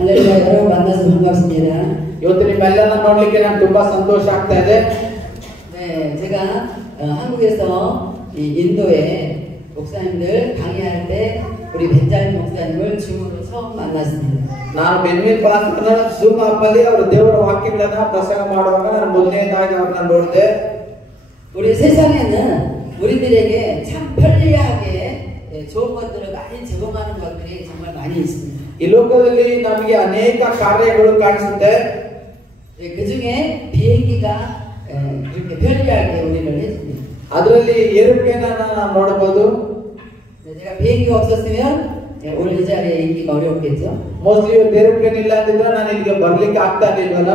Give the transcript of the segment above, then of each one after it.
할렐루야, 여러분 만나서 반갑습니다. ಇವತ್ತು ನಿಮ್ಮೆಲ್ಲರನ್ನ ನೋಡ್ಲಿಕ್ಕೆ ನಾನು ತುಂಬಾ ಸಂತೋಷ ಆಗ್ತಾ ಇದೆ. 네, 제가 한국에서 이 인도에 목사님들 강의할 때 우리 벤자민 목사님을 줌으로 처음 만났습니다. ನಾನು ಬೆನ್ವಿನ್ ಪಾಸ್ಟರ್ನ ಜೂಮ್ ಆಪ್ ಅಲ್ಲಿ ಅವರು ದೇವರ ವಾಕ್ಯಗಳನ್ನ ಪ್ರಸಂಗ ಮಾಡುವಾಗ ನಾನು ಮೊದಲನೇದಾಗಿ ಅವ್ರನ್ನ ನೋಡಿದೆ. 우리 세상에는 우리들에게 참 편리하게 좋은 것들을 많이 제공하는 것들이 정말 많이 있습니다. ಈ ಲೋಕದಲ್ಲಿ ನಮಗೆ ಅನೇಕ ಕಾರ್ಯಗಳು ಕಾಣಿಸುತ್ತೆ. 그 중에 비행기가 이렇게 편리하게 우리를 해줍니다. ಅದರಲ್ಲಿ ಏರೋಪ್ಲೇನ್ ಅನ್ನು ನಾವು ನೋಡಬಹುದು. 제가 비행기가 없었으면 오늘 이 자리에 있기가 어렵겠죠. ಮೋಸ್ಟ್ಲಿ ಏರೋಪ್ಲೇನ್ ಇಲ್ಲ ಅಂದಿದ್ರೆ ನಾನು ಇಲ್ಲಿಗೆ ಬರ್ಲಿಕ್ಕೆ ಆಗ್ತಾ ಇರ್ಲಿಲ್ವಲ್ಲ.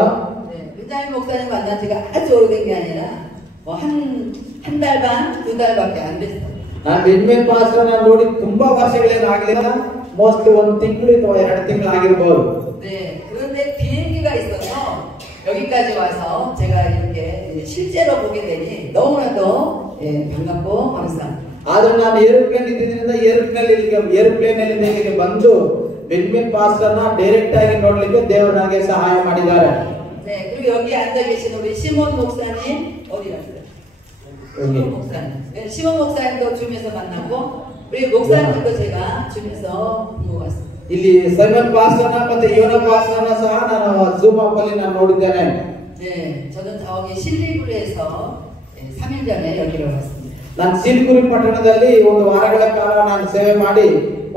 벤자민 목사님 만난 지가 아주 오래된 게 아니라 한 달 반, 2달밖에 안 됐어요. ನಾನು ಬೆನ್ವಿನ್ ಪಾಸ್ಟರ್ನ ನೋಡಿ ತುಂಬಾ ವರ್ಷಗಳೇನು ಆಗಲಿಲ್ಲ. ಮೋಸ್ಟ್ಲಿ 1 ತಿಂಗಳು ಅಥವಾ 2 ತಿಂಗಳು ಆಗಿರಬಹುದು. 네, 그런데 비행기가 있어서 여기까지 와서 제가 이렇게 실제로 보게 되니 너무나도 반갑고 감사합니다. ಆದ್ರೆ ನಾನು ಏರೋಪ್ಲೇನ್ ಇದ್ದಿದ್ದರಿಂದ ಏರೋಪ್ಲೇನ್ ಇಲ್ಲಿಗೆ ಬಂದು ಬೆನ್ವಿನ್ ಪಾಸ್ಟರ್ನ ಡೈರೆಕ್ಟ್ ಆಗಿ ನೋಡ್ಲಿಕ್ಕೆ ದೇವರು ನನಗೆ ಸಹಾಯ ಮಾಡಿದ್ದಾರೆ. 네, 그리고 여기 앉아 계신 우리 시몬 목사님 어디 갔어요? 시몬 목사님. 네, 시몬 목사님도 줌에서 만나고 우리 목사님도 제가 줌에서 보고 왔습니다. ಇಲ್ಲಿ ಸೈಮನ್ ಪಾಸ್ಟರ್ನ ಮತ್ತೆ ಯೋನ ಪಾಸ್ಟರ್ನ ಸಹ ನಾನು ಜೂಮ್ ಆಪ್ ಅಲ್ಲಿ ನಾನು ನೋಡಿದ್ದೇನೆ. 네, 저는 저기 실리부리에서 3일 전에 여기로 왔습니다. ನಾನು ಸಿಲಿಗುರಿ ಪಟ್ಟಣದಲ್ಲಿ 1 ವಾರಗಳ ಕಾಲ ನಾನು ಸೇವೆ ಮಾಡಿ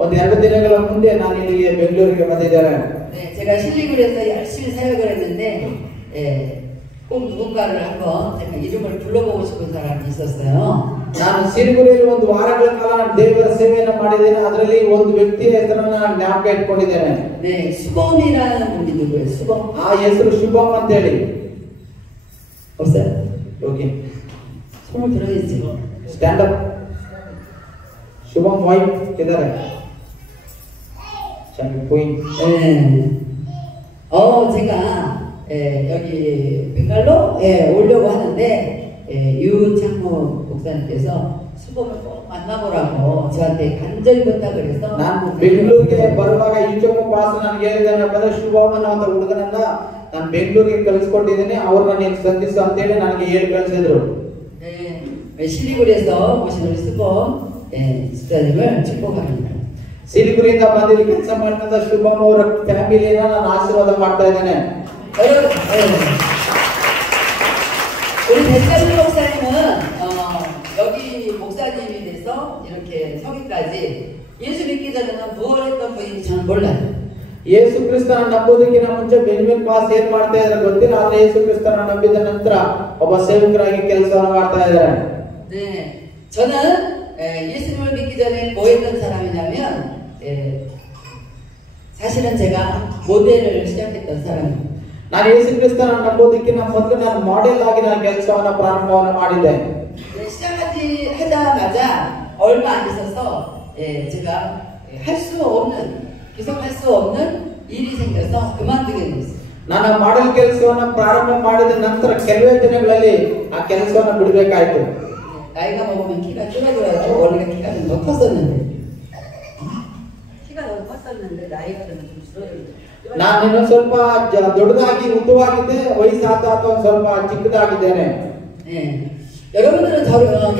2 ದಿನಗಳ ಮುಂದೆ ನಾನು ಇಲ್ಲಿಗೆ ಬೆಂಗಳೂರಿಗೆ ಬಂದಿದ್ದೇನೆ. 네, 제가 실리부리에서 열심히 사역을 했는데 꼭 누군가를 한번 제가 이름을 불러보고 싶은 사람이 있었어요. ನಾನು ಸಿಲಿಗುರಿಯಲ್ಲಿ 1 ವಾರಗಳ ಕಾಲ ದೇವರ ಸೇವೆಯನ್ನು ಮಾಡಿದ್ದೇನೆ. ಅದರಲ್ಲಿ ಒಂದು ವ್ಯಕ್ತಿಯ ಹೆಸರನ್ನು ನಾನು ಜ್ಞಾಪಕ ಇಟ್ಕೊಂಡಿದ್ದೇನೆ. 네, 수범이라는 분이 누구예요? 수범. ಆ ಹೆಸರು ಶುಭಂ ಅಂತ ಹೇಳಿ. 없어요? Okay, 손을 들어야지. Stand up. Shubham wife ಇದ್ದಾರೆ. 네. 제가 여기 벵갈로 오려고 하는데 유창모 목사님께서 수범을 꼭 만나보라고 저한테 간절히 부탁을 해서 ನಾನು ಬೆಂಗಳೂರಿಗೆ ಬರುವಾಗ ಈಚೋಮ ಪಾಸ್ ನನಗೆ ಹೇಳಿದ್ದೇನಪ್ಪ ಶುಭಮನ ಅಂತ ಹುಡುಗನನ್ನ ನಾನು ಬೆಂಗಳೂರಿಗೆ ಕಳಿಸ್ಕೊಂಡಿದ್ದೇನೆ, ಅವ್ರನ್ನ ನೀನು ಸಂಧಿಸು ಅಂತ ಹೇಳಿ ನನಗೆ ಹೇಳಿ ಕಳಿಸಿದ್ರು. 네, 실리구리에서 오신 우리 수범 집사님을 축복합니다. ಸಿಲಿಗುರಿಯಿಂದ ಬಂದು ಇಲ್ಲಿ ಕೆಲಸ ಮಾಡ್ತಾ ಶುಭಂ ಅವರ ಫ್ಯಾಮಿಲಿನ ನಾನು ಆಶೀರ್ವಾದ ಮಾಡ್ತಾ ಇದ್ದೇನೆ. 우리 벤자민 목사님은 여기 목사님이 돼서 이렇게 서기까지 예수 믿기 전에는 무엇을 했던 분인지 저는 몰라요. ಯೇಸು ಕ್ರಿಸ್ತನ ನಂಬೋದಕ್ಕಿಂತ ಮುಂಚೆ ಬೆನ್ವಿನ್ ಪಾಸ್ ಏನ್ ಮಾಡ್ತಾ ಇದ್ದಾರೆ ಗೊತ್ತಿಲ್ಲ. ಆದ್ರೆ ಯೇಸು ಕ್ರಿಸ್ತನ ನಂಬಿದ ನಂತರ ಒಬ್ಬ ಸೇವಕರಾಗಿ ಕೆಲಸವನ್ನು ಮಾಡ್ತಾ ಇದ್ದಾರೆ. 네, 저는 예수님을 믿기 전에 뭐 했던 사람이냐면 사실은 제가 모델을 시작했던 사람입니다. ನಾನು ಯೇಸು ಕ್ರಿಸ್ತನ ನಂಬೋದಕ್ಕಿಂತ ಮೊದಲು ನಾನು ಮಾಡೆಲ್ ಆಗಿ ನಾನು ಕೆಲಸವನ್ನ ಪ್ರಾರಂಭವನ್ನು ಮಾಡಿದ್ದೆ. 하자마자 얼마 안 있어서 제가 할 수 없는, 계속할 수 없는 일이 생겨서 그만두게 됐어요. ನಾನು ಮಾಡೆಲ್ ಕೆಲಸವನ್ನ ಪ್ರಾರಂಭ ಮಾಡಿದ ನಂತರ ಕೆಲವೇ ದಿನಗಳಲ್ಲಿ ಆ ಕೆಲಸವನ್ನ ಬಿಡಬೇಕಾಯಿತು. 나이가 먹으면 키가 줄어들어요. 원래 키가 좀 더 컸었는데. 키가 너무 컸었는데 나이가 좀 줄어들어요. ನಾನು ಇನ್ನೊಂದು ಸ್ವಲ್ಪ ದೊಡ್ಡದಾಗಿ ಉದ್ದವಾಗಿದ್ದೆ, ವಯಸ್ಸಾದ ಅಥವಾ ಸ್ವಲ್ಪ ಚಿಕ್ಕದಾಗಿದ್ದೇನೆ. 네, 여러분들은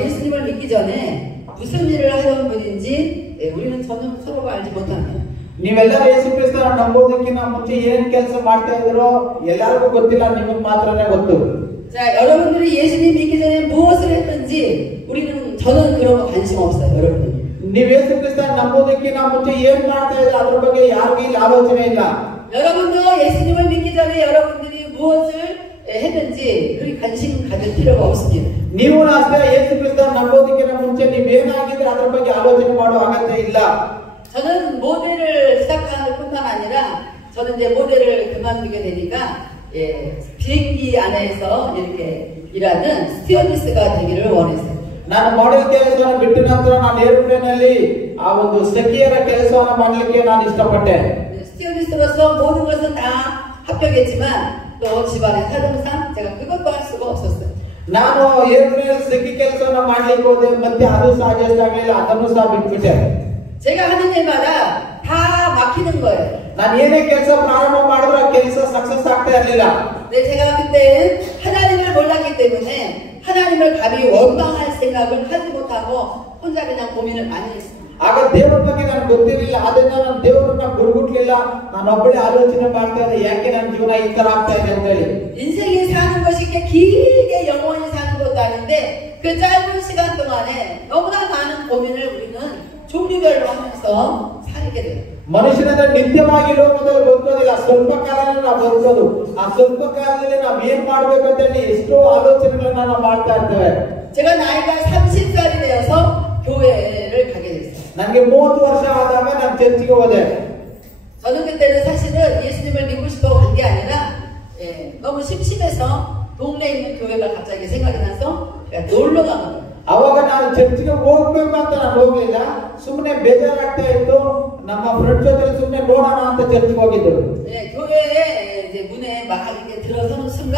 예수님을 믿기 전에 무슨 일을 하던 분인지 우리는 전혀 서로가 알지 못합니다. ನೀವೆಲ್ಲರೂ ಯೇಸು ಕ್ರಿಸ್ತನ ನಂಬೋದಕ್ಕಿಂತ ಮುಂಚೆ ಏನ್ ಕೆಲಸ ಮಾಡ್ತಾ ಇದ್ರೋ ಎಲ್ಲರಿಗೂ ಗೊತ್ತಿಲ್ಲ, ನಿಮಗೆ ಮಾತ್ರನೇ ಗೊತ್ತು. 자, 여러분들이 예수님 믿기 전에 무엇을 했는지 저는 그런 거 관심 없어요, 여러분들. ನೀವು ಯೇಸು ಕ್ರಿಸ್ತನ ನಂಬೋದಕ್ಕಿಂತ ಮುಂಚೆ ಏನ್ ಮಾಡ್ತಾ ಇದ್ರೆ ಅದ್ರ ಬಗ್ಗೆ ಯಾರಿಗೂ ಇಲ್ಲಿ ಆಲೋಚನೆ ಇಲ್ಲ. 여러분도 예수님을 믿기 전에 여러분들이 무엇을 했는지 그리 관심 가질 필요가 없습니다. ನೀವು ಅಷ್ಟೇ ಯೇಸು ಕ್ರಿಸ್ತನ ನಂಬೋದಕ್ಕಿಂತ ಮುಂಚೆ ನೀವೇನಾಗಿದ್ರೆ ಅದ್ರ ಬಗ್ಗೆ ಆಲೋಚನೆ ಮಾಡುವ ಅಗತ್ಯ ಇಲ್ಲ. 저는 모델을 시작하는 뿐만 아니라 저는 이제 모델을 그만두게 되니까 비행기 안에서 이렇게 일하는 스튜어디스가 되기를 원했어요. ನಾನು ಮಾಡೆಲ್ ಕೆಲಸವನ್ನು ಬಿಟ್ಟ ನಂತರ ನಾನು ಏರೋಪ್ಲೇನ್ ಅಲ್ಲಿ ಆ ಒಂದು ಸಖಿಯರ ಕೆಲಸವನ್ನು ಮಾಡಲಿಕ್ಕೆ ನಾನು ಇಷ್ಟಪಟ್ಟೆ. 스튜어디스로서 모든 것은 다 합격했지만 또 집안의 사정상 제가 그것도 할 수가 없었어요. ನಾನು ಏರೋಪ್ಲೇನ್ ಸಖಿ ಕೆಲಸವನ್ನು ಮಾಡ್ಲಿಕ್ಕೆ ಹೋದೆ, ಮತ್ತೆ ಅದು ಸಹ ಅಡ್ಜಸ್ಟ್ ಆಗಲಿಲ್ಲ, ಅದನ್ನು ಸಹ ಬಿಟ್ಬಿಟ್ಟೆ. 제가 하는 일마다 다 막히는 거예요. ನಾನು ಏನೇ ಕೆಲಸ ಪ್ರಾರಂಭ ಮಾಡಿದ್ರು ಆ ಕೆಲಸ ಸಕ್ಸಸ್ ಆಗ್ತಾ ಇರಲಿಲ್ಲ. 네, 제가 그때 하나님을 몰랐기 때문에 하나님을 감히 원망할 생각을 하지 못하고 혼자 그냥 고민을 많이 했어요. ಆಗ ದೇವರ ಬಗ್ಗೆ ನನಗೆ ಗೊತ್ತಿರಲಿಲ್ಲ. ಆದ್ರಿಂದ ನಾನು ದೇವರನ್ನ ಗುರುಗುಟ್ಲಿಲ್ಲ. ನಾನು ಒಬ್ಬಳೇ ಆಲೋಚನೆ ಮಾಡ್ತಾ ಇದ್ದೆ, ಯಾಕೆ ನನ್ನ ಜೀವನ ಈ ತರ ಆಗ್ತಾ ಇದೆ ಅಂತ ಹೇಳಿ. 인생이 사는 것이 이렇게 길게 영원히 사는 것도 아닌데 그 짧은 시간 동안에 너무나 많은 고민을 우리는 종류별로 하면서 살게 돼요. ಮನುಷ್ಯನಂದ್ರೆ ನಿತ್ಯವಾಗಿ ಲೋಕದಲ್ಲಿ ಬದುಕೋದಿಲ್ಲ, ಸ್ವಲ್ಪ ಕಾಲದಲ್ಲಿ ನಾವು ಬದುಕೋದು. ಆ ಸ್ವಲ್ಪ ಕಾಲದಲ್ಲಿ ನಾವು ಏನ್ ಮಾಡ್ಬೇಕು ಅಂತ ಹೇಳಿ ಎಷ್ಟೋ ಆಲೋಚನೆಗಳನ್ನ ನಾವು ಮಾಡ್ತಾ ಇರ್ತೇವೆ. 제가 나이가 30살이 되어서 교회를 가게 됐어요. ನನಗೆ 30 ವರ್ಷ ಆದಾಗ ನಾನು ಚರ್ಚಿಗೆ ಹೋದೆ. 저는 그때는 사실은 예수님을 믿고 싶어 간 게 아니라 너무 심심해서 동네에 있는 교회가 갑자기 생각이 나서 놀러 간 거예요. ಅವಾಗ ನಾನು ಚರ್ಚಿಗೆ ಹೋಗ್ಬೇಕು ಅಂತ ನಾನು ಹೋಗ್ಲಿಲ್ಲ, ಸುಮ್ಮನೆ ಬೇಜಾರಾಗ್ತಾ ಇತ್ತು. ನಮ್ಮ ಫ್ರೆಂಡ್ಸ್ ಜೊತೆ ಸುಮ್ಮನೆ ನೋಡೋಣ ಅಂತ ಚರ್ಚಿಗೆ ಹೋಗಿದ್ದು. 교회에 이제 문에 막 이렇게 들어서는 순간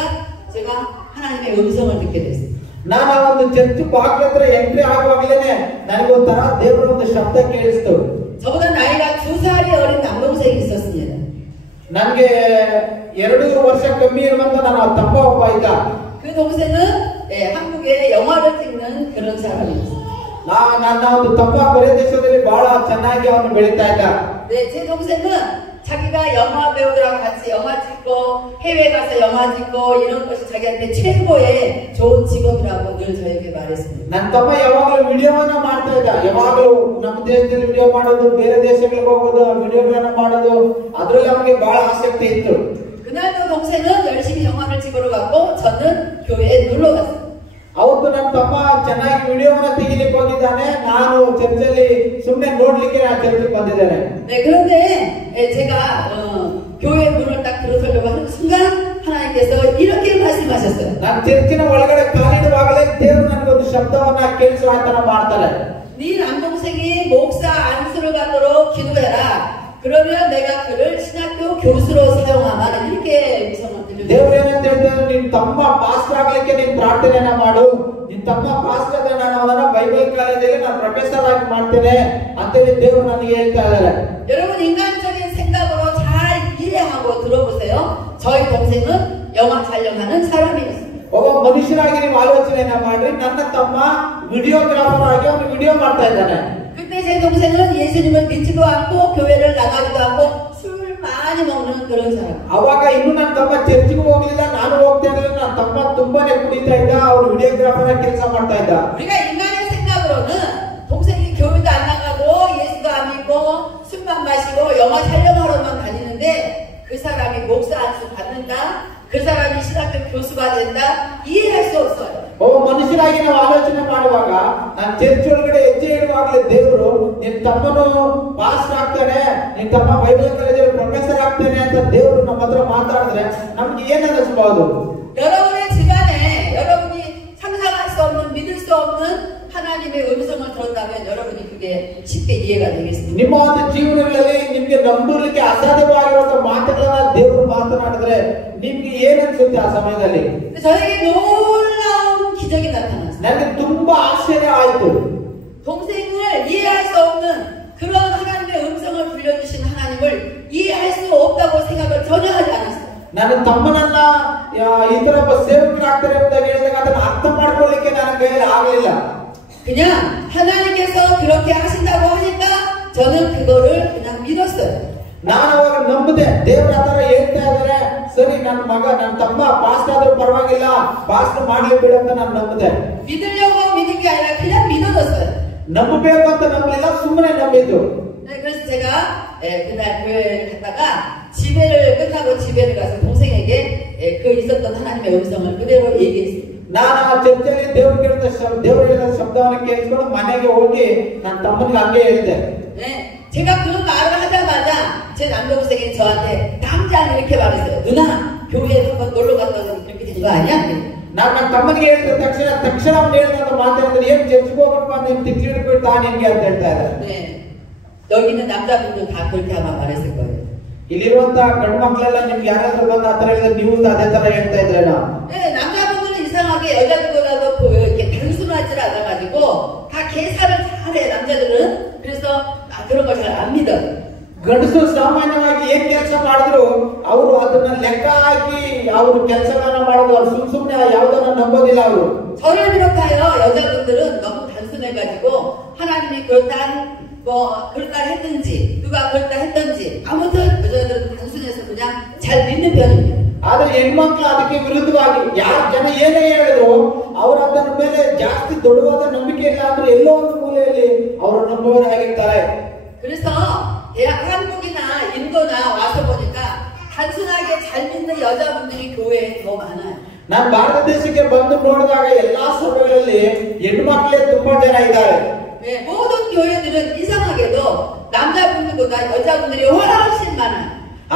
제가 하나님의 음성을 듣게 됐어요. ನಾನು ಆ ಒಂದು ಚರ್ಚ್ ಬಾಗಿಲ ಹತ್ರ ಎಂಟ್ರಿ ಆಗುವಾಗಲೇನೆ ನನಗೆ ಒಂಥರ ದೇವರ ಒಂದು ಶಬ್ದ ಕೇಳಿಸ್ತು. 저보다 나이가 2살이 어린 남동생이 있었습니다. ನನಗೆ 2 ವರ್ಷ ಕಮ್ಮಿ ಇರುವಂತ ನನ್ನ ತಮ್ಮ ಒಬ್ಬ ಇದ್ದ. 그 동생은 한국에 영화를 찍는 그런 사람이었어요. ನನ್ನ ಒಂದು ತಮ್ಮ ಕೊರಿಯ ದೇಶದಲ್ಲಿ ಬಹಳ ಚೆನ್ನಾಗಿ ಅವನು ಬೆಳೀತಾ ಇದ್ದ. 네, 제 동생은 자기가 영화 배우들하고 같이 영화 찍고 해외 가서 영화 찍고 이런 것이 자기한테 최고의 좋은 직업이라고 늘 저에게 말했습니다. ನನ್ನ ತಮ್ಮ ಯಾವಾಗಲೂ ವಿಡಿಯೋವನ್ನ ಮಾಡ್ತಾ ಇದ್ದ. ಯಾವಾಗಲೂ ನಮ್ಮ ದೇಶದಲ್ಲಿ ವಿಡಿಯೋ ಮಾಡೋದು, ಬೇರೆ ದೇಶಗಳಿಗೆ ಹೋಗೋದು, ವಿಡಿಯೋಗಳನ್ನ ಮಾಡೋದು, ಅದರಲ್ಲಿ ಅವನಿಗೆ ಬಹಳ ಆಸಕ್ತಿ ಇತ್ತು. 그날도 동생은 열심히 영화를 찍으러 갔고 저는 교회에 놀러 갔어요. ಅವತ್ತು ನನ್ನ ತಮ್ಮ ಚೆನ್ನಾಗಿ ವಿಡಿಯೋವನ್ನ ತೆಗಿಲಿಕ್ಕೆ ಹೋಗಿದ್ದಾನೆ. ನಾನು ಚರ್ಚಲ್ಲಿ ಸುಮ್ಮನೆ ನೋಡ್ಲಿಕ್ಕೆ ಆ ಚರ್ಚಿಗೆ ಬಂದಿದ್ದೇನೆ. 네, 그런데 제가 교회 문을 딱 들어서려고 하는 순간 하나님께서 이렇게 말씀하셨어요. ನಾನು ಚರ್ಚಿನ ಒಳಗಡೆ ಕಾಲಿಡುವಾಗಲೇ ದೇವರು ನನಗೊಂದು ಶಬ್ದವನ್ನ ಕೇಳಿಸುವ ತರ ಮಾಡ್ತಾರೆ. 네 남동생이 목사 안수를 받도록 기도해라. 그러면 내가 그를 신학교 교수로 사용하마. 이렇게 음성을 들려줘요. ದೇವರು ಏನಂತ ಹೇಳ್ತಾರೆ, ನಿನ್ ತಮ್ಮ ಪಾಸ್ಟರ್ ಆಗ್ಲಿಕ್ಕೆ ನೀನ್ ಪ್ರಾರ್ಥನೆಯನ್ನ ಮಾಡು. ನಿನ್ ತಮ್ಮ ಪಾಸ್ಟರ್ ಆದ್ರೆ ನಾನು ಅವನನ್ನ ಬೈಬಲ್ ಕಾಲೇಜಲ್ಲಿ ನಾನು ಪ್ರೊಫೆಸರ್ ಆಗಿ ಮಾಡ್ತೇನೆ ಅಂತೇಳಿ ದೇವರು ನನಗೆ ಹೇಳ್ತಾ ಇದ್ದಾರೆ. 여러분 인간적인 생각으로 잘 이해하고 들어보세요. 저희 동생은 영화 촬영하는 사람이었어요. ಒಬ್ಬ ಮನುಷ್ಯರಾಗಿ ನೀವು ಆಲೋಚನೆಯನ್ನ ಮಾಡ್ರಿ. ನನ್ನ ತಮ್ಮ ವಿಡಿಯೋಗ್ರಾಫರ್ ಆಗಿ ಅವನು ವಿಡಿಯೋ ಮಾಡ್ತಾ ಇದ್ದಾನೆ. 그때 제 동생은 예수님을 믿지도 않고 교회를 나가지도 않고 술 많이 먹는 그런 사람. ಅವಾಗ ಇನ್ನು ನನ್ನ ತಮ್ಮ ಚರ್ಚಿಗೆ ಹೋಗ್ಲಿಲ್ಲ, ನಾನು ಹೋಗ್ತಾ ಇರಲಿಲ್ಲ. ನನ್ನ ತಮ್ಮ ತುಂಬಾನೇ ಕುಡಿತಾ ಇದ್ದ, ಅವ್ರು ವಿಡಿಯೋಗ್ರಾಫರ್ ಆಗಿ ಕೆಲಸ ಮಾಡ್ತಾ ಇದ್ದ. 우리가 인간의 생각으로는 동생이 교회도 안 나가고 예수도 안 믿고 술만 마시고 영화 촬영하러만 다니는데 그 사람이 목사 안수 받는다, 그 사람이 신학교 교수가 된다, 이해할 수 없어요. ಒಬ್ಬ ಮನುಷ್ಯರಾಗಿ ನಾವು ಆಲೋಚನೆ ಮಾಡುವಾಗ, ನಾನು ಚರ್ಚ್ ಒಳಗಡೆ ಹೆಜ್ಜೆ ಇಡುವಾಗಲೇ ದೇವರು ನಿನ್ ತಮ್ಮನು ಪಾಸ್ಟರ್ ಆಗ್ತಾನೆ, ನಿನ್ ತಮ್ಮ ಬೈಬಲ್ ಕಾಲೇಜಲ್ಲಿ ಪ್ರೊಫೆಸರ್ ಆಗ್ತಾನೆ ಅಂತ ದೇವರು ನಮ್ಮ ಹತ್ರ ಮಾತಾಡಿದ್ರೆ ನಮ್ಗೆ ಏನ್ ಅನಿಸಬಹುದು? 여러분의 집안에 여러분이 상상할 수 없는, 믿을 수 없는 하나님의 음성을 들었다면 여러분이 그게 쉽게 이해가 되겠습니다. ನಿಮ್ಮ ಒಂದು ಜೀವನಗಳಲ್ಲಿ ನಿಮ್ಗೆ ನಂಬಲಿಕ್ಕೆ ಅಸಾಧ್ಯವಾಗಿರುವಂತಹ ಮಾತುಗಳನ್ನ ದೇವರು ಮಾತನಾಡಿದ್ರೆ ನಿಮ್ಗೆ ಏನ್ ಅನ್ಸುತ್ತೆ ಆ ಸಮಯದಲ್ಲಿ? 저에게 놀라운 기적이 나타났어요. ನನಗೆ ತುಂಬಾ ಆಶ್ಚರ್ಯ ಆಯ್ತು. 동생을 이해할 수 없는 그런 하나님의 음성을 들려주신 하나님을 이해할 수 없다고 생각을 전혀 하지 않았어요. ನನ್ನ ತಮ್ಮನನ್ನ ಈ ತರ ಒಬ್ಬ ಸೇವಕರಾಗ್ತಾರೆ ಅಂತ ಹೇಳಿದಾಗ ಅದನ್ನ ಅರ್ಥ ಮಾಡ್ಕೊಳ್ಳಿಕ್ಕೆ ನನ್ನ ಕೈಯಲ್ಲಿ ಆಗಲಿಲ್ಲ. 그냥 하나님께서 그렇게 하신다고 하니까 저는 그거를 그냥 믿었어요. ನಾನು ಅವಾಗ ನಂಬಿದೆ. ದೇವರ ಹತ್ರ ಹೇಳ್ತಾ ಇದ್ದಾರೆ, ಸರಿ ನನ್ನ ಮಗ, ನನ್ನ ತಮ್ಮ ಪಾಸ್ಟ್ ಆದ್ರೂ ಪರವಾಗಿಲ್ಲ, ಪಾಸ್ಟ್ ಮಾಡ್ಲಿ ಬಿಡು ಅಂತ ನಾನು ನಂಬಿದೆ. 믿으려고 믿은 게 아니라 그냥 믿어졌어요. ನಂಬಬೇಕು ಅಂತ ನಂಬಲಿಲ್ಲ, ಸುಮ್ಮನೆ ನಂಬಿದ್ದು. 그래서 제가 그날 교회를 갔다가 집회를 끝나고 집회를 가서 동생에게 그 있었던 하나님의 음성을 그대로 얘기했어요. ನಾನು ಆ ಚರ್ಚಲ್ಲಿ ದೇವರು ಹೇಳಿದ ಶಬ್ದವನ್ನು ಕೇಳಿಸ್ಕೊಂಡು ಮನೆಗೆ ಹೋಗಿ ನನ್ನ ತಮ್ಮನಿಗೆ ಹಂಗೆ ಹೇಳಿದೆ. 제가 그 말을 하자마자 제 남동생이 저한테 당장 이렇게 말했어요. 누나, 교회에 한번 놀러 갔다 오면 그렇게 된 거 아니야? ನಾನು ನನ್ನ ತಮ್ಮನಿಗೆ ಹೇಳಿದ ತಕ್ಷಣ ಅವ್ನು ಹೇಳಿದಂತ ಮಾತಾಡಿದ್ರೆ, ಏನ್ ಚರ್ಚ್ಗೆ ಹೋಗ್ಬೇಕು ಅಂತ ನೀನು ತಿಳ್ಬಿಡ್ತಾ ನಿನ್ಗೆ ಅಂತ ಹೇಳ್ತಾ ಇದ್ದಾರೆ. 여기 있는 남자분들 다 그렇게 아마 말했을 거예요. ಇಲ್ಲಿರುವಂತಹ ಗಂಡು ಮಕ್ಕಳೆಲ್ಲ ನಿಮ್ಗೆ ಯಾರಾದ್ರೂ ಬಂದು ಆ ತರ ಹೇಳಿದ್ರೆ ನೀವು ಅದೇ ತರ ಹೇಳ್ತಾ ಇದ್ರೇನೋ? 남자분들은 이상하게 여자들보다도 이렇게 단순하지 않아가지고 다 계산을 잘해, 남자들은. 그래서 그런 걸 잘 안 믿어요. ಗಂಡಸರು ಸಾಮಾನ್ಯವಾಗಿ ಏನ್ ಕೆಲಸ ಮಾಡಿದ್ರು ಅವರು ಅದನ್ನ ಲೆಕ್ಕ ಹಾಕಿ ಅವರು ಕೆಲಸಗಳನ್ನ ಮಾಡೋದು. ಅವ್ರು ಸುಮ್ಮನೆ ಯಾವುದನ್ನ ನಂಬೋದಿಲ್ಲ ಅವರು. 저를 비롯하여 여자분들은 너무 단순해가지고 하나님이 그럴까 했든지 누가 그럴까 했든지 아무튼 여자들은 단순해서 그냥 잘 믿는 편입니다. ಆದ್ರೆ ಹೆಣ್ಮಕ್ಳು ಅದಕ್ಕೆ ವಿರುದ್ಧವಾಗಿ ಯಾರು ಜನ ಏನೇ ಹೇಳಿದ್ರು ಅವರು ಅದನ್ನ ಮೇಲೆ ಜಾಸ್ತಿ ದೊಡ್ಡವಾದ ನಂಬಿಕೆ ಇಲ್ಲ ಅಂದ್ರೆ ಎಲ್ಲೋ ಒಂದು ಮೂಲೆಯಲ್ಲಿ ಅವರು ನಂಬುವವರಾಗಿರ್ತಾರೆ. 그래서 한국이나 인도나 와서 보니까 단순하게 잘 믿는 여자분들이 교회에 더 많아요. ನಾನು ಭಾರತ ದೇಶಕ್ಕೆ ಬಂದು ನೋಡಿದಾಗ ಎಲ್ಲಾ ಸಭೆಗಳಲ್ಲಿ ಹೆಣ್ಮಕ್ಳೇ ತುಂಬಾ ಜನ ಇದ್ದಾರೆ. 네, 모든 교회들은 이상하게도 남자분들보다 여자분들이 훨씬 많아요.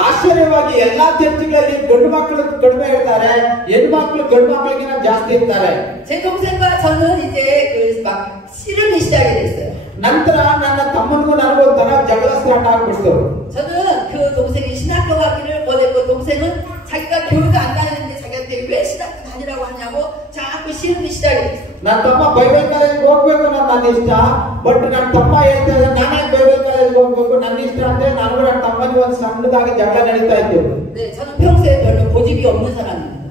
ಆಶ್ಚರ್ಯವಾಗಿ ಎಲ್ಲಾ ಚರ್ಚ್ಗಳಲ್ಲಿ ಗಂಡು ಮಕ್ಕಳು ಕಡಿಮೆ ಇರ್ತಾರೆ, ಹೆಣ್ಮಕ್ಳು ಗಂಡು ಮಕ್ಕಳಿಗಿಂತ ಜಾಸ್ತಿ ಇರ್ತಾರೆ. 제 동생과 저는 이제 막 씨름이 시작이 됐어요. ನಂತರ ನನ್ನ ತಮ್ಮನಿಗೂ ನನಗೂ ಒಂಥರ ಜಗಳ ಸ್ಟಾರ್ಟ್ ಆಗ್ಬಿಡ್ತು. 저는 그 동생이 신학교 가기를 원했고 동생은 자기가 교회도 안 다니는데 자기한테 왜 신학교 다니라고 하냐고 자꾸 씨름이 시작이 됐어요. ನನ್ನ ತಮ್ಮ ಬೈಬಲ್ ಕಾಲೇಜ್ ಹೋಗ್ಬೇಕು ಅನ್ನೋದು ನನ್ನ ಇಷ್ಟ. ಬಟ್ ನನ್ನ ತಮ್ಮ ಹೇಳ್ತಾರೆ ನಾನೇ ಬೈಬಲ್ ಕಾಲೇಜ್ ಹೋಗ್ಬೇಕು ನನ್ನ ಇಷ್ಟ ಅಂತ. ನನಗೂ ನನ್ನ ತಮ್ಮನಿಗೆ ಒಂದು ಸಣ್ಣದಾಗಿ ಜಗಳ ನಡೀತಾ ಇತ್ತು. 네, 저는 평소에 별로 고집이 없는 사람입니다.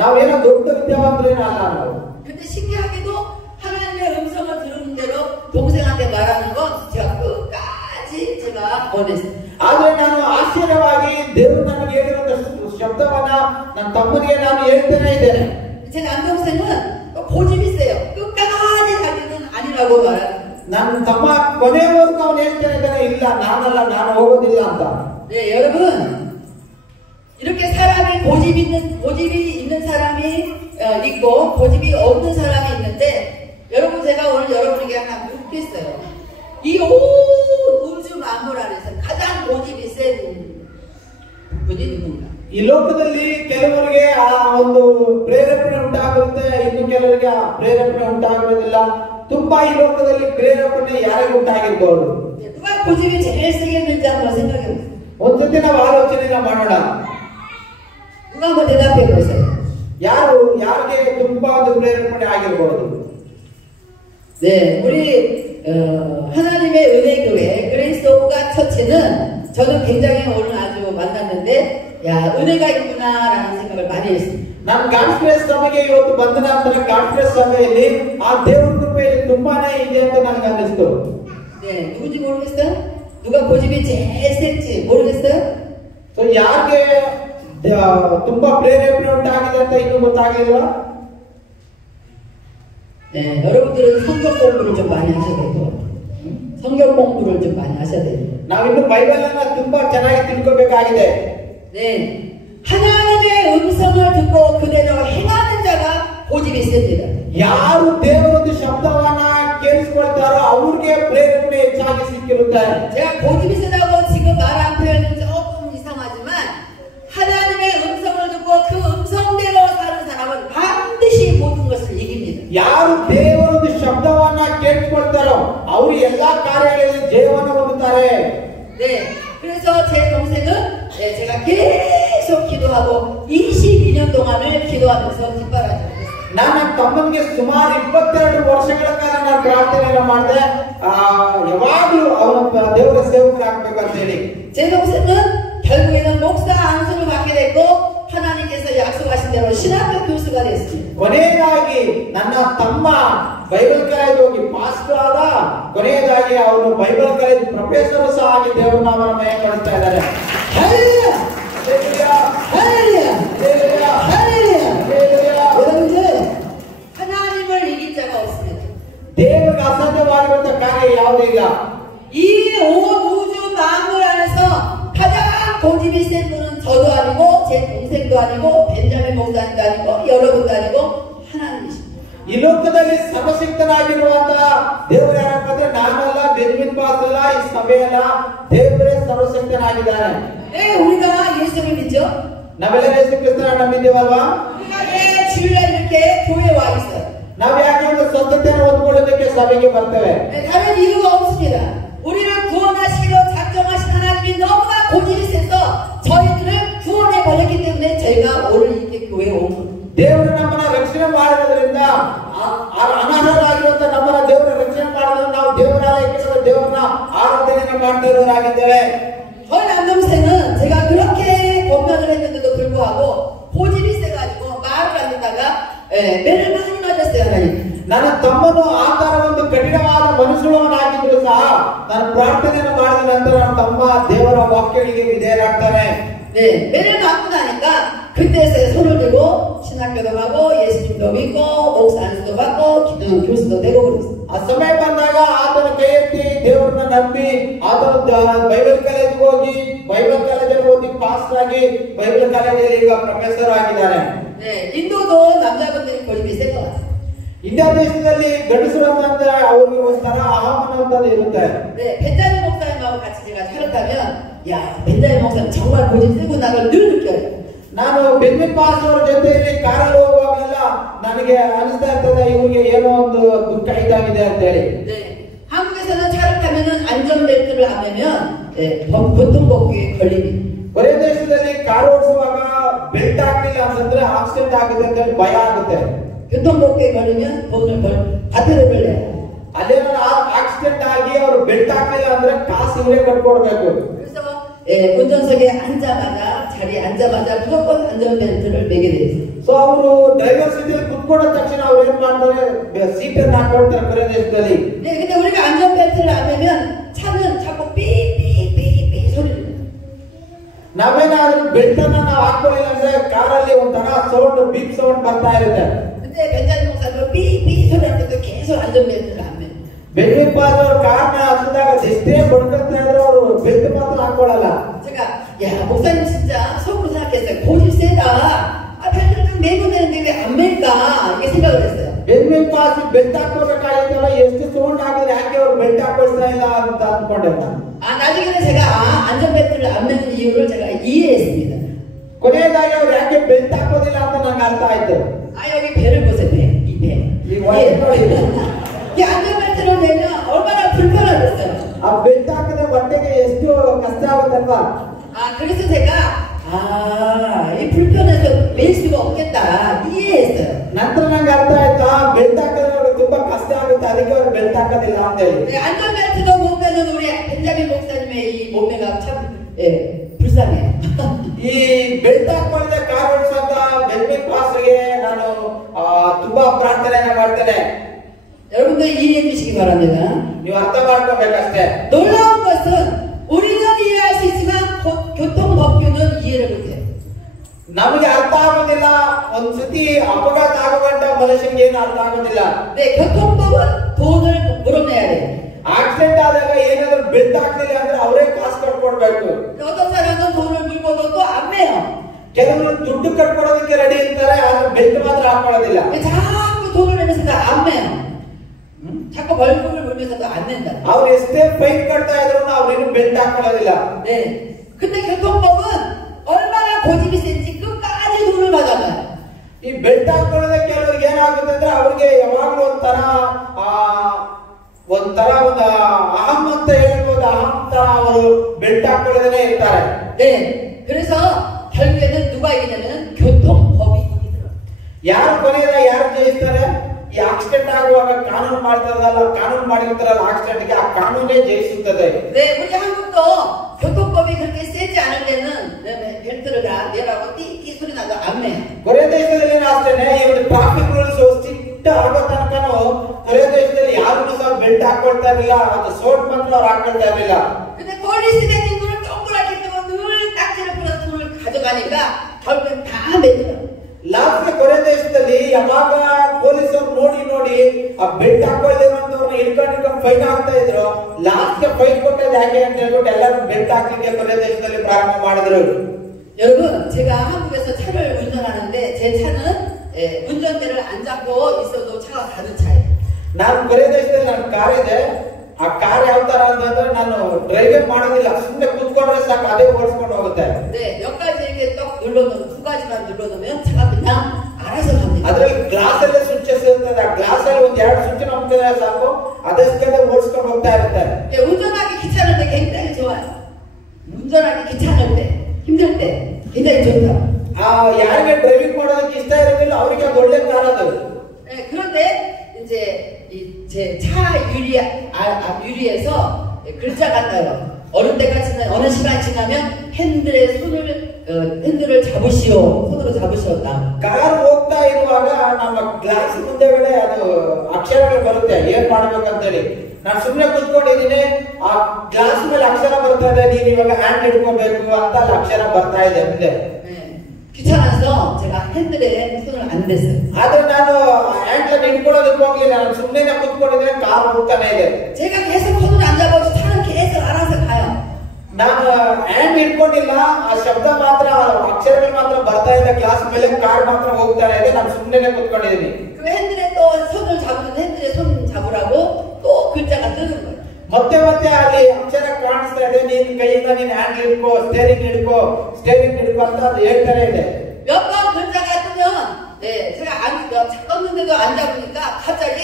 ನಾವೇನೋ ದೊಡ್ಡ ವಿದ್ಯಾವಂತರೇನೂ ಅಲ್ಲ ನಾವು. 근데 신기하게도 하나님의 음성을 들은 대로 동생한테 말하는 건 제가 끝까지 제가 원했어요. ಆದ್ರೆ ನಾನು ಆಶ್ಚರ್ಯವಾಗಿ ದೇವರು ನನಗೆ ಹೇಳಿರುವಂತ ಶಬ್ದವನ್ನ ನನ್ನ ತಮ್ಮನಿಗೆ ನಾನು ಹೇಳ್ತೇನೆ ಇದ್ದೇನೆ. 제 남동생은 고집이 세요. 끝까지 자기는 아니라고 말해요. ನನ್ನ ತಮ್ಮ ಕೊನೆಯವರೆಗೂ ಅವನು ಹೇಳ್ತೇನೆ ಇದ್ದಾನೆ, ಇಲ್ಲ ನಾನಲ್ಲ, ನಾನು ಹೋಗೋದಿಲ್ಲ ಅಂತ. 네, 여러분 이렇게 사람이 고집이 있는 사람이 있고 고집이 없는 사람이 있는데 여러분 제가 오늘 여러분에게 하나 묻겠어요. 이 온 우주 만물 안에서 가장 고집이 센 분이 누군가? ಈ ಲೋಕದಲ್ಲಿ ಕೆಲವರಿಗೆ ಆ ಒಂದು ಪ್ರೇರೇಪಣೆ ಉಂಟಾಗುತ್ತೆ, ಇನ್ನು ಕೆಲವರಿಗೆ ಆ ಪ್ರೇರೇಪಣೆ ಉಂಟಾಗುವುದಿಲ್ಲ. ತುಂಬಾ ಈ ಲೋಕದಲ್ಲಿ ಪ್ರೇರೇಪಣೆ ಯಾರಿಗೆ ಉಂಟಾಗಿರ್ಬೋದು? 누가 고집이 제일 세게 있는지 한번 생각해보세요. ಒಂದ್ಸತಿ ನಾವು ಆಲೋಚನೆನ ಮಾಡೋಣ. 누가 한번 대답해보세요. ಯಾರಿಗೆ ತುಂಬಾ ಒಂದು ಪ್ರೇರೇಪಣೆ ಆಗಿರ್ಬೋದು? 네, 우리 하나님의 은혜 교회 그레이스 오브 갓 처치는 저는 굉장히 오늘 아주 만났는데 야 은혜가 있구나라는 생각을 많이 했습니다. ನಾನು ಗಾಡ್ಸ್ ಗ್ರೇಸ್ ಸಭೆಗೆ ಇವತ್ತು ಬಂದ ನಂತರ ಗಾಡ್ಸ್ ಗ್ರೇಸ್ ಸಭೆಯಲ್ಲಿ ಆ ದೇವರ ಕೃಪೆ ತುಂಬಾನೇ ಇದೆ ಅಂತ ನನಗೆ ಅನ್ನಿಸ್ತು. 네, 누군지 모르겠어요? 누가 고집이 제일 셌지 모르겠어요? ಸೊ ಯಾರಿಗೆ ತುಂಬಾ ಪ್ರೇರೇಪಣೆ ಉಂಟಾಗಿದೆ ಅಂತ ಇನ್ನೂ ಗೊತ್ತಾಗಲಿಲ್ವಾ? 네, 여러분들은 성경 공부를 좀 많이 하셔야 돼요. 성경 공부를 좀 많이 하셔야 돼요. ನಾವಿನ್ನು ಬೈಬಲ್ ಅನ್ನ ತುಂಬಾ ಚೆನ್ನಾಗಿ ತಿಳ್ಕೋಬೇಕಾಗಿದೆ. 네, 하나님의 음성을 듣고 그대로 행하는 자가 고집이 셉니다. ಯಾರು ದೇವರೊಂದು ಶಬ್ದವನ್ನ ಕೇಳಿಸಿಕೊಳ್ತಾರೋ ಅವ್ರಿಗೆ ಪ್ರೇರಣೆ ಹೆಚ್ಚಾಗಿ ಸಿಕ್ಕಿರುತ್ತೆ. 제가 고집이 세다고 지금 말한 표현은 조금 이상하지만 하나님의 음성을 듣고 그 음성대로 사는 사람은 반드시 모든 것을 이깁니다. ಯಾರು ದೇವರೊಂದು ಶಬ್ದವನ್ನ ಕೇಳಿಸಿಕೊಳ್ತಾರೋ ಅವರು ಎಲ್ಲಾ ಕಾರ್ಯಗಳಲ್ಲಿ ಜಯವನ್ನು ಹೊಂದುತ್ತಾರೆ. 네, 그래서 제 동생은 제가 계속 기도하고 22년 동안을 기도하면서 뒷바라지를 했어요. ನನ್ನ ತಮ್ಮನಿಗೆ ಸುಮಾರು 22 ವರ್ಷಗಳ ಕಾಲ ನಾನು ಪ್ರಾರ್ಥನೆಯನ್ನು ಮಾಡಿದೆ. ಯಾವಾಗಲೂ ಅವನ ದೇವರ ಸೇವಕರಾಗಬೇಕು ಅಂತ ಹೇಳಿ. 제 동생은 결국에는 목사 안수를 받게 됐고 하나님께서 약속하신 대로 신학교 교수가 됐습니다. ಕೊನೆಯದಾಗಿ ನನ್ನ ತಮ್ಮ ಬೈಬಲ್ ಕಾಲೇಜ್ ಹೋಗಿ ಪಾಸ್ಟರ್ ಆದ. ಕೊನೆಯದಾಗಿ ಅವನು ಬೈಬಲ್ ಕಾಲೇಜ್ ಪ್ರೊಫೆಸರ್ ಸಹ ಆಗಿ ದೇವರ ನಾಮವನ್ನು ಮಹಿಮೆಪಡಿಸ್ತಾ ಇದ್ದಾರೆ. 할렐루야! 할렐루야! 할렐루야! 여러분들 하나님을 이긴 자가 없습니다. ದೇವರಿಗೆ ಅಸಾಧ್ಯವಾಗಿರುವಂತಹ ಕಾರ್ಯ ಯಾವುದೂ ಇಲ್ಲ. 이 온 우주 만물 안에서 가장 고집이 센 분은 저도 아니고 제 동생도 아니고 벤자민 목사님도 아니고 여러분도 아니고 하나님이십니다. ಈ ಲೋಕದಲ್ಲಿ ಸರ್ವಶಕ್ತನಾಗಿರುವಂತಹ ದೇವರು ಯಾರಪ್ಪ ಅಂದ್ರೆ ನಾನಲ್ಲ, ಬೆಂಜಮಿನ್ ಪಾಸ್ ಅಲ್ಲ, ಈ ಸಭೆಯಲ್ಲ, ದೇವರೇ ಸರ್ವಶಕ್ತನಾಗಿದ್ದಾನೆ. 우리가 예수를 믿죠? ನಾವೆಲ್ಲ ಯೇಸು ಕ್ರಿಸ್ತನ ನಂಬಿದ್ದೇವಲ್ವಾ? 우리가 왜 주일날 이렇게 교회에 와 있어요? ನಾವು ಯಾಕೆ ಒಂದು ಸ್ವಸ್ಥತೆಯನ್ನು ಹೊಂದಿಕೊಳ್ಳೋದಕ್ಕೆ ಸಭೆಗೆ ಬರ್ತೇವೆ? 다른 이유가 없습니다. 우리를 구원하시기로 작정하신 하나님이 너무나 고집이 세서 저희들을 구원해 버렸기 때문에 저희가 오늘 이렇게 교회에 온 겁니다. ದೇವರು ನಮ್ಮನ್ನ ರಕ್ಷಣೆ ಮಾಡುವುದರಿಂದ ಅನರ್ಹರಾಗಿರುವಂತ ನಮ್ಮನ್ನ ದೇವರ ರಕ್ಷಣೆ ಮಾಡೋದ್ರಿಂದ ನಾವು ದೇವರಾಲಯಕ್ಕೆ ದೇವರನ್ನ ಆರಾಧನೆಯನ್ನು ಮಾಡ್ತಾ ಇರೋರಾಗಿದ್ದೇವೆ. 불구하고 고집이 세가지고 말을 안 듣다가 매를 많이 맞았어요 하나님. ನನ್ನ ತಮ್ಮನು ಆ ತರ ಒಂದು ಕಠಿಣವಾದ ಮನುಷ್ಯನಾಗಿದ್ರು ಸಹ ನಾನು ಪ್ರಾರ್ಥನೆಯನ್ನು ಮಾಡಿದ ನಂತರ ನನ್ನ ತಮ್ಮ ದೇವರ ವಾಕ್ಯಗಳಿಗೆ ವಿಧೇಯರಾಗ್ತಾನೆ. 네, 매를 맞고 나니까 그때서야 손을 들고 신학교도 가고 예수님도 믿고 목사 안수도 받고 기도 교수도 되고 그랬어요. ಆ ಸಮಯ ಬಂದಾಗ ಆತನ ಕೈ ಎತ್ತಿ ದೇವರನ್ನ ನಂಬಿ ಆತನ ಬೈಬಲ್ ಕಾಲೇಜ್ಗೆ ಹೋಗಿ ಬೈಬಲ್ ಕಾಲೇಜಲ್ಲಿ ಓದಿ ಪಾಸ್ ಆಗಿ ಬೈಬಲ್ ಕಾಲೇಜಲ್ಲಿ ಈಗ ಪ್ರೊಫೆಸರ್ ಆಗಿದ್ದಾರೆ. 네, 인도도 남자분들이 고집이 센 것 같아요. ಇಂಡಿಯಾ ದೇಶದಲ್ಲಿ ಗಂಡಸರು ಅಂತಂದ್ರೆ ಅವ್ರಿಗೆ ಒಂಥರ ಅಹಮನ ಅಂತ ಇರುತ್ತೆ. 네, 벤자민 목사님하고 같이 제가 살았다면 야, 벤자민 목사님 정말 고집 세구나 걸 늘 느껴요. ನಾನು ಬೆನ್ಮಿನ್ ಪಾಸ್ ಅವರ ಜೊತೆಯಲ್ಲಿ ಕಾರಲ್ಲಿ ಹೋಗುವಾಗಲೆಲ್ಲ ನನಗೆ ಅನಿಸ್ತಾ ಇರ್ತದೆ ಇವ್ರಿಗೆ ಏನೋ ಒಂದು ದುಃಖ ಇದಾಗಿದೆ ಅಂತ ಹೇಳಿ. 네, 한국에서는 차를 타면은 안전벨트를 안 매면 교통법규에 걸리니. ಕೊರಿಯ ದೇಶದಲ್ಲಿ ಕಾರ್ ಓಡಿಸುವಾಗ ಬೆಲ್ಟ್ ಹಾಕಲಿಲ್ಲ ಅಂತಂದ್ರೆ ಆಕ್ಸಿಡೆಂಟ್ ಆಗಿದೆ ಅಂತ ಹೇಳಿ ಭಯ ಆಗುತ್ತೆ. 교통법규에 걸리면 돈을 과태료를 내요. ಅಲ್ಲೇನೋ ಆಕ್ಸಿಡೆಂಟ್ ಆಗಿ ಅವರು ಬೆಲ್ಟ್ ಹಾಕಲಿಲ್ಲ ಅಂದ್ರೆ ಕಾಸು ಇವರೇ ಕಟ್ಕೊಡ್ಬೇಕು. 그래서 운전석에 앉자마자 자리에 앉자마자 무조건 안전벨트를 매게 돼 있어요. ಸೊ ಅವರು ಡ್ರೈವರ್ ಸೀಟಲ್ಲಿ ಕುತ್ಕೊಂಡ ತಕ್ಷಣ ಅವ್ರು ಏನ್ ಮಾಡ್ತಾರೆ ಸೀಟ್ ಅನ್ನು ಹಾಕೊಳ್ತಾರೆ ಕೊರಿಯ ದೇಶದಲ್ಲಿ. 네, 근데 우리가 안전벨트를 안 매면 차는 자꾸 삐삐삐삐 소리를 내요. ನಾವೇನಾದ್ರೂ ಬೆಲ್ಟ್ ಅನ್ನ ನಾವು ಹಾಕೊಳ್ಳಿಲ್ಲ ಅಂದ್ರೆ ಕಾರಲ್ಲಿ ಒಂಥರ ಸೌಂಡ್ ಬೀಪ್ ಸೌಂಡ್ ಬರ್ತಾ ಇರುತ್ತೆ. 근데 벤자민 목사도 삐삐 소리 하면서 계속 안전벨트를 안 매요. ಬೆನ್ಮಿನ್ ಪಾಸ್ ಅವ್ರ ಕಾರ್ನ ಹತ್ತಿದಾಗ ಎಷ್ಟೇ ಬಡ್ಕೊಂತ ಇದ್ರು ಅವರು ಬೆಲ್ಟ್ ಮಾತ್ರ ಹಾಕೊಳ್ಳಲ್ಲ. 제가 야 목사님 진짜 속으로 생각했어요. 고집 세다. 벨트를 좀 매고 되는데 왜 안 맬까 이렇게 생각을 했어요. ಬೆನ್ಮಿನ್ ಪಾಸ್ ಬೆಲ್ಟ್ ಹಾಕೋಬೇಕಾಗಿತ್ತಲ್ಲ ಎಷ್ಟು ಸೌಂಡ್ ಆಗಿದ್ರೆ ಯಾಕೆ ಅವ್ರು ಬೆಲ್ಟ್ ಹಾಕೊಳ್ತಾ ಇಲ್ಲ ಅಂತ ಅಂದ್ಕೊಂಡೆ ನಾನು. 나중에는 제가 안전벨트를 안 매는 이유를 제가 이해했습니다. ಕೊನೆಯದಾಗಿ ಅವ್ರು ಯಾಕೆ ಬೆಲ್ಟ್ ಹಾಕೋದಿಲ್ಲ ಅಂತ ನಂಗೆ ಅರ್ಥ ಆಯ್ತು. 여기 배를 보세요. 배. 이 배. 이 안전벨트를 매면 얼마나 불편하겠어요. ಆ ಬೆಲ್ಟ್ ಹಾಕಿದ್ರೆ ಹೊಟ್ಟೆಗೆ ಎಷ್ಟು ಕಷ್ಟ ಆಗುತ್ತಲ್ವಾ. 그래서 제가 이 불편해서 맬 수가 없겠다 이해했어요. ನಂತರ ನಂಗೆ ಅರ್ಥ ಆಯ್ತು ಬೆಲ್ಟ್ ಹಾಕಿದ್ರೆ ತುಂಬಾ ಕಷ್ಟ ಆಗುತ್ತೆ ಅದಕ್ಕೆ ಅವ್ರು ಬೆಲ್ಟ್ ಹಾಕೋದಿಲ್ಲ ಅಂತ ಹೇಳಿ. 네, 안전벨트도 못 매는 우리 벤자민 목사님의 이 몸매가 참 불쌍해요. ಈ ಬೆಲ್ಟ್ ಹಾಕೊಳ್ಳದೆ ಕಾರ್ ಓಡಿಸುವಂತ ಬೆನ್ಮಿನ್ ಪಾಸ್ಗೆ ನಾನು ತುಂಬಾ ಪ್ರಾರ್ಥನೆಯನ್ನ ಮಾಡ್ತೇನೆ. 여러분들 이해해 주시기 바랍니다. ನೀವು ಅರ್ಥ ಮಾಡ್ಕೋಬೇಕಷ್ಟೇ. 놀라운 것은 우리는 이해할 수 있지만 교통법규는 이해를 못해요. ನಮಗೆ ಅರ್ಥ ಆಗೋದಿಲ್ಲ. ಒಂದ್ಸತಿ ಅಪಘಾತ ಆಗೋ ಮನುಷ್ಯನಿಗೆ ಏನು ಅರ್ಥ ಆಗೋದಿಲ್ಲ. 네, 교통법은 돈을 물어내야 돼요. ಆಕ್ಸಿಡೆಂಟ್ ಆದಾಗ ಏನಾದ್ರು ಬೆಲ್ಟ್ ಹಾಕ್ಲಿಲ್ಲ ಅಂದ್ರೆ ಅವರೇ ಕಾಸು ಕಟ್ಕೊಡ್ಬೇಕು. 어떤 사람은 돈을 물고도 또 안 매요. ಕೆಲವರು ದುಡ್ಡು ಕಟ್ಕೊಡೋದಕ್ಕೆ ರೆಡಿ ಇರ್ತಾರೆ ಆದ್ರೆ ಬೆಲ್ಟ್ ಮಾತ್ರ ಹಾಕೊಳ್ಳೋದಿಲ್ಲ. 자꾸 돈을 내면서도 안 매요. 자꾸 벌금을 물면서도 안 낸다. ಅವ್ರು ಎಷ್ಟೇ ಫೈನ್ ಕಟ್ತಾ ಇದ್ರು ಅವ್ರೇನು ಬೆಲ್ಟ್ ಹಾಕೊಳ್ಳೋದಿಲ್ಲ. 네, 근데 교통법은 얼마나 고집이 센지 끝까지 돈을 받아가요. ಈ ಬೆಲ್ಟ್ ಹಾಕೊಳ್ಳೋದಕ್ಕೆ ಕೆಲವರಿಗೆ ಏನಾಗುತ್ತೆ ಅಂದ್ರೆ ಅವ್ರಿಗೆ ಯಾವಾಗಲೂ ಒಂಥರ ಒಂದು ಅಹಂ ಅಂತ ಹೇಳ್ಬೋದು. ಅಹಂ ತರ ಅವರು ಬೆಲ್ಟ್ ಹಾಕೊಳ್ಳೋದೇ ಇರ್ತಾರೆ. 네, 그래서 결국에는 누가 이기냐면 교통법이 이기더라고요. ಯಾರು ಕೊನೆಯದ ಯಾರು ಜಯಿಸ್ತಾರೆ? ಈ ಆಕ್ಸಿಡೆಂಟ್ ಆಗುವಾಗ ಕಾನೂನು ಮಾಡ್ತಾರಲ್ಲ, ಕಾನೂನು ಮಾಡಿರ್ತಾರಲ್ಲ ಆಕ್ಸಿಡೆಂಟ್ಗೆ, ಆ ಕಾನೂನೇ ಜಯಿಸುತ್ತದೆ. 네, 우리 한국도 교통법이 그렇게 세지 않을 때는 벨트를 다 내라고 띠끼 소리 나도 안 매. ಕೊರಿಯ ದೇಶದಲ್ಲಿ ಅಷ್ಟೇನೆ ಈ ಒಂದು ಟ್ರಾಫಿಕ್ ರೂಲ್ಸ್ ಸ್ಟ್ರಿಕ್ಟ್ ಆಗೋ ತನಕನೂ ಕೊರಿಯ ದೇಶದಲ್ಲಿ ಯಾರು ಸಹ ಬೆಲ್ಟ್ ಹಾಕೊಳ್ತಾ ಇರಲಿಲ್ಲ. ಅದು ಸೋಟ್ ಮಾತ್ರ ಅವ್ರು ಹಾಕೊಳ್ತಾ ಇರಲಿಲ್ಲ. 근데 폴리스 대는 눈을 동그랗게 뜨고 늘 딱지를 풀어서 돈을 가져가니까 결국엔 다 매더라고요. ಲಾಸ್ಟ್ ಕೊರಿಯ ದೇಶದಲ್ಲಿ ಯಾವಾಗ ಪೊಲೀಸರು ನೋಡಿ ಆ ಬೆಲ್ಟ್ ಹಾಕೊಳ್ಳಿರುವಂತವ್ರನ್ನ ಹಿಡ್ಕೊಂಡು ಫೈನ್ ಆಗ್ತಾ ಇದ್ರು. ಲಾಸ್ಟ್ ಫೈನ್ ಕೊಟ್ಟದ್ದು ಯಾಕೆ ಅಂತ ಹೇಳ್ಬಿಟ್ಟು ಎಲ್ಲರೂ ಬೆಲ್ಟ್ ಹಾಕ್ಲಿಕ್ಕೆ ಕೊರಿಯ ದೇಶದಲ್ಲಿ ಪ್ರಾರಂಭ ಮಾಡಿದ್ರು. 여러분, 제가 한국에서 차를 운전하는데 제 차는 운전대를 안 잡고 있어도 차가 가는 차예요. ನಾನು ಕೊರಿಯ ದೇಶದಲ್ಲಿ ನನ್ನ ಕಾರ್ ಇದೆ. ಆ ಕಾರ್ ಯಾವ ತರ ಅಂತಂದ್ರೆ ನಾನು ಡ್ರೈವಿಂಗ್ ಮಾಡೋದಿಲ್ಲ. ಸುಮ್ಮನೆ ಕೂತ್ಕೊಂಡ್ರೆ ಸಾಕು, ಅದೇ ಓಡಿಸ್ಕೊಂಡು ಹೋಗುತ್ತೆ. 네, 몇 가지 이렇게 딱 눌러놓으면, 두 가지만 눌러놓으면 차가 그냥 알아서 갑니다. ಅದ್ರಲ್ಲಿ ಗ್ಲಾಸ್ ಅಲ್ಲೇ ಸ್ವಿಚಸ್ ಇರ್ತದೆ. ಆ ಗ್ಲಾಸ್ ಅಲ್ಲಿ ಒಂದ್ ಎರಡು ಸ್ವಿಚ್ ನಂಬಿದ್ರೆ ಸಾಕು, ಅದಷ್ಟೇ ಓಡಿಸ್ಕೊಂಡು ಹೋಗ್ತಾ ಇರುತ್ತೆ. 네, 운전하기 귀찮을 때 굉장히 좋아요. 운전하기 귀찮을 때, 힘들 때 굉장히 좋다. ಯಾರಿಗೆ ಡ್ರೈವಿಂಗ್ ಮಾಡೋದಕ್ಕೆ ಇಷ್ಟ ಇರೋದಿಲ್ಲ ಅವರಿಗೆ ಅದು ಒಳ್ಳೆ ಕಾರ್ ಅದು. 네, 그런데 이제 제 차 유리에서 글자가 떠요. 어느 시간이 지나면 핸들을 잡으시오. 손으로 잡으시었다. ಕಾರ್ ಹೋಗ್ತಾ ಇರುವಾಗ ನಮ್ಮ ಗ್ಲಾಸ್ ಮುಂದೆಗಡೆ ಅದು ಅಕ್ಷರಗಳು ಬರುತ್ತೆ ಏನ್ ಮಾಡ್ಬೇಕಂತೇಳಿ ನಾನು ಸುಮ್ಮನೆ ಕೂತ್ಕೊಂಡಿದ್ದೀನಿ ಆ ಗ್ಲಾಸ್ ಮೇಲೆ ಅಕ್ಷರ ಬರ್ತಾ ಇದೆ ನೀನು ಇವಾಗ ಹ್ಯಾಂಡ್ ಹಿಡ್ಕೋಬೇಕು ಅಂತ ಅಲ್ಲಿ ಅಕ್ಷರ ಬರ್ತಾ ಇದೆ ಮುಂದೆ 귀찮아서 제가 핸들에 손을 안 댔어요. ಆದ್ರೆ ನಾನು ಹ್ಯಾಂಡ್ ಹಿಡ್ಕೊಳ್ಳೋದಕ್ಕೆ ಹೋಗ್ಲಿಲ್ಲ ನಾನು ಸುಮ್ಮನೆ ಕೂತ್ಕೊಂಡಿದ್ರೆ ಕಾರ್ ಹೋಗ್ತಾನೆ ಇದೆ 제가 계속 손을 안 잡아도 차는 계속 알아서 가요. ನಾನು ಹ್ಯಾಂಡ್ ಹಿಡ್ಕೊಂಡಿಲ್ಲ ಆ ಶಬ್ದ ಮಾತ್ರ ಅಕ್ಷರಗಳು ಮಾತ್ರ ಬರ್ತಾ ಇದೆ ಗ್ಲಾಸ್ ಮೇಲೆ ಕಾರ್ ಮಾತ್ರ ಹೋಗ್ತಾನೆ ಇದೆ ನಾನು ಸುಮ್ಮನೆ ಕೂತ್ಕೊಂಡಿದ್ದೀನಿ 그 핸들에 또 손을 잡으면 핸들에 손 잡으라고 또 글자가 뜨는 거예요. ಮತ್ತೆ ಮತ್ತೆ ಅಲ್ಲಿ ಅಕ್ಷರ ಕಾಣಿಸ್ತಾ ಇದೆ ನೀನ್ ಕೈಯಿಂದ ನೀನ್ ಹ್ಯಾಂಡ್ ಹಿಡ್ಕೋ ಸ್ಟೇರಿಂಗ್ ಹಿಡ್ಕೋ ಅಂತ ಅದು ಹೇಳ್ತಾನೆ ಇದೆ 몇 번 글자가 뜨면 제가 떴는데도 안 잡으니까 갑자기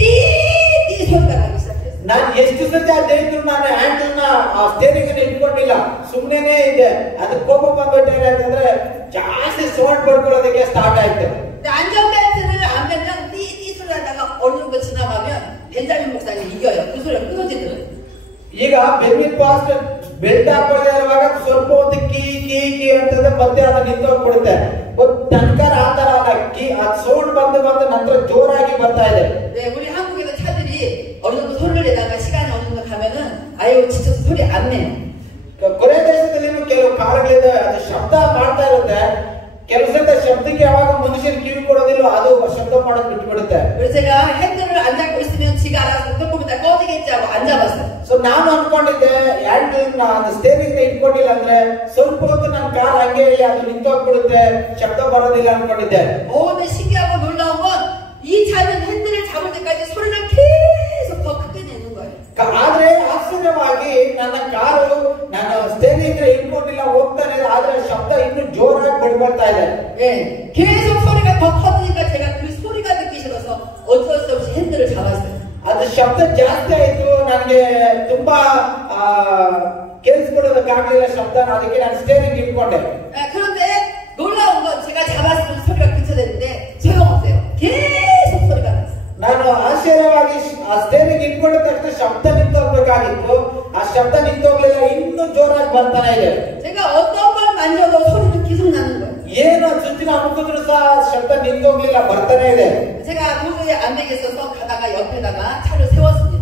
띠띠 소리가 나기 시작했어요. ನಾನು ಎಷ್ಟು ಸತಿ ಅದು ಹೇಳಿದ್ರು ನಾನು ಹ್ಯಾಂಡಲ್ ನ ಸ್ಟೇರಿಂಗ್ ಅನ್ನು ಇಟ್ಕೊಂಡಿಲ್ಲ ಸುಮ್ಮನೆ ಇದೆ ಅದು ಕೋಪ ಬಂದ್ಬಿಟ್ಟೆ ಅಂತಂದ್ರೆ ಜಾಸ್ತಿ ಸೌಂಡ್ ಪಡ್ಕೊಳ್ಳೋದಕ್ಕೆ ಸ್ಟಾರ್ಟ್ ಆಯ್ತು 안전벨트를 안 매면 띠띠 소리 하다가 어느 정도 지나가면 벤자민 목사님 이겨요. 그 소리가 끊어지더라고요. ಈಗ ಬೆನ್ನಿನ ಪಾಸ್ಟ್ ಬೆಲ್ಟ್ ಹಾಕೊಳ್ಳದೆ ಇರುವಾಗ ಸ್ವಲ್ಪ ಹೊತ್ತು ಕೀ ಅಂತಂದ್ರೆ ಮತ್ತೆ ಅದು ನಿಂತೋಗ್ಬಿಡುತ್ತೆ ಒಂದು ಟಂಕರ್ ಆ ತರ ಅಲ್ಲ ಅದು ಸೌಂಡ್ ಬಂದು ನಂತರ ಜೋರಾಗಿ ಬರ್ತಾ ಇದೆ 네, 우리 한국에서 차들이 어느 정도 소리를 내다가 시간이 어느 정도 가면은 아예 진짜 소리 안 내요. ಕೊರೆ ದೇಶದಲ್ಲಿ ಕೆಲವು ಕಾರುಗಳಿದೆ ಅದು ಶಬ್ದ ಮಾಡ್ತಾ ಇರುತ್ತೆ ಕೆಲವು ಸಲ ಶಬ್ದಕ್ಕೆ ಯಾವಾಗ ಮನುಷ್ಯನ ಕಿವಿ ಕೊಡೋದಿಲ್ಲ ಅದು ಶಬ್ದ ಮಾಡೋದು ಬಿಟ್ಬಿಡುತ್ತೆ 그래서 제가 핸들을 안 잡고 있으면 지가 알아서 조금 이따 꺼지겠지 하고 안 잡았어요. ಸೊ ನಾನು ಅನ್ಕೊಂಡಿದ್ದೆ ಹ್ಯಾಂಡಲ್ ಸ್ಟೇರಿಂಗ್ ಇಟ್ಕೊಂಡಿಲ್ಲ ಅಂದ್ರೆ ಸ್ವಲ್ಪ ಹೊತ್ತು ನನ್ನ ಕಾರ್ ಹಂಗೆ ಅದು ನಿಂತೋಗ್ಬಿಡುತ್ತೆ ಶಬ್ದ ಬರೋದಿಲ್ಲ ಅನ್ಕೊಂಡಿದ್ದೆ 근데 신기하고 놀라운 건 이 차는 핸들을 잡을 때까지 소리를 계속 더 크게 내는 거예요. ಆದ್ರೆ ಆಶ್ಚರ್ಯವಾಗಿ ನನ್ನ ಕಾರು ನಾನು ಸ್ಟೇರಿಂಗ್ ಇಟ್ಕೊಂಡಿಲ್ಲ ಹೋಗ್ತಾನೆ ಆದ್ರೆ ಶಬ್ದ ಇನ್ನು ಜೋರಾಗಿ ಬಿಡ್ಬರ್ತಾ ಇದೆ 계속 소리가 더 커지니까 제가 그 소리가 듣기 싫어서 어쩔 수 없이 핸들을 잡았어요. ಅದು ಶಬ್ದ ಜಾಸ್ತಿ ಆಯ್ತು ನನಗೆ ತುಂಬಾ ಕೇಳಿಸ್ಕೊಳ್ಳೋದಕ್ಕಾಗಲಿಲ್ಲ ಶಬ್ದ ಅದಕ್ಕೆ ನಾನು ಸ್ಟೇರಿಂಗ್ ಇಟ್ಕೊಂಡೆ 그런데 놀라운 건 제가 잡았으면 소리가 그쳐졌는데 소용없어요. 계속 소리가 났어요. ನಾನು ಆಶ್ಚರ್ಯವಾಗಿ ಆ ಸ್ಟೇರಿಂಗ್ ಇಟ್ಕೊಂಡ ತಕ್ಷಣ ಶಬ್ದ ನಿಂತೋಗ್ಬೇಕಾಗಿತ್ತು ಆ ಶಬ್ದ ನಿಂತೋಗ್ಲಿಲ್ಲ ಇನ್ನೂ ಜೋರಾಗಿ ಬರ್ತಾನೆ ಇದೆ 제가 어떤 걸 만져도 소리는 계속 나는 거예요. ಏನು ಸುತ್ತಿನ ಅನುಕೂದ್ರು ಸಹ ಶಬ್ದ ನಿಂತೋಗ್ಲಿಲ್ಲ ಬರ್ತಾನೆ ಇದೆ 제가 도저히 안 되겠어서 가다가 옆에다가 차를 세웠습니다.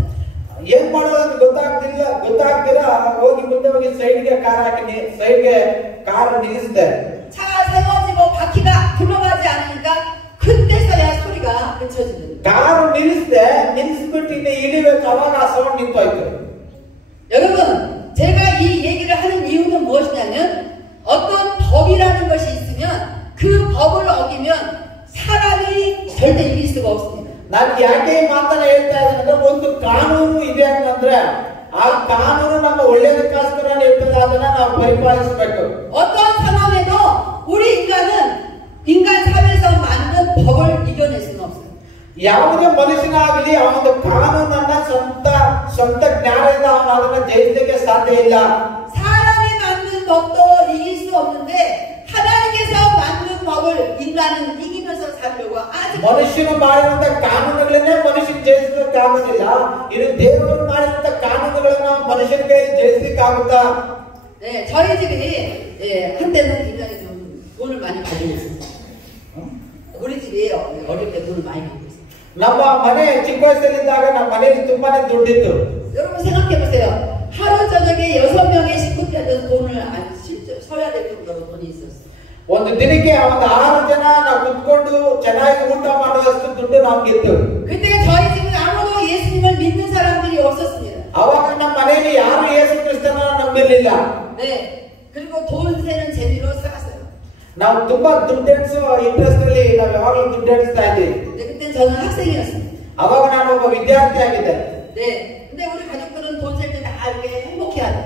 ಏನ್ ಮಾಡೋದಂತ ಗೊತ್ತಾಗ್ತೀರಾ ಹೋಗಿ ಮುಂದೆ ಹೋಗಿ ಸೈಡ್ಗೆ ಕಾರ್ ನಿಲ್ಲಿಸಿದೆ 차가 세워지고 바퀴가 굴러가지 않으니까 그때서야 소리가 그쳐지는 ಕಾರು ನಿಲ್ಲಿಸ್ಬಿಟ್ಟು ಇನ್ನು ಇಳಿಬೇಕು ಅವಾಗ ಆ ಸೌಂಡ್ ನಿಂತೋಯ್ತು 여러분 제가 이 얘기를 하는 이유는 무엇이냐면 어떤 법이라는 것이 있으면 그 법을 어기면 사람이 절대 이길 수가 없습니다. ನಾನು ಯಾಕೆ ಈ ಮಾತನ್ನ ಹೇಳ್ತಾ ಇದ್ದೇನೆ ಅಂದ್ರೆ ಒಂದು ಕಾನೂನು ಇದೆ ಅಂತಂದ್ರೆ ಆ ಕಾನೂನು ನಮ್ಮ ಒಳ್ಳೆಯದಕ್ಕೋಸ್ಕರ ಇರ್ತದೆ ಅದನ್ನ ನಾವು ಪರಿಪಾಲಿಸಬೇಕು 어떤 상황에도 우리 인간 사회에서 만든 법을 이겨낼 수는 없어요. ಯಾವುದೇ ಮನುಷ್ಯನಾಗಲಿ ಅವನ ಕಾನೂನನ್ನ ಸ್ವಂತ ಜ್ಞಾನದಿಂದ ಅವನು ಅದನ್ನ ಜಯಿಸಲಿಕ್ಕೆ ಸಾಧ್ಯ ಇಲ್ಲ 사람이 만든 법도 이길 수 없는데 하나님께서 만든 법을 인간은 이기면서 살려고 아직 ಮನುಷ್ಯನು ಮಾಡಿರುವಂತ ಕಾನೂನುಗಳನ್ನೇ ಮನುಷ್ಯನ ಜಯಿಸಲಿಕ್ಕಾಗೋದಿಲ್ಲ ಇದು ದೇವರು ಮಾಡಿರುವಂತ ಕಾನೂನುಗಳನ್ನ ಮನುಷ್ಯನ ಕೈಯಲ್ಲಿ ಜಯಿಸಲಿಕ್ಕಾಗುತ್ತಾ 네, 저희 집이 한때는 굉장히 좀 돈을 많이 가지고 있었어요. 우리 집이 어릴 때 돈을 많이 가지고 있어요. ನಮ್ಮ ಮನೆ ಚಿಕ್ಕ ವಯಸ್ಸಲ್ಲಿದ್ದಾಗ ನಮ್ಮ ಮನೆಯಲ್ಲಿ ತುಂಬಾನೇ ದುಡ್ಡಿತ್ತು 여러분 생각해 보세요. 하루 저녁에 6명의 식구들한테 돈을 써야 될 정도로 돈이 있었어요. ಒಂದು ದಿನಕ್ಕೆ ಒಂದು 6 ಜನ ನಾವು ಕುತ್ಕೊಂಡು ಚೆನ್ನಾಗಿ ಊಟ ಮಾಡುವಷ್ಟು ದುಡ್ಡು ನಮಗಿತ್ತು. 그때 저희 집은 아무도 예수님을 믿는 사람들이 없었습니다. 아ವಾಗ ನಮ್ಮ ಮನೆಯಲ್ಲಿ ಯಾರು ಯೇಸು ಕ್ರಿಸ್ತನನ್ನ ನಂಬಿರಲಿಲ್ಲ. 네. 그리고 돈 세는 재미로 살았어요. ನಾವು ತುಂಬಾ ದುಡ್ಡು ಎಣಿಸೋ ಇಂಟ್ರೆಸ್ಟ್ ಅಲ್ಲಿ ನಾವು ಯಾವಾಗಲೂ ದುಡ್ಡು ಎಣಿಸ್ತಾ ಇದ್ದೀವಿ. 그때 저는 학생이었습니다. 아ವಾಗ ನಾನು ಒಬ್ಬ ವಿದ್ಯಾರ್ಥಿ ಆಗಿದ್ದೆ. 네. 근데 우리 가족들은 돈 셀 때 다 이렇게 행복해하죠.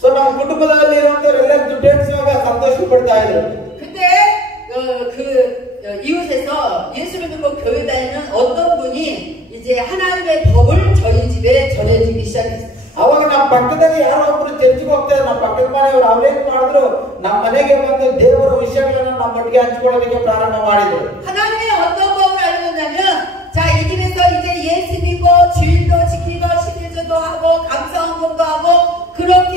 ಸೊ ನಮ್ಮ ಕುಟುಂಬದಲ್ಲಿ ಇರುವಂತವರೆಲ್ಲ ದುಡ್ಡು ಎಣಿಸುವಾಗ ಸಂತೋಷ ಪಡ್ತಾ ಇದ್ರು. 근데 이웃에서 예수를 믿고 교회 다니는 어떤 분이 이제 하나님의 법을 저희 집에 전해주기 시작했어요. ಅವಾಗ ನಮ್ಮ ಪಕ್ಕದಲ್ಲಿ ಯಾರೋ ಒಬ್ರು ಚರ್ಚಿಗೆ ಹೋಗ್ತಾರೆ ನಮ್ಮ ಪಕ್ಕದ ಮನೆಯವರು ಅವ್ರೇನ್ ಮಾಡಿದ್ರು ನಮ್ಮ ಮನೆಗೆ ಬಂದು ದೇವರ ವಿಷಯಗಳನ್ನು ನಮ್ಮೊಟ್ಟಿಗೆ ಹಂಚಿಕೊಳ್ಳೋದಕ್ಕೆ ಪ್ರಾರಂಭ ಮಾಡಿದ್ರು. 하나님의 어떤 법을 알려줬냐면 자, 이 집에서 이제 예수 믿고 주일도 지키고 11조도 하고 감사헌금도 하고 그렇게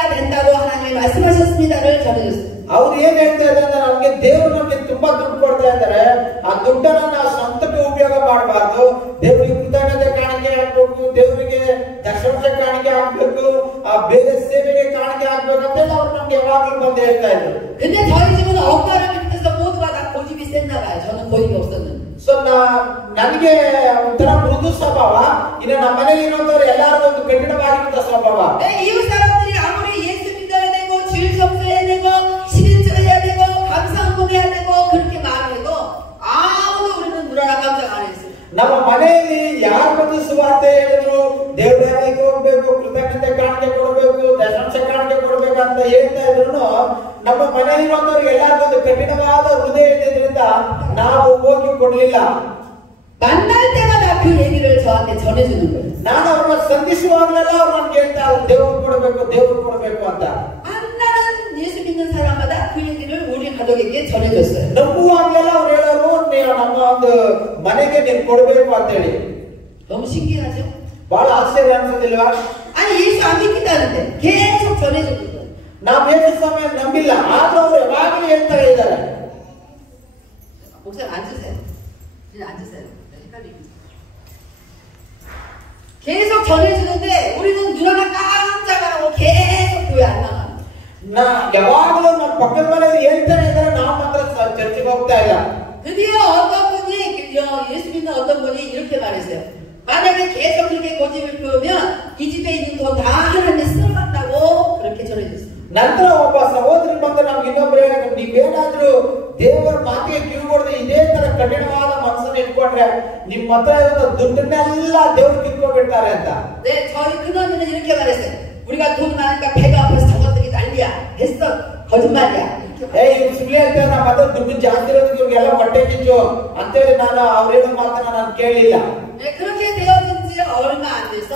받아야 된다고 하나님이 말씀하셨습니다를 전해줬어요. ಅವ್ರು ಏನ್ ಹೇಳ್ತಾ ಇದ್ದಾರೆ ಅಂದ್ರೆ ನಮ್ಗೆ ದೇವರು ನಮ್ಗೆ ತುಂಬಾ ದುಡ್ಡು ಕೊಡ್ತಾ ಇದ್ದಾರೆ. ಆ ದುಡ್ಡನ್ನ ನಾವು ಸ್ವಂತಕ್ಕೆ ಉಪಯೋಗ ಮಾಡಬಾರ್ದು. ದೇವರಿಗೆ ಕೃತಜ್ಞತೆ ಕಾಣಿಕೆ ಹಾಕ್ಬೇಕು, ದೇವರಿಗೆ ದಶಾಂಶ ಕಾಣಿಕೆ ಹಾಕ್ಬೇಕು, ಆ ಬೇರೆ ಸೇವೆಗೆ ಕಾಣಿಕೆ ಹಾಕ್ಬೇಕು ಅಂತೆಲ್ಲ ಅವ್ರು ನಮ್ಗೆ ಯಾವಾಗಲೂ ಬಂದು ಹೇಳ್ತಾ ಇದ್ರು. 근데 저희 집은 엄마를 밑에서 모두가 다 고집이 셌나 봐요. 저는 고집이 없었는데. ಸೊ ನನಗೆ ಒಂಥರ ಮೃದು ಸ್ವಭಾವ, ಇನ್ನು ನಮ್ಮ ಮನೇಲಿ ಇರೋದವ್ರು ಎಲ್ಲಾರು ಒಂದು ಕಠಿಣವಾಗಿರುತ್ತ ಸ್ವಭಾವ. 이웃 사람들이 아무리 예수 믿어야 되고 주일 점수해야 되고 11조 해야 되고 감사헌금 해야 되고 그렇게 말해도 아무도 우리는 누나랑 깜짝 안 했어요. ನಮ್ಮ ಮನೆಯಲ್ಲಿ ಯಾರ ಬಂದು ಸುವಾರ್ತೆ ಹೇಳಿದ್ರು, ದೇವರಿಗೆ ಹೋಗ್ಬೇಕು, ಕೃತಜ್ಞತೆ ಕಾಣಿಕೆ ಕೊಡಬೇಕು, ದಶಾಂಶ ಕಾಣಿಕೆ ಕೊಡ್ಬೇಕು ಅಂತ ಹೇಳ್ತಾ ಇದ್ರು ನಮ್ಮ ಮನೆಯಲ್ಲಿರುವಂತವ್ರಿಗೆ ಎಲ್ಲಾರ್ಗೊಂದು ಕಠಿಣವಾದ ಹೃದಯ ಇದ್ರಿಂದ ನಾವು ಹೋಗಿ ಕೊಡ್ಲಿಲ್ಲ. 만날 때마다 그 얘기를 저한테 전해주는 거예요. ನಾನು ಅವ್ರನ್ನ ಸಂಧಿಸುವಾಗಲೆಲ್ಲ ಅವ್ರು ನನ್ಗೆ ಹೇಳ್ತಾ ಇದ್ರು, ದೇವ್ರು ಕೊಡಬೇಕು ಅಂತ. 만나는 예수 믿는 사람마다 그 얘기를 우리 가족에게 전해줬어요. ನಂಬುವಾಗಲೆಲ್ಲ ಅವ್ರು ಹೇಳೋರು, ನಮ್ಮ ಒಂದು ಮನೆಗೆ ನೀನು ಕೊಡಬೇಕು ಅಂತ ಹೇಳಿ. 너무 신기하죠? ಬಹಳ ಆಶ್ಚರ್ಯ ಅನ್ಸೋದಿಲ್ವಾ? 아니 예수 안 믿긴다는데 계속 전해주는 거예요. ನಾವು ಯೇಸು ಸ್ವಾಮಿ ನಂಬಿಲ್ಲ, ಆದ್ರೂ ಅವ್ರು ಯಾವಾಗಲೂ ಹೇಳ್ತಾ ಇದ್ದಾರೆ. 목사님 앉으세요. 그냥 앉으세요. 계속 전해주는데 우리는 누나가 깜짝 안 하고 계속 교회 안 나가. ಯಾವಾಗಲೂ ನಮ್ಮ ಪಕ್ಕದ ಮನೆಯಲ್ಲಿ ಹೇಳ್ತಾನೆ ಇದ್ದಾರೆ, ನಾವು ಮಾತ್ರ ಚರ್ಚಿಗೆ ಹೋಗ್ತಾ ಇಲ್ಲ. 드디어 어떤 분이 예수 믿는 어떤 분이 이렇게 말했어요. 만약에 계속 그렇게 고집을 피우면 이 집에 있는 돈 다 하나님이 쓸어간다고 그렇게 전해줬어요. ನಂತರ ಒಬ್ಬ ಸಹೋದರಿ ಬಂದು ನಮ್ಗೆ ಇನ್ನೊಬ್ರು ಹೇಳಿದ್ರು, ನೀವೇನಾದ್ರೂ ದೇವರ ಮಾತಿಗೆ ಕಿವಿಗೊಡದೆ ಇದೇ ತರ ಕಠಿಣವಾದ ಮನಸ್ಸನ್ನು ಇಟ್ಕೊಂಡ್ರೆ ನಿಮ್ಮ ಹತ್ರ ಇರೋ ದುಡ್ಡನ್ನೆಲ್ಲ ದೇವ್ರು ಕಿತ್ಕೊಂಡ್ಬಿಡ್ತಾರೆ ಅಂತ. 네, 저희 큰언니는 이렇게 말했어요. 우리가 돈 많으니까 배가 아파서 저것들이 난리야. 됐어. 거짓말이야. ಇವ್ರು ಸುಳ್ಳು ಹೇಳ್ತಾರೆ, ನಮ್ಮ ಹತ್ರ ದುಡ್ಡು ಜಾಸ್ತಿ ಇರೋದಕ್ಕೆ ಇವ್ರಿಗೆಲ್ಲ ಹೊಟ್ಟೆ ಕಿಚ್ಚು ಅಂತೇಳಿ ನಾನು ಅವ್ರೇನು ಮಾತನ್ನ ನಾನು ಕೇಳಲಿಲ್ಲ. 네, 그렇게 되어진 지 얼마 안 돼서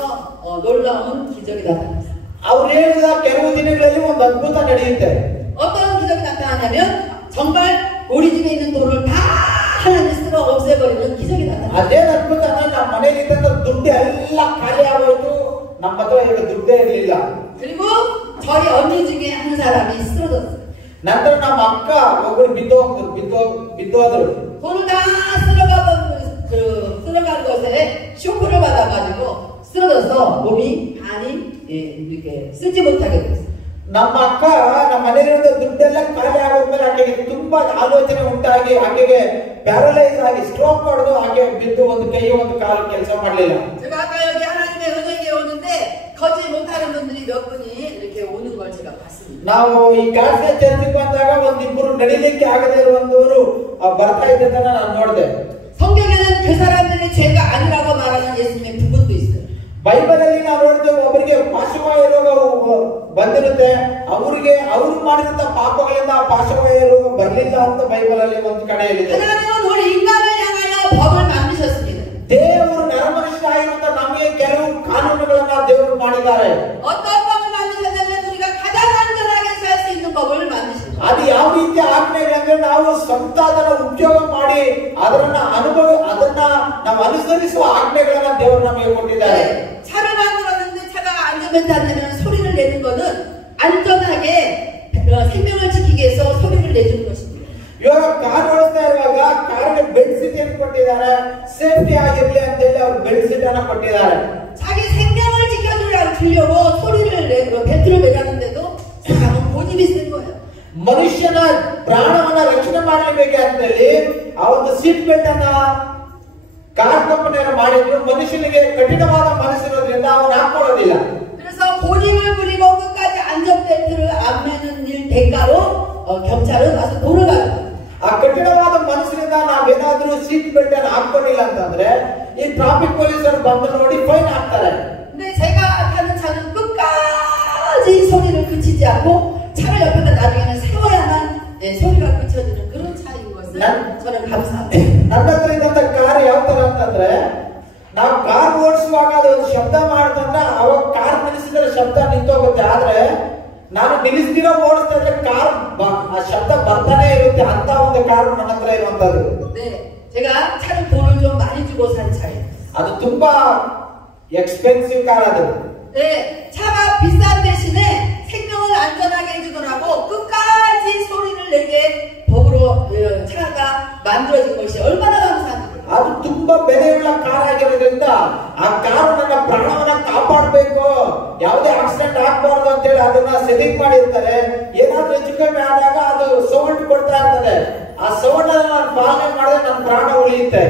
놀라운 기적이 나타났어요. ಅವ್ರು ಹೇಳಿದ ಕೆಲವು ದಿನಗಳಲ್ಲಿ ಒಂದು ಅದ್ಭುತ ನಡೆಯುತ್ತೆ. 어떤 기적이 나타나냐면 정말 우리 집에 있는 돈을 다 하나님 쓰러 없애버리는 기적이 나타났어요. ಅದೇನು ಅದ್ಭುತ ಅಂದ್ರೆ ನಮ್ಮ ಮನೆಯಲ್ಲಿ ಇದ್ದಂತ ದುಡ್ಡು ಎಲ್ಲ ಖಾಲಿ ಆಗೋಯ್ತು, ನಮ್ಮ ಹತ್ರ ಈಗ ದುಡ್ಡೇ ಇರಲಿಲ್ಲ. 그리고 저희 언니 중에 한 사람이 쓰러졌어요. ನಂತರ ನಮ್ಮ ಅಕ್ಕ ಒಬ್ಬರು ಬಿದ್ದೋದ್ರು. 돈을 다 쓸어간 것에 쇼크를 받아가지고 쓰러져서 몸이 반이 이렇게 쓰지 못하게 됐어요. ನಮ್ಮ ಅಕ್ಕ ನಮ್ಮ ಮನೆಯಲ್ಲಿರೋ ದುಡ್ಡೆಲ್ಲ ಖಾಲಿ ಆಗೋದ್ಮೇಲೆ ಆಕೆಗೆ ತುಂಬಾ ಆಲೋಚನೆ ಉಂಟಾಗಿ ಆಕೆಗೆ ಪ್ಯಾರಲೈಸ್ ಆಗಿ ಸ್ಟ್ರೋಕ್ ಹೊಡೆದು ಆಕೆ ಬಿದ್ದು ಒಂದು ಕೈ ಒಂದು ಕಾಲು ಕೆಲಸ ಮಾಡಲಿಲ್ಲ. 제가 아까 여기 하나님의 은혜에 오는데 걷지 못하는 분들이 몇 분이 이렇게 오는 걸 제가 봤습니다. ನಾವು ಈ ಗಾಡ್ಸೆ ಚರ್ಚಿಗೆ ಬಂದಾಗ ಒಂದಿಬ್ಬರು ನಡಿಲಿಕ್ಕೆ ಆಗದೇ ಇರುವಂತವರು ಬರ್ತಾ ಇದ್ದದನ್ನ ನಾನು ನೋಡಿದೆ. 성경에는 그 사람들의 죄가 아니라고 말하는 예수님의 부분도 있어요. ಬೈಬಲಲ್ಲಿ ನಾವು ನೋಡಿದ್ರೆ ಒಬ್ಬರಿಗೆ ಪಾರ್ಶ್ವವಾಯು ರೋಗ ಬಂದಿರುತ್ತೆ, ಅವ್ರಿಗೆ ಅವ್ರು ಮಾಡಿದಂತ ಪಾಪಗಳಿಂದ ಪಾರ್ಶ್ವವಾಯು ರೋಗ ಬರಲಿಲ್ಲ ಅಂತ ಬೈಬಲಲ್ಲಿ ಒಂದು ಕಡೆ ಹೇಳಿದೆ. 하나님은 우리 인간을 향하여 법을 만드셨습니다. ದೇವರು ನರಮನುಷ್ಯರಾಗಿರುವಂತ ನಮಗೆ ಕೆಲವು ಕಾನೂನುಗಳನ್ನ ದೇವರು ಮಾಡಿದ್ದಾರೆ. 어떤 법을 만드셨냐면 우리가 가장 안전하게 살 수 있는 법을 만드셨습니다. ಅದು ಯಾವ ರೀತಿ ಆಜ್ಞೆಗಳಂದ್ರೆ ನಾವು ಸ್ವಂತ ಅದನ್ನ ಉಪಯೋಗ ಮಾಡಿ ಅದನ್ನ ನಾವು ಅನುಸರಿಸುವ ಆಜ್ಞೆಗಳನ್ನ ದೇವರು ನಮಗೆ ಕೊಟ್ಟಿದ್ದಾರೆ. 차를 만들었는데 차가 안전벨트 안 내면 소리를 내는 거는 안전하게 생명을 지키기 위해서 소리를 내주는 것입니다. ಇವಾಗ ಕಾರ್ ಓಡಿಸ್ತಾ ಇರುವಾಗ ಕಾರಿಗೆ ಬೆಲ್ಟ್ ಸೀಟ್ ಏನು ಕೊಟ್ಟಿದ್ದಾರೆ, ಸೇಫ್ಟಿ ಆಗಿರ್ಲಿ ಅಂತ ಹೇಳಿ ಅವ್ರು ಬೆಲ್ಟ್ ಸೀಟ್ ಅನ್ನ ಕೊಟ್ಟಿದ್ದಾರೆ. 자기 생명을 지켜주려고 소리를 내고 벨트를 매라는데도 사람은 고집이 센 거예요. ಮನುಷ್ಯನ ಪ್ರಾಣವನ್ನ ರಕ್ಷಣೆ ಮಾಡಲೇಬೇಕು ಅಂತ ಹೇಳಿ ಆ ಒಂದು ಸೀಟ್ ಬೆಲ್ಟ್ ಅನ್ನ ಕಾರ್ ಕಂಪನಿಯವರು ಮಾಡಿದ್ರು. ಮನುಷ್ಯನಿಗೆ ಕಠಿಣವಾದ ಮನಸ್ಸಿರೋದ್ರಿಂದ ಅವನು ಹಾಕೊಳ್ಳೋದಿಲ್ಲ. 그래서 고집을 부리고 끝까지 안전벨트를 안 매는 일 대가로 경찰은 와서 돈을 가져요. ಆ ಕಠಿಣವಾದ ಮನಸ್ಸಿನಿಂದ ನಾವೇನಾದ್ರೂ ಸೀಟ್ ಬೆಲ್ಟ್ ಅನ್ನು ಹಾಕೊಂಡಿಲ್ಲ ಅಂತಂದ್ರೆ ಈ ಟ್ರಾಫಿಕ್ ಪೊಲೀಸರು ಬಂದು ನೋಡಿ ಫೈನ್ ಹಾಕ್ತಾರೆ. 근데 제가 타는 차는 끝까지 소리를 그치지 않고 차를 옆에다 놔두면 세워야만 소리가 그쳐지는 그런 차인 것을 저는 감사합니다. ನನ್ನ ಹತ್ರ ಇದ್ದಂತ ಕಾರ್ ಯಾವ ತರ ಅಂತಂದ್ರೆ, ನಾವು ಕಾರ್ ಓಡಿಸುವಾಗ ಅದೊಂದು ಶಬ್ದ ಮಾಡ್ತಂದ್ರೆ ಅವಾಗ ಕಾರ್ ನಿಲ್ಲಿಸಿದ್ರೆ ಶಬ್ದ ನಿಂತೋಗುತ್ತೆ. ಆದ್ರೆ ನಾನು ನಿಲ್ಲಿಸ್ದಿರೋ ಓಡಿಸ್ತಾ ಇದ್ರೆ ಕಾರ್ ಆ ಶಬ್ದ ಬರ್ತಾನೆ ಇರುತ್ತೆ. ಅಂತ ಒಂದು ಕಾರ್ ನನ್ನ ಹತ್ರ ಇರುವಂತದ್ದು. 네, 제가 차를 돈을 좀 많이 주고 산 차예요. ಅದು ತುಂಬಾ ಎಕ್ಸ್ಪೆನ್ಸಿವ್ ಕಾರ್ ಅದು. 네, 차가 비싼 대신에 생명을 안전하게 해주더라고 끝까지 소리를 내게 법으로 차가 만들어진 것이 얼마나 감사한지. ಅದು ತುಂಬಾ ಬೆಲೆಯುಳ್ಳ ಕಾರ್ ಆಗಿರೋದ್ರಿಂದ ಆ ಕಾರು ನನ್ನ ಪ್ರಾಣವನ್ನ ಕಾಪಾಡಬೇಕು, ಯಾವುದೇ ಆಕ್ಸಿಡೆಂಟ್ ಆಗಬಾರ್ದು ಅಂತ ಹೇಳಿ ಅದನ್ನ ಸೆಟ್ಟಿಂಗ್ ಮಾಡಿರ್ತಾರೆ. ಏನಾದ್ರೂ ಹೆಚ್ಚು ಕಮ್ಮಿ ಆದಾಗ ಅದು ಸೌಂಡ್ ಕೊಡ್ತಾ ಇರ್ತದೆ. ಆ ಸೌಂಡ್ ಅನ್ನ ನಾನು ಪಾಲನೆ ಮಾಡಿದ್ರೆ ನನ್ನ ಪ್ರಾಣ ಉಳಿಯುತ್ತೆ.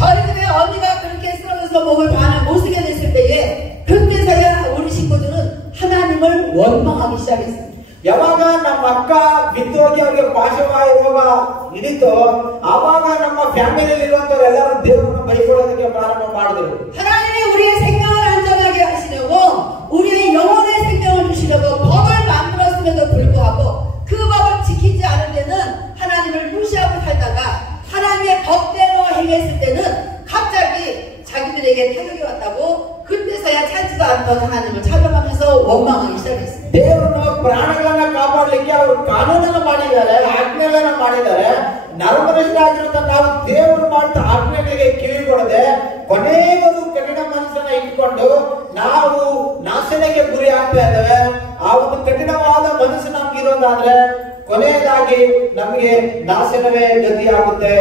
저희 집에 언니가 그렇게 쓰러져서 몸을 못 쓰게 됐을 때에 그때서야 우리 식구들은 하나님을 원망하기 시작했어요. ಯಾವಾಗ ನಮ್ಮ ಅಕ್ಕ ಬಿದ್ದೋಗಿ ಅವ್ರಿಗೆ ಪಾರ್ಶ್ವವಾಯು ರೋಗ ಹಿಡಿತೋ ಆವಾಗ ನಮ್ಮ ಫ್ಯಾಮಿಲಿಯಲ್ಲಿ ಇರುವಂತವರೆಲ್ಲರೂ ದೇವರನ್ನು ಬೈಕೊಳ್ಳೋದಕ್ಕೆ ಪ್ರಾರಂಭ ಮಾಡಿದ್ರು. 하나님이 우리의 생명을 안전하게 하시려고 우리의 영혼의 생명을 주시려고 법을 만들었음에도 불구하고 그 법을 지키지 않을 때는 하나님을 무시하고 살다가 하나님의 법대로 행했을 때는 갑자기 자기들에게 타격이 왔다고 그때서야 찾지도 않던 하나님을 찾아가면서 원망하기 시작했습니다. ದೇವರು ಪ್ರಾಣಿಗಳನ್ನ ಕಾಪಾಡಲಿಕ್ಕೆ ಅವರು ಕಾನೂನನ್ನು ಮಾಡಿದ್ದಾರೆ, ಆಜ್ಞೆಗಳನ್ನ ಮಾಡಿದ್ದಾರೆ. ನರಮನುಷ್ಯರಾಗಿರುತ್ತ ನಾವು ದೇವರು ಮಾಡಿದ ಆಜ್ಞೆಗಳಿಗೆ ಕಿವಿಗೊಡದೆ ಕೊನೆಗೂ ಕಠಿಣ ಮನಸ್ಸನ್ನ ಇಟ್ಕೊಂಡು ನಾವು ನಾಶನಕ್ಕೆ ಗುರಿ ಆಗ್ತಾ ಇದ್ದೇವೆ. ಆ ಒಂದು ಕಠಿಣವಾದ ಮನಸ್ಸು ನಮ್ಗೆ ಇರೋದಾದ್ರೆ ಕೊನೆಯದಾಗಿ ನಮಗೆ ನಾಶನವೇ ಗತಿಯಾಗುತ್ತೆ.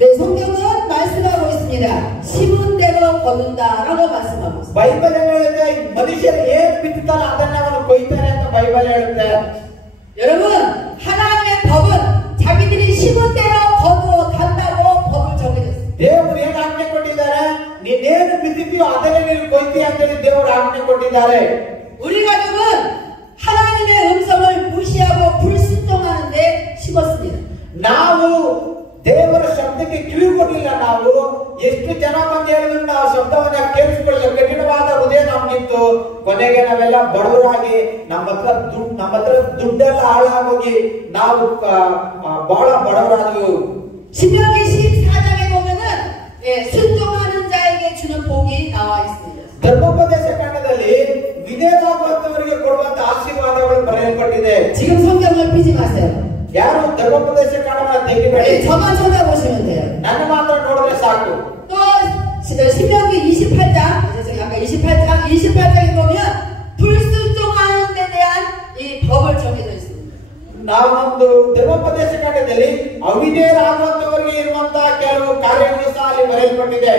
네, 성경은 말씀하고 있습니다. 심은 대로 거둔다라고 말씀하고 있습니다. ಬೈಬಲ್ ಹೇಳುತ್ತೆ ಮನುಷ್ಯರು ಏನ್ ಬಿತ್ತುತ್ತಾರೋ ಅದನ್ನ ಅವನು ಕೊಯ್ತಾನೆ ಅಂತ ಬೈಬಲ್ ಹೇಳುತ್ತೆ. 여러분, 하나님의 법은 자기들이 심은 대로 거두어 간다고 법을 정해졌습니다. ದೇವರು ಏನು ಆಜ್ಞೆ ಕೊಟ್ಟಿದ್ದಾರೆ? ನೀನೇನು ಬಿತ್ತಿದ್ಯೋ ಅದನ್ನೇ ನೀನು ಕೊಯ್ತೀಯ ಅಂತೇಳಿ ದೇವರು ಆಜ್ಞೆ ಕೊಟ್ಟಿದ್ದಾರೆ. 우리 가족은 하나님의 음성을 무시하고 불순종하는데 심었습니다. ನಾವು ದೇವರ ಶಬ್ದಕ್ಕೆ ಕಿವಿ ಕೊಡಲಿಲ್ಲ. ನಾವು ಎಷ್ಟು ಜನ ಬಂದು ಹೇಳಿದ್ರು ನಾವು ಶಬ್ದವನ್ನ ಕೇಳಿಸಿಕೊಳ್ಳಿಲ್ಲ. ಕಠಿಣವಾದ ಹೃದಯ ನಮ್ಗಿತ್ತು. ಕೊನೆಗೆ ನಾವೆಲ್ಲ ಬಡವರಾಗಿ ನಮ್ಮ ಹತ್ರ ದುಡ್ಡೆಲ್ಲ ಹಾಳಾಗೋಗಿ ನಾವು ಬಹಳ ಬಡವರಾದವು. 신명기 14장에 보면은 순종하는 자에게 주는 복이 나와 있습니다. ಧರ್ಮೋಪದೇಶ ಕಾಂಡದಲ್ಲಿ ವಿಧೇಯರಾಗುವಂತವರಿಗೆ ಕೊಡುವಂತ ಆಶೀರ್ವಾದಗಳು ಬರೆಯಲ್ಪಟ್ಟಿದೆ. 지금 성경을 피지 마세요. ಯಾರು ಧರ್ಮೋಪದೇಶ ಕಾಂಡವನ್ನ ತೆಗಿಬೇಡಿ, 저만 쳐다보시면 돼요. ನನ್ನ ಮಾತ್ರ ನೋಡಿದ್ರೆ ಸಾಕು. 또 신명기 28장, 아까 28장에 보면 불순종하는 데 대한 이 법을 정해져 있습니다. ನಾವೊಂದು ಧರ್ಮೋಪದೇಶ ಕಾಂಡದಲ್ಲಿ ಅವಿಧೇಯರಾಗುವಂತವರಿಗೆ ಇರುವಂತಹ ಕೆಲವು ಕಾರ್ಯಗಳು ಸಹ ಅಲ್ಲಿ ಬರೆಯಲ್ಪಟ್ಟಿದೆ.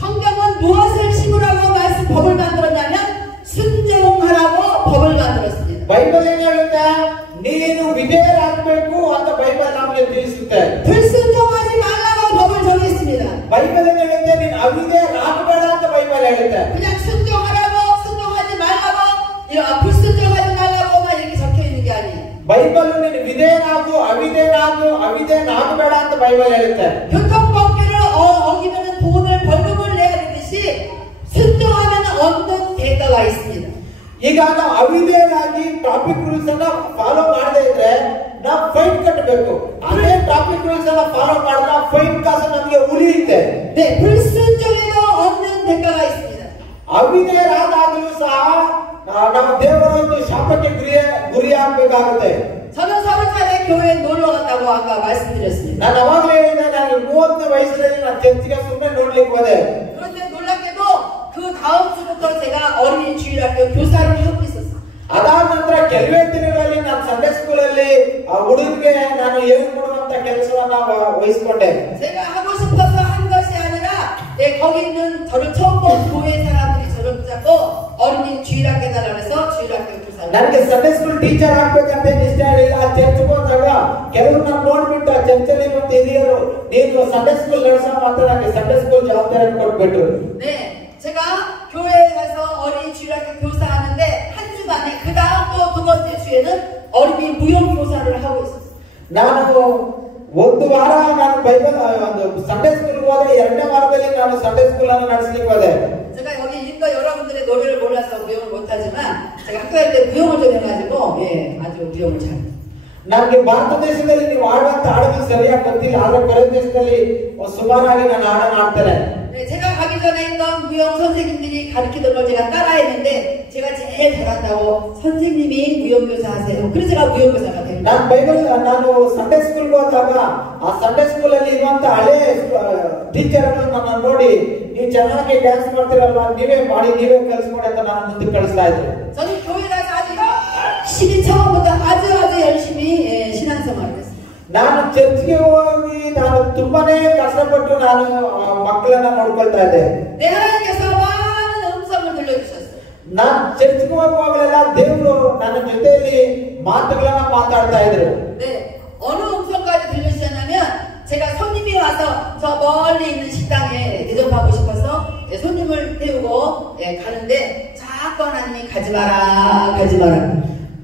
성경은 무엇을 심으라고 말씀 법을 만들었냐면 순종하라고 법을 만들었습니다. ಬೈಬಲ್ ಏನ್ ಹೇಳುತ್ತೆ? ನೀನು ವಿಧೇಯರಾಗಬೇಕು ಅಂತ ಬೈಬಲ್ ನಮಗೆ ತಿಳಿಸುತ್ತೆ. 불순종하지 말라고 법을 정했습니다. ಬೈಬಲ್ ಏನ್ ಹೇಳುತ್ತೆ? ನೀನು ಅವಿಧೇಯರಾಗಬೇಡ ಅಂತ ಬೈಬಲ್ ಹೇಳುತ್ತೆ. 그냥 순종하라고 순종하지 말라고 불순종하지 말라고만 이렇게 적혀 있는 게 아니에요. ಬೈಬಲ್ ನೀನು ಅವಿಧೇಯನಾಗಬೇಡ ಅಂತ ಬೈಬಲ್ ಹೇಳುತ್ತೆ. 교통법규를 어기면 돈을 벌금을 내야 되듯이 순종하면 얻는 대가가 있습니다. ಈಗ ನಾವು ಅವಿಧೇಯರಾಗಿ ಟ್ರಾಫಿಕ್ ರೂಲ್ಸ್ ಅನ್ನ ಫಾಲೋ ಮಾಡದೇ ಇದ್ರೆ ನಾವು ಫೈನ್ ಕಟ್ಟಬೇಕು. ಅದೇ ಟ್ರಾಫಿಕ್ ರೂಲ್ಸ್ ಅನ್ನ ಫಾಲೋ ಮಾಡಿದ್ರೆ ಫೈನ್ ಕಾಸು ನಮಗೆ ಉಳಿಯುತ್ತೆ. 네, 불순종에도 얻는 대가가 있습니다. ಅವಿಧೇಯರಾದಾಗಲೂ ಸಹ ನಾವು ದೇವರ ಒಂದು ಶಾಪಕ್ಕೆ ಗುರಿಯಾಗಬೇಕಾಗುತ್ತೆ. 저는 30살에 교회에 놀러 갔다고 아까 말씀드렸습니다. ನಾನು ಅವಾಗಲೇ ಹೇಳಿದೆ, ನಾನು 30ನೇ ವಯಸ್ಸಿನಲ್ಲಿ ನಾನು ಚರ್ಚಿಗೆ ಸುಮ್ಮನೆ ನೋಡ್ಲಿಕ್ಕೆ ಹೋದೆ. 그런데 놀랍게도 그 다음 주부터 제가 어린이 주일학교 교사를 하고 있었어요. ಅದಾದ ನಂತರ ಕೆಲವೇ ದಿನಗಳಲ್ಲಿ ನಾನು ಸಂಡೇ ಸ್ಕೂಲ್ ಅಲ್ಲಿ ಆ ಹುಡುಗರಿಗೆ ನಾನು ಹೇಳ್ಕೊಡುವಂತ ಕೆಲಸವನ್ನ ವಹಿಸಿಕೊಂಡೆ. 제가 하고 싶어서 한 것이 아니라 거기 있는 저를 처음 본 교회 사람들이 저를 붙잡고 어린이 주일학교 달라서 주일학교 교사를. ನನಗೆ ಸಂಡೇ ಸ್ಕೂಲ್ ಟೀಚರ್ ಆಗ್ಬೇಕಂತ ಇಷ್ಟ ಇರಲಿಲ್ಲ. ಆ ಚರ್ಚ್ ಹೋದಾಗ ಕೆಲವರು ನಾನು ನೋಡ್ಬಿಟ್ಟು ಆ ಚರ್ಚಲ್ಲಿ ಇರುವಂತ ಹಿರಿಯರು ನೀನು ಸಂಡೇ ಸ್ಕೂಲ್ ನಡೆಸೋ ಮಾತ್ರ ನನಗೆ ಸಂಡೇ ಸ್ಕೂಲ್ ಜವಾಬ್ದಾರಿ ಕೊಟ್ಬಿಟ್ರು. 네, 제가 교회에 가서 어린이 주일학교 교사하는데 한 주 만에 그 다음 또 두 번째 주에는 어린이 무용 교사를 하고 있었어요. ನಾನು ಒಂದು ವಾರ ನಾನು ಬೈಬಲ್ ಒಂದು ಸಂಡೇ ಸ್ಕೂಲ್ ಹೋದ್ರೆ ಎರಡನೇ ವಾರದಲ್ಲಿ ನಾನು ಸಂಡೇ ಸ್ಕೂಲ್ ಅನ್ನು ನಡೆಸಲಿಕ್ಕೆ ಹೋದೆ. 제가 여기 있는 여러분들의 노래를 몰라서 무용을 못하지만 제가 학교 갈 때 무용을 좀 해가지고 아주 무용을 잘. ನನಗೆ ಭಾರತ ದೇಶದಲ್ಲಿ ನೀವು ಆಡುವಂತ ಹಾಡುಗಳು ಸರಿಯಾಗಿ ಗೊತ್ತಿಲ್ಲ, ಆದ್ರೆ ಹೊರ ದೇಶದಲ್ಲಿ ಸುಮಾರಾಗಿ ನಾನು ಹಾಡನ್ನು ಹಾಡ್ತೇನೆ. 네, 제가 가기 전에 있던 무용 선생님들이 가르치던 걸 제가 따라했는데 제가 제일 잘한다고 선생님이 무용교사 하세요. 그래서 제가 무용교사가 됩니다. ನಾನು ಸಂಡೇ ಸ್ಕೂಲ್ ಹೋದಾಗ ಆ ಸಂಡೇ ಸ್ಕೂಲ್ ಅಲ್ಲಿ ಇರುವಂತ ಹಳೆ ಟೀಚರ್ ನನ್ನ ನೋಡಿ ನೀವು ಚೆನ್ನಾಗಿ ಡ್ಯಾನ್ಸ್ ಮಾಡ್ತೀರಲ್ವಾ, ನೀವೇ ಮಾಡಿ ನೀವೇ ಕಲಿಸ್ಕೊಡಿ ಅಂತ ನಾನು ಮುಂದೆ ಕಳಿಸ್ತಾ ಇದ್ದೆ. 저는 교회 가서 아주 열심히 처음부터 아주 열심히 신앙생활을 했어요. ನಾನು ಚರ್ಚ್ಗೆ ಹೋಗಿ ನಾನು ತುಂಬಾನೇ ಕಷ್ಟಪಟ್ಟು ನಾನು ಮಕ್ಕಳನ್ನ ನೋಡ್ಕೊಳ್ತಾ ಇದ್ದೆ. 내 하나님께서 많은 음성을 들려주셨어요. ನಾನು ಚರ್ಚ್ಗೆ ಹೋಗುವಾಗಲೆಲ್ಲ ದೇವರು ನನ್ನ ಜೊತೆಯಲ್ಲಿ ಮಾತುಗಳನ್ನ ಮಾತಾಡ್ತಾ ಇದ್ರು. 네, 어느 음성까지 들려주셨냐면 제가 손님이 와서 저 멀리 있는 식당에 대접하고 싶어서 손님을 태우고 가는데 자꾸 하나님이 가지 마라.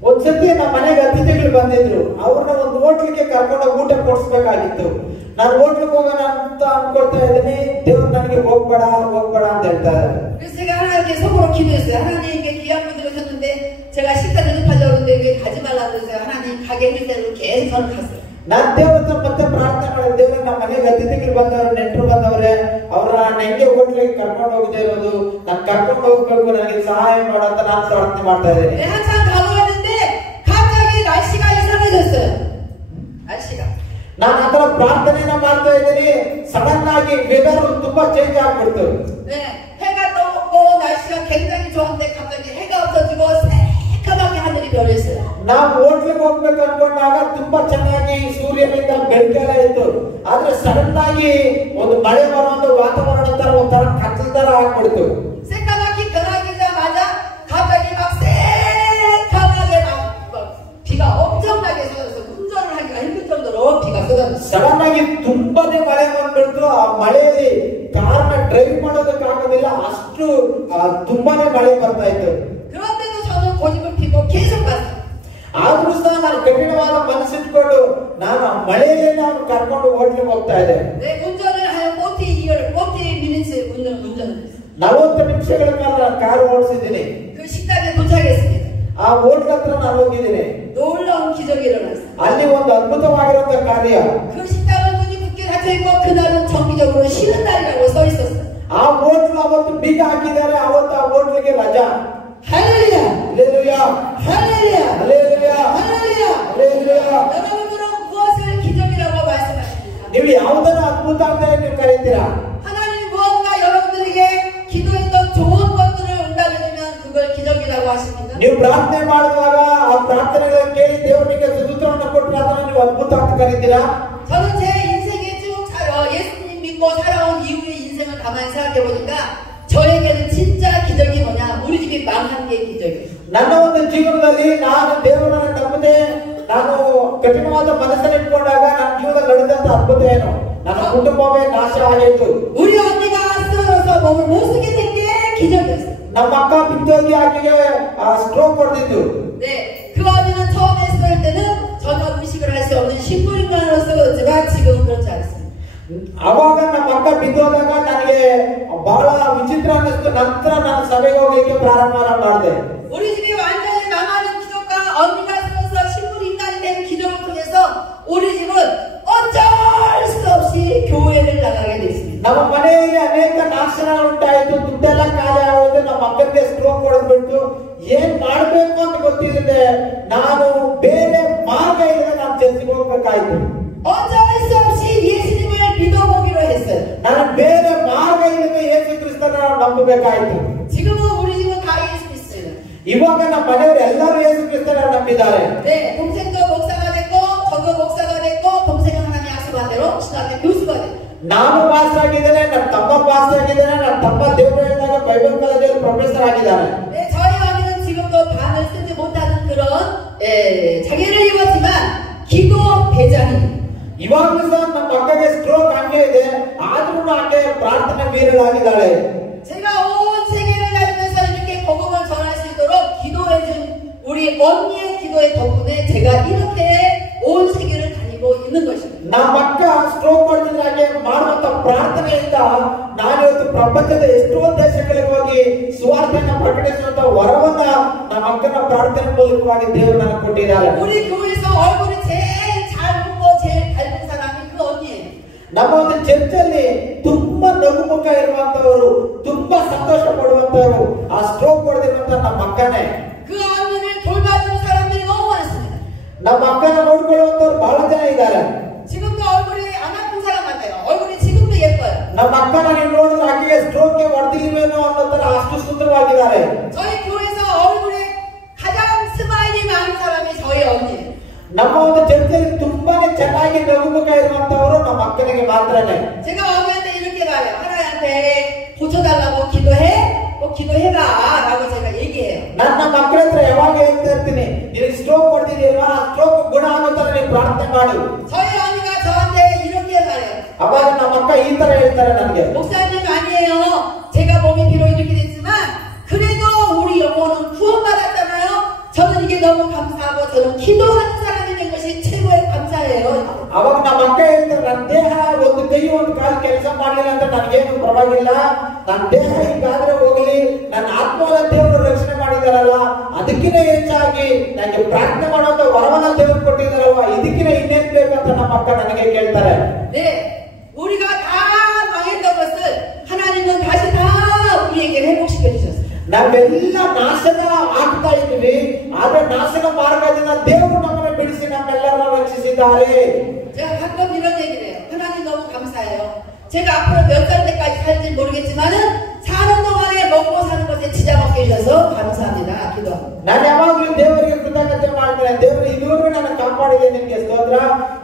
ಒಂದ್ಸತಿ ನಮ್ಮ ಮನೆಗೆ ಅತಿಥಿಗಳು ಬಂದಿದ್ರು. ಅವ್ರನ್ನ ಒಂದು ಹೋಟ್ಲಿಗೆ ಕರ್ಕೊಂಡು ಊಟ ಕೊಡಿಸ್ಬೇಕಾಗಿತ್ತು. ನಾನು ಹೋಟ್ಲಿಗೆ ಹೋಗೋಣ ಅಂತ ಅನ್ಕೊಳ್ತಾ ಇದ್ದೀನಿ. ದೇವ್ರು ನನಗೆ ಹೋಗ್ಬೇಡ ಅಂತ ಹೇಳ್ತಾ ಇದ್ದಾರೆ. 그래서 제가 하나님께 속으로 기도했어요. 하나님께 귀한 분들 오셨는데 제가 식사 대접하려고 하는데 왜 가지 말라고 그랬어요. 하나님 가게 해주세요. 계속 저는 갔어요. ನಾನು ದೇವ್ರ ಹತ್ರ ಮತ್ತೆ ಪ್ರಾರ್ಥನೆ ಮಾಡಿದೆ. ದೇವ್ರ ನಮ್ಮ ಮನೆಗೆ ಅತಿಥಿಗಳು ಬಂದವರು, ನೆಂಟರು ಬಂದವ್ರೆ, ಅವ್ರ ಹೆಂಗೆ ಹೋಟ್ಲಿಗೆ ಕರ್ಕೊಂಡು ಹೋಗದೆ ಇರೋದು, ನಾನು ಕರ್ಕೊಂಡು ಹೋಗ್ಬೇಕು, ನನಗೆ ಸಹಾಯ ಮಾಡು ಅಂತ ನಾನು ಪ್ರಾರ್ಥನೆ ಮಾಡ್ತಾ ಇದ್ದೀನಿ. 한참 가고 있는데 갑자기 날씨가 이상해졌어요. 날씨가. ನಾನು ಆ ತರ ಪ್ರಾರ್ಥನೆನ ಮಾಡ್ತಾ ಇದ್ದೀನಿ. ಸಡನ್ ಆಗಿ ವೆದರ್ ತುಂಬಾ ಚೇಂಜ್ ಆಗ್ಬಿಡ್ತು. 네, 해가 떠오르고 날씨가 굉장히 좋은데 갑자기 해가 없어지고 새까맣게 하늘이 변했어요. ನಾವು ಹೋಟ್ಲಿಗೆ ಹೋಗ್ಬೇಕು ಅನ್ಕೊಂಡಾಗ ತುಂಬಾ ಚೆನ್ನಾಗಿ ಸೂರ್ಯನಿಂದ ಬೆಳಕೆಲ್ಲ ಇತ್ತು. ಆದ್ರೆ ಸಡನ್ ಆಗಿ ಒಂದು ಮಳೆ ಬರೋ ಒಂದು ವಾತಾವರಣ ತರ ಒಂಥರ ಕತ್ತಲ ತರ ಆಗ್ಬಿಡ್ತು. 새까맣게 변하기자마자 갑자기 막 새까맣게 막 비가 엄청나게 쏟아져서 운전을 하기가 힘들 정도로 비가 쏟아졌어요. ಸಡನ್ ಆಗಿ ತುಂಬಾನೇ ಮಳೆ ಬಂದ್ಬಿಡ್ತು. ಆ ಮಳೆಯಲ್ಲಿ ಕಾರ್ನ ಡ್ರೈವ್ ಮಾಡೋದಕ್ಕಾಗೋದಿಲ್ಲ, ಅಷ್ಟು ತುಂಬಾನೇ ಮಳೆ ಬರ್ತಾ ಇತ್ತು. 그런데도 저는 고집을 피고 계속 갔어요. ಆದ್ರೂ ಸಹ ನಾನು ಕಠಿಣವಾದ ಮನಸ್ಸಿಟ್ಕೊಂಡು ನಾನು ಮಳೆಯಲ್ಲೇ ನಾನು ಕರ್ಕೊಂಡು ಹೋಟ್ಲಿಗೆ ಹೋಗ್ತಾ ಇದ್ದೆ. 네, 운전을 한 40 minutes 운전을 했어요. 40 ನಿಮಿಷಗಳ ಕಾಲ ಕಾರು ಓಡಿಸಿದ್ದೀನಿ. 그 식당에 도착했습니다. ಆ ಹೋಟ್ಲ ಹತ್ರ ನಾನು ಹೋಗಿದ್ದೀನಿ. 놀라운 기적이 일어났어요. ಅಲ್ಲಿ ಒಂದು ಅದ್ಭುತವಾಗಿರುವಂತ ಕಾರ್ಯ. 그 식당은 문이 굳게 닫혀있고 그날은 정기적으로 쉬는 날이라고 써 있었어요. ಆ ಹೋಟ್ಲು ಅವತ್ತು ಬೀಗ ಹಾಕಿದ್ದಾರೆ. ಅವತ್ತು ಆ ಹೋಟ್ಲಿಗೆ ರಜಾ. 할렐루야! 할렐루야! 할렐루야! 할렐루야! 할렐루야! 할렐루야! 여러분들은 무엇을 기적이라고 말씀하십니까? ನೀವು ಯಾವುದನ್ನ ಅದ್ಭುತ ಅಂತ ನೀವು ಕರೀತೀರಾ? 하나님이 무언가 여러분들에게 기도했던 좋은 것들을 응답해주면 그걸 기적이라고 하십니까? ನೀವು ಪ್ರಾರ್ಥನೆ ಮಾಡುವಾಗ ಆ ಪ್ರಾರ್ಥನೆಗಳನ್ನು ಕೇಳಿ ದೇವರಿಗೆ ಸುತ್ತೂತ್ರವನ್ನು ಕೊಟ್ಟರೆ ಅದನ್ನು ನೀವು ಅದ್ಭುತ ಅಂತ ಕರೀತೀರಾ? 저는 제 인생에 쭉 예수님 믿고 살아온 이후의 인생을 가만히 생각해 보니까 저에게는 진짜 기적이 뭐냐? 우리 집이 망한 게 기적이에요. ನನ್ನ ಒಂದು ಜೀವನದಲ್ಲಿ ನಾನು ದೇವರನ್ನು ನಂಬದೆ ನಾನು ಕಠಿಣವಾದ ಮನಸ್ಸನ್ನು ಇಟ್ಕೊಂಡಾಗ ನನ್ನ ಜೀವನದಲ್ಲಿ ನಡೆದಂತ ಅದ್ಭುತ ಏನು? ನನ್ನ ಕುಟುಂಬವೇ ನಾಶ ಆಗಿತ್ತು. 우리 언니가 쓰러져서 몸을 못 쓰게 된 게 기적이었어요. ನಮ್ಮ ಅಕ್ಕ ಬಿದ್ದೋಗಿ ಆಕೆಗೆ ಸ್ಟ್ರೋಕ್ ಹೊಡೆದಿತ್ತು. 네, 그 언니는 처음에 했을 때는 전혀 의식을 할 수 없는 식물인간으로서 그렇지만 지금은 그렇지 않습니다. ಅವಾಗ ನಮ್ಮ ಅಕ್ಕ ಬಿದ್ದೋದಾಗ ನನಗೆ ಬಹಳ ವಿಚಿತ್ರ ಅನ್ನಿಸ್ತು. ನಂತರ ನಾನು ಸಭೆಗೆ ಹೋಗ್ಲಿಕ್ಕೆ ಪ್ರಾರಂಭ ಮಾಡಿದೆ. 우리 집이 완전히 망하는 기적과 언니가 쓰러서 식물인간이 된 기적을 통해서 우리 집은 어쩔 수 없이 교회를 나가게 됐습니다. ನಮ್ಮ ಮನೆಯಲ್ಲಿ ಅನೇಕ ನಾಶನಗಳು ಉಂಟಾಯಿತು. ದುಡ್ಡೆಲ್ಲ ಖಾಲಿ ಆಗೋದು. ನಮ್ಮ ಅಕ್ಕನಿಗೆ ಸ್ಟ್ರೋಕ್ ಹೊಡೆದ್ಬಿಟ್ಟು ಏನ್ ಮಾಡ್ಬೇಕು ಅಂತ ಗೊತ್ತಿಲ್ಲದೆ ನಾನು ಬೇರೆ ಮಾರ್ಗ ಇಲ್ಲದೆ ನಾನು ಚರ್ಚಿಗೆ ಹೋಗ್ಬೇಕಾಯ್ತು. 어쩔 수 없이 예수님을 믿어보기로 했어요. ನಾನು ಬೇರೆ ಮಾರ್ಗ ಇಲ್ಲದೆ ಯೇಸು ಕ್ರಿಸ್ತನ ನಂಬಬೇಕಾಯ್ತು. 지금은 우리 집은 다 예수 믿습니다. ಇವಾಗ ನಮ್ಮ ಮನೆಯವರು ಎಲ್ಲರೂ ಯೇಸು ಕ್ರಿಸ್ತನ ನಂಬಿದ್ದಾರೆ. 네, 동생도 목사가 됐고 저도 목사가 됐고 동생은 하나님 약속한 대로 신학교 교수가 됐고 ನಾನು ಪಾಸ್ ಆಗಿದ್ದೇನೆ, ನನ್ನ ತಮ್ಮ ಪಾಸ್ ಆಗಿದ್ದಾನೆ, ನನ್ನ ತಮ್ಮ ದೇವರು ಹೇಳಿದಾಗ ಬೈಬಲ್ ಕಾಲೇಜಲ್ಲಿ ಪ್ರೊಫೆಸರ್ ಆಗಿದ್ದಾನೆ. 네, 저희 언니는 지금도 반을 쓰지 못하는 그런 장애를 입었지만 기도 대장이 ಇವಾಗಲೂ ಸಹ ನಮ್ಮ ಅಕ್ಕಗೆ ಸ್ಟ್ರೋಕ್ ಹಂಗೆ ಇದೆ. ಆದ್ರೂ ಆಕೆ ಪ್ರಾರ್ಥನೆ ವೀರಳಾಗಿದ್ದಾಳೆ. 제가 온 세계를 다니면서 이렇게 복음을 전할 수 있도록 기도해준 우리 언니의 기도의 덕분에 제가 이렇게 온 세계를 다니고 있는 것입니다. ನಮ್ಮ ಅಕ್ಕ ಸ್ಟ್ರೋಕ್ ಮಾಡಿದಾಗೆ ಮಾಡುವಂತ ಪ್ರಾರ್ಥನೆಯಿಂದ ನಾನಿವತ್ತು ಪ್ರಪಂಚದ ಎಷ್ಟೋ ದೇಶಗಳಿಗೆ ಹೋಗಿ ಸುವಾರ್ತೆಯನ್ನು ಪ್ರಕಟಿಸುವಂತ ವರವನ್ನ ನಮ್ಮ ಅಕ್ಕನ ಪ್ರಾರ್ಥನೆ ಮೂಲಕವಾಗಿ ದೇವರು ನನಗೆ ಕೊಟ್ಟಿದ್ದಾರೆ. 우리 교회에서 얼굴이 제일 잘 웃고 제일 밝은 사람이 그 언니예요. ನಮ್ಮ ಒಂದು ಚರ್ಚಲ್ಲಿ ತುಂಬಾ ನಗುಮುಖ ಇರುವಂತವರು, ತುಂಬಾ ಸಂತೋಷ ಪಡುವಂತವರು ಆ ಸ್ಟ್ರೋಕ್ ಹೊಡೆದಿರುವಂತ ನಮ್ಮ ಅಕ್ಕನೇ. 그 언니를 돌봐주는 사람들이 너무 많습니다. ನಮ್ಮ ಅಕ್ಕನ ನೋಡ್ಕೊಳ್ಳುವಂತವ್ರು ಬಹಳ ಜನ ಇದ್ದಾರೆ. 지금도 얼굴이 안 아픈 사람 같아요. 얼굴이 지금도 예뻐요. ನಮ್ಮ ಅಕ್ಕನ ನೀವು ನೋಡಿದ್ರೆ ಆಕೆಗೆ ಸ್ಟ್ರೋಕ್ ಹೊಡೆದಿಲ್ವೇನೋ ಅನ್ನೋ ತರ ಅಷ್ಟು ಸುಂದರವಾಗಿದ್ದಾರೆ. 저희 교회에서 얼굴에 가장 스마일이 많은 사람 ನಮ್ಮ ಒಂದು ಚರ್ಚೆಯಲ್ಲಿ ತುಂಬಾನೇ ಚೆನ್ನಾಗಿ ನಗುಮುಖ ಇರುವಂತವರು ನಮ್ಮ ಅಕ್ಕನಿಗೆ ಮಾತ್ರನೇ. 제가 어머니한테 이렇게 말해요. 하나님한테 고쳐달라고 기도해? 꼭 기도해라라고 제가 얘기해요. ನನ್ನ ಮಕ್ಕಳ ಹತ್ರ ಯಾವಾಗ ಹೇಳ್ತಾ ಇರ್ತೀನಿ, ನೀನು ಸ್ಟ್ರೋಕ್ ಹೊಡೆದಿದೆಯಲ್ವಾ, ಆ ಸ್ಟ್ರೋಕ್ ಗುಣ ಆಗೋ ತರ ನೀನು ಪ್ರಾರ್ಥನೆ ಮಾಡು. 저희 언니가 저한테 이렇게 말해요. ಅವಾಗ ನಮ್ಮ ಅಕ್ಕ ಈ ತರ ಹೇಳ್ತಾರೆ ನನಗೆ, 목사님 아니에요. 제가 몸이 비록 이렇게 됐지만 그래도 우리 영혼은 구원받았잖아요. 저는 이게 너무 감사하고 저는 기도하는 사람이 된 것이 최고의 감사예요. ಅವಾಗ ನಮ್ಮ ಅಕ್ಕ ಹೇಳ್ತಾರೆ, ನನ್ನ ದೇಹ ಒಂದು ಕೈ ಒಂದು ಕಾಲು ಕೆಲಸ ಮಾಡಲಿಲ್ಲ ಅಂತ ನನಗೇನು ಪರವಾಗಿಲ್ಲ, ನನ್ನ ದೇಹ ಹಿಂಗಾದ್ರೆ ಹೋಗಲಿ, ನನ್ನ ಆತ್ಮವನ್ನ ದೇವರು ರಕ್ಷಣೆ ಮಾಡಿದಾರಲ್ಲ, ಅದಕ್ಕಿಂತ ಹೆಚ್ಚಾಗಿ ನನಗೆ ಪ್ರಾರ್ಥನೆ ಮಾಡುವಂತ ವರವನ್ನ ದೇವರು ಕೊಟ್ಟಿದ್ದಾರಲ್ವಾ, ಇದಕ್ಕಿಂತ ಇನ್ನೇನ್ ಬೇಕಂತ ನಮ್ಮ ಅಕ್ಕ ನನಗೆ ಕೇಳ್ತಾರೆ. 네, 우리가 다 망했던 것을 하나님은 다시 다 우리에게 회복시켜 주셨어요. ನಾವೆಲ್ಲ ನಾಶನ ಆಗ್ತಾ ಇದ್ವಿ, ಆದ್ರೆ ನಾಶನ ಮಾರ್ಗದಿಂದ ದೇವರು ನಮ್ಮನ್ನು ಬಿಡಿಸಿ ನಮ್ಮೆಲ್ಲರನ್ನು ರಕ್ಷಿಸಿದ್ದಾರೆ. 제가 가끔 이런 얘기를 해요. 하나님 너무 감사해요. 제가 앞으로 몇 살 때까지 살지 모르겠지만은 사는 동안에 먹고 사는 것에 지장 없게 해주셔서 감사합니다. 기도합니다. ನಾನು ಯಾವಾಗಲೂ ದೇವರಿಗೆ ಕೃತಜ್ಞತೆ ಮಾಡ್ತೇನೆ. ದೇವರು ಇದುವರೆಗೂ ನನ್ನ ಕಾಪಾಡಿದೆ, ನಿಮಗೆ ಸ್ತೋತ್ರ.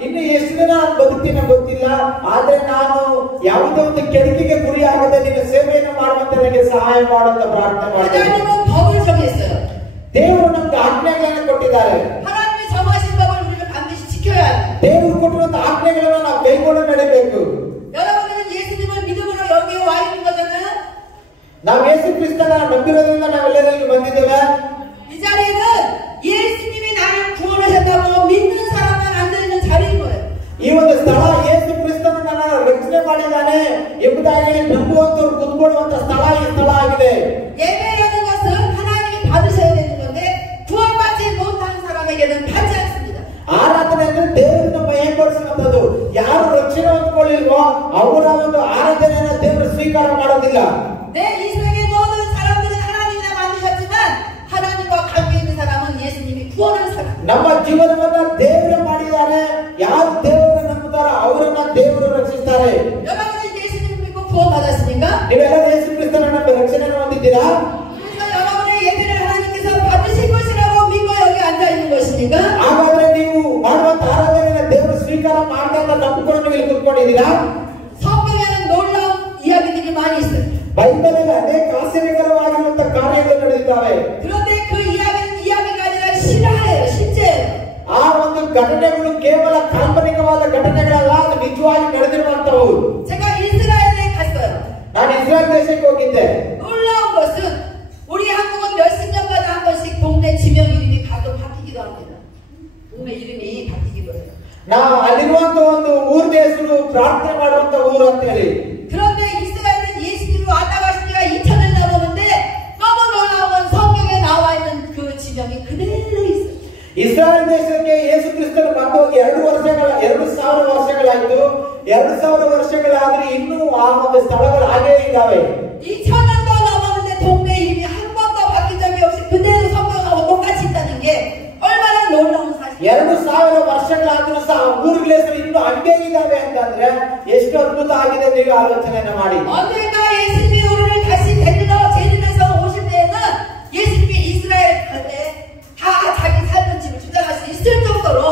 ಇನ್ನು ಎಷ್ಟು ದಿನ ನಾನು ಬದುಕ್ತೀನೋ ಗೊತ್ತಿಲ್ಲ, ಆದ್ರೆ ನಾನು ಯಾವುದೇ ಒಂದು ಕೆಡುಕಿಗೆ ಗುರಿ ಆಗದೆ ನಿನ್ನ ಸೇವೆಯನ್ನು ಮಾಡುವಂತೆ ನನಗೆ ಸಹಾಯ ಮಾಡುವಂತ ಪ್ರಾರ್ಥನೆ ಮಾಡ್ತೇನೆ. 하나님은 법을 정했어요. ದೇವರು ನಮ್ಗೆ ಆಜ್ಞೆಗಳನ್ನು ಕೊಟ್ಟಿದ್ದಾರೆ. 하나님이 정하신 법을 우리가 반드시 지켜야 해요. ದೇವರು ಕೊಟ್ಟಿರುವಂತ ಆಜ್ಞೆಗಳನ್ನು ನಾವು ಕೈಗೊಂಡು ನಡೀಬೇಕು. 여러분들은 예수님을 믿음으로 여기에 와 있는 거잖아요. ನಾವು ಯೇಸು ಕ್ರಿಸ್ತನ ನಂಬಿರೋದ್ರಿಂದ ನಾವೆಲ್ಲರೂ ಇಲ್ಲಿ ಬಂದಿದ್ದೇವೆ. 이 자리에는 예수님이 나를 구원하셨다고 믿는 사람만 앉아 있는 자리인 거예요. ಈ ಒಂದು ಸ್ಥಳ ಯೇಸು ಕ್ರಿಸ್ತನ ನನ್ನನ್ನು ರಕ್ಷಣೆ ಮಾಡಿದ್ದಾನೆ ಎಂಬುದಾಗಿ ನಂಬುವಂತವರು ಕುತ್ಕೊಳ್ಳುವಂತ ಸ್ಥಳ ಈ ಸ್ಥಳ ಆಗಿದೆ. 예배라는 것은 하나님이 받으셔야 되는 건데 구원받지 못한 사람에게는 받지 않습니다. ಆರಾಧನೆ ಅಂದ್ರೆ ದೇವರನ್ನ ಮಹಿಮೆಪಡಿಸುವಂತದ್ದು. ಯಾರು ರಕ್ಷಣೆ ಹೊಂದಿಕೊಳ್ಳಿಲ್ವೋ ಅವರ ಒಂದು ಆರಾಧನೆಯನ್ನು ದೇವರು ಸ್ವೀಕಾರ ಮಾಡೋದಿಲ್ಲ. 내 인생의 모든 사람들은 하나님이 만드셨지만 하나님과 관계 있는 사람은 예수님이 구원한 사람. ನಮ್ಮ ಜೀವನವನ್ನ ದೇವರು ಮಾಡಿದ್ದಾರೆ. ಯಾರು ದೇವರನ್ನು ನಂಬುತ್ತಾರೋ ಅವರನ್ನ ದೇವರು ರಕ್ಷಿಸ್ತಾರೆ. 여러분은 예수님을 믿고 구원받았습니까? ನೀವೆಲ್ಲರೂ ಯೇಸು ಕ್ರಿಸ್ತನ ನಂಬಿ ರಕ್ಷಣೆಯನ್ನು ಹೊಂದಿದ್ದೀರಾ? 그래서 여러분의 예배를 하나님께서 받으실 것이라고 믿고 여기 앉아 있는 것입니까? ಹಾಗಾದ್ರೆ ನೀವು ಮಾಡುವಂತ ಆರಾಧನೆಯನ್ನು ದೇವರು ಸ್ವೀಕಾರ ಮಾಡಿದಾಗ ನಂಬಿಕೊಂಡು ಇಲ್ಲಿ ಕೂತ್ಕೊಂಡಿದ್ದೀರಾ? 성경에는 놀라운 이야기들이 많이 있어요. ಬೈಬಲಲ್ಲಿ ಅನೇಕ ಆಶ್ಚರ್ಯಕರವಾಗಿರುವಂತಹ ಕಾರ್ಯಗಳು ನಡೆಯುತ್ತವೆ. 그런데 그 이야기는 이야기가 아니라 실화예요, 실제예요. ಆ ಒಂದು ಘಟನೆಗಳು ಕೇವಲ ಕಾಲ್ಪನಿಕವಾದ ಘಟನೆಗಳಲ್ಲ, ಅದು ನಿಜವಾಗಿ ನಡೆದಿರುವಂತವು. 제가 이스라엘에 갔어요. ನಾನು ಇಸ್ರಾಯೇಲ್ ದೇಶಕ್ಕೆ ಹೋಗಿದ್ದೆ. 놀라운 것은 우리 한국은 몇십 년마다 한 번씩 동네 지명 이름이 가끔 바뀌기도 합니다. 동네 이름이 바뀌기도 해요. ನಾವು ಅಲ್ಲಿರುವಂತ ಒಂದು ಊರಿನ ಹೆಸರು ಪ್ರಾರ್ಥನೆ ಮಾಡುವಂತ ಊರು ಅಂತ ಹೇಳಿ. 그런데 이스라엘은 예수님이 왔다 가신 지가 2000년 넘었는데 너무 놀라운 건 성경에 나와 있는 그 지명이 그대로 있어요. ಇಸ್ರಾಯೇಲ್ ದೇಶಕ್ಕೆ ಯೇಸು ಕ್ರಿಸ್ತನು ಬಂದು ಹೋಗಿ 2000 ವರ್ಷಗಳಾಯ್ತು. 2000 ವರ್ಷಗಳಾದ್ರೆ ಇನ್ನೂ ಆ ಒಂದು ಸ್ಥಳಗಳು ಹಾಗೇ ಇದ್ದಾವೆ. 2000년도 넘었는데 동네 이름이 한 번도 바뀐 적이 없이 그대로 성경하고 똑같이 있다는 게 얼마나 놀라운 사실이에요. 2000 ವರ್ಷಗಳಾದ್ರೂ ಸಹ ಊರುಗಳ ಹೆಸರು ಇನ್ನೂ ಹಂಗೆ ಇದ್ದಾವೆ ಅಂತಂದ್ರೆ ಎಷ್ಟು ಅದ್ಭುತ ಆಗಿದೆ. ನೀವು ಆಲೋಚನೆಯನ್ನು ಮಾಡಿ. 언젠가 예수님이 우리를 다시 데리러 재림해서 오실 때에는 예수님이 이스라엘 가운데 다 자기 삶의 집을 주장할 수 있을 정도로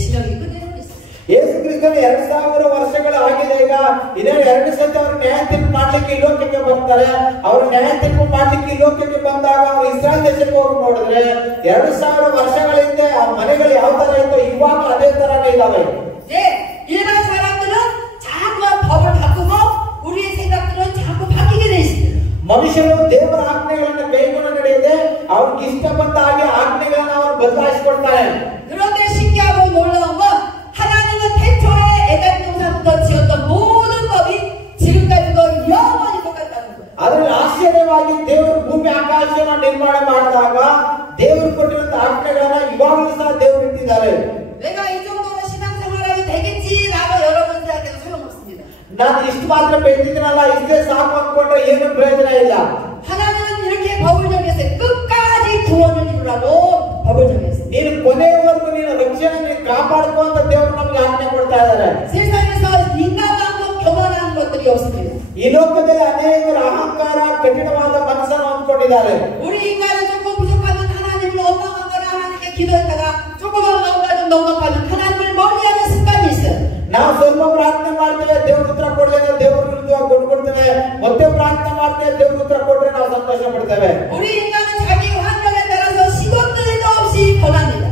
지명이 그대로 있어요. ಯೇಸು ಕ್ರಿಸ್ತನ 2000 ವರ್ಷಗಳು ಆಗಿದೆ. ಈಗ ಇದೇ 2 ಸತಿ ಅವರು ನ್ಯಾಯ ತೀರ್ಪು ಮಾಡ್ಲಿಕ್ಕೆ ಈ ಲೋಕಕ್ಕೆ ಬರ್ತಾರೆ. ಅವರು ನ್ಯಾಯ ತೀರ್ಪು ಮಾಡ್ಲಿಕ್ಕೆ ಈ ಲೋಕಕ್ಕೆ ಬಂದಾಗ ಅವರು ಇಸ್ರಾಯೇಲ್ ದೇಶಕ್ಕೆ ಹೋಗಿ ನೋಡಿದ್ರೆ 2000 ವರ್ಷಗಳ ಹಿಂದೆ ಆ ಮನೆಗಳು ಯಾವ ತರ ಇತ್ತು ಇವಾಗ ಅದೇ ತರನೇ ಇದಾವೆ. 일반 사람들은 자꾸만 법을 바꾸고 우리의 생각들은 자꾸 바뀌게 돼 있습니다. ಮನುಷ್ಯರು ದೇವರ ಆಜ್ಞೆಗಳನ್ನು ಕೈಗೊಂಡು ನಡೆಯದೆ ಅವ್ರಿಗೆ ಇಷ್ಟ ಬಂದ ಹಾಗೆ ಆಜ್ಞೆಗಳನ್ನು ಅವರು ಬದಲಾಯಿಸಿಕೊಳ್ತಾರೆ. 그런데 신기하고 놀라운 건 하나님은 태초에 에덴 동산부터 지었던 모든 법이 지금까지도 영원히 똑같다는 거예요. ಅದರಲ್ಲಿ ಆಶ್ಚರ್ಯವಾಗಿ ದೇವರು ಭೂಮಿ ಆಕಾಶವನ್ನು ನಿರ್ಮಾಣ ಮಾಡಿದಾಗ ದೇವರು ಕೊಟ್ಟಿರುವಂತ ಆಜ್ಞೆಗಳನ್ನ ಇವಾಗಲೂ ಸಹ ದೇವರು ಇಟ್ಟಿದ್ದಾರೆ. 내가 이 정도로 신앙생활하면 되겠지라고 여러분 생각해도 소용없습니다. ನಾನು ಇಷ್ಟು ಮಾತ್ರ ಬೆಳೆದಿದ್ದೀನಲ್ಲ, ಇಷ್ಟೇ ಸಾಕು ಅಂದ್ಕೊಂಡ್ರೆ ಏನು ಪ್ರಯೋಜನ ಇಲ್ಲ. 하나님은 이렇게 법을 정했어요. 끝까지 구원을 이루라고 법을 정했어요. ನೀನು ಕೊನೆಯವರೆಗೂ ನೀನು ರಕ್ಷಣೆ ಕಾಪಾಡ್ಕೋ ಅಂತ ದೇವರು ನಮಗೆ ಆಜ್ಞೆ ಕೊಡ್ತಾ ಇದ್ದಾರೆ. 세상에서 인간만큼 교만한 것들이 없습니다. ಈ ಲೋಕದಲ್ಲಿ ಅನೇಕರ ಅಹಂಕಾರ ಕಠಿಣವಾದ ಮನಸ್ಸನ್ನು ಹೊಂದ್ಕೊಂಡಿದ್ದಾರೆ. 우리 인간은 조금 부족하면 하나님을 원망하거나 하나님께 기도했다가 조금만 뭔가 좀 너무 ಪ್ರಾರ್ಥನೆ ಮಾಡ್ತೇವೆ, ದೇವ್ರ ಉತ್ತರ ಕೊಟ್ರೆ ನಾವು ಸಂತೋಷ ಪಡ್ತೇವೆ. 우리 인간은 자기 환경에 따라서 시도때도 없이 변합니다.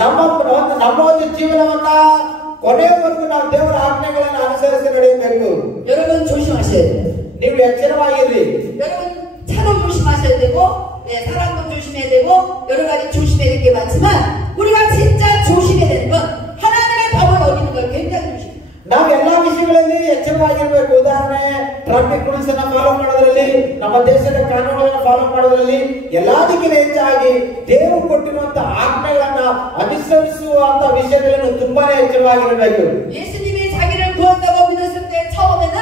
ನಮ್ಮ ಒಂದು ಜೀವನವನ್ನ ಕೊನೆಯವರೆಗೂ ನಾವು ದೇವರ ಆಜ್ಞೆಗಳನ್ನು ಅನುಸರಿಸಿ ನಡೆಯಬೇಕು. 여러분 조심하셔야 돼요. ನೀವು ಎಚ್ಚರವಾಗಿರ್ರಿ. 여러분 차도 조심하셔야 되고, 사람도 조심해야 되고, 여러 가지 조심해야 될 게 많지만, 우리가 진짜 조심해야 되는 건 하나님의 법을 어기는 걸 굉장히 조심해요. ನಾವು ಎಲ್ಲಾ ವಿಷಯಗಳಲ್ಲಿ ಎಚ್ಚರವಾಗಿರ್ಬೇಕು. ಉದಾಹರಣೆ, ಟ್ರಾಫಿಕ್ ರೂಲ್ಸ್ ಅನ್ನ ಫಾಲೋ ಮಾಡೋದ್ರಲ್ಲಿ, ನಮ್ಮ ದೇಶದ ಕಾನೂನುಗಳನ್ನು ಫಾಲೋ ಮಾಡೋದ್ರಲ್ಲಿ, ಎಲ್ಲದಕ್ಕಿಂತ ಹೆಚ್ಚಾಗಿ ದೇವರು ಕೊಟ್ಟಿರುವಂತಹ ಆಜ್ಞೆಗಳನ್ನ ಅನುಸರಿಸುವಂತ ವಿಷಯದಲ್ಲಿ ತುಂಬಾನೇ ಎಚ್ಚರವಾಗಿರಬೇಕು. 예수님이 자기를 구한다고 믿었을 때 처음에는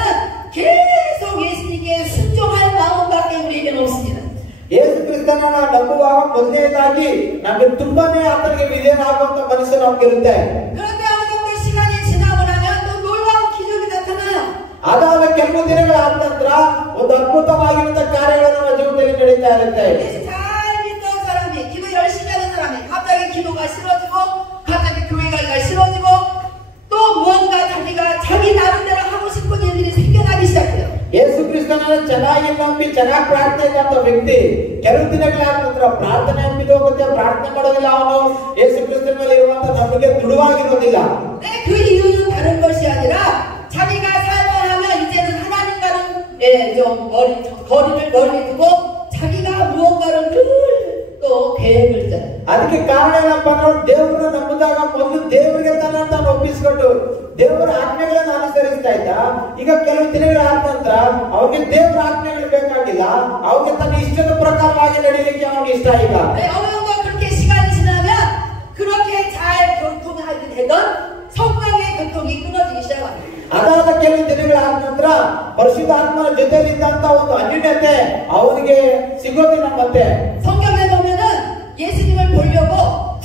계속 예수님께 순종할 마음밖에 우리에게는 없습니다. ಯೇಸು ಕ್ರಿಸ್ತನನ್ನ ನಂಬುವಾಗ ಮೊದಲನೇದಾಗಿ ನಮಗೆ ತುಂಬಾನೇ ಆತನಿಗೆ ವಿಧೇಯನಾಗುವಂತ ಮನಸ್ಸು ನಮಗಿರುತ್ತೆ. 그런데 어느 정도 시간이 지나고 나면 또 놀라운 기적이 나타나요. ಅದಾದ ಕೆಲವು ದಿನಗಳಾದ ನಂತರ ಒಂದು ಅದ್ಭುತವಾಗಿರುವಂತ ಕಾರ್ಯಗಳು ನಮ್ಮ ಜೀವನದಲ್ಲಿ ನಡೀತಾ ಇರುತ್ತೆ. 예수 잘 믿던 사람이, 기도 열심히 하는 사람이 갑자기 기도가 싫어지고, 갑자기 교회 가기가 싫어지고, 또 무언가 자기 나름대로 하고 싶은 일들이 생겨나기 시작해요. ಯೇಸು ಕ್ರಿಸ್ತನನ್ನ ಚೆನ್ನಾಗಿ ನಂಬಿ ಚೆನ್ನಾಗಿ ಪ್ರಾರ್ಥನೆ ಮಾಡುವಂತ ವ್ಯಕ್ತಿ ಕೆಲವು ದಿನಗಳಾದ ನಂತರ ಪ್ರಾರ್ಥನೆ ನಂಬಿದ ಹೋಗುತ್ತೆ, ಪ್ರಾರ್ಥನೆ ಮಾಡೋದಿಲ್ಲ. ಅವನು ಯೇಸು ಕ್ರಿಸ್ತನ ಮೇಲೆ ಇರುವಂತ ನಂಬಿಕೆ ದೃಢವಾಗಿರೋದಿಲ್ಲ. 그 이유는 다른 것이 아니라 자기가 살만하면 이제는 하나님과는 좀 거리를 멀리 두고 자기가 무언가를 또 계획을 짜요. ಅದಕ್ಕೆ ಕಾರಣ ಏನಪ್ಪ ಅಂದ್ರೆ ದೇವರನ್ನ ನಂಬಿದಾಗ ಮೊದಲು ದೇವರಿಗೆ ತಾನು ಒಪ್ಪಿಸಿಕೊಂಡು ದೇವರ ಆಜ್ಞೆಗಳನ್ನು ಅನುಸರಿಸ್ತಾ ಇದ್ದ. ಈಗ ಕೆಲವು ದಿನಗಳಾದ ನಂತರ ಅವನಿಗೆ ದೇವರ ಆಜ್ಞೆಗಳು ಬೇಕಾಗಿಲ್ಲ, ಅವನಿಗೆ ತನ್ನ ಇಷ್ಟದ ಪ್ರಕಾರವಾಗಿ ನಡೀಲಿಕ್ಕೆ ಅವನಿಗೆ ಇಷ್ಟ ಈಗ. 어느 정도 그렇게 시간이 지나면 그렇게 잘 교통하게 되던 성령의 교통이 끊어지기 시작합니다. ಅದಾದ ಕೆಲವು ದಿನಗಳಾದ ನಂತರ ಪರಿಶುದ್ಧಾತ್ಮನ ಜೊತೆಲಿದ್ದಂತ ಒಂದು ಅನ್ಯೋನ್ಯತೆ ಅವನಿಗೆ ಸಿಗೋದಿಲ್ಲ. ಮತ್ತೆ 성경에 보면은 예수님을 보려고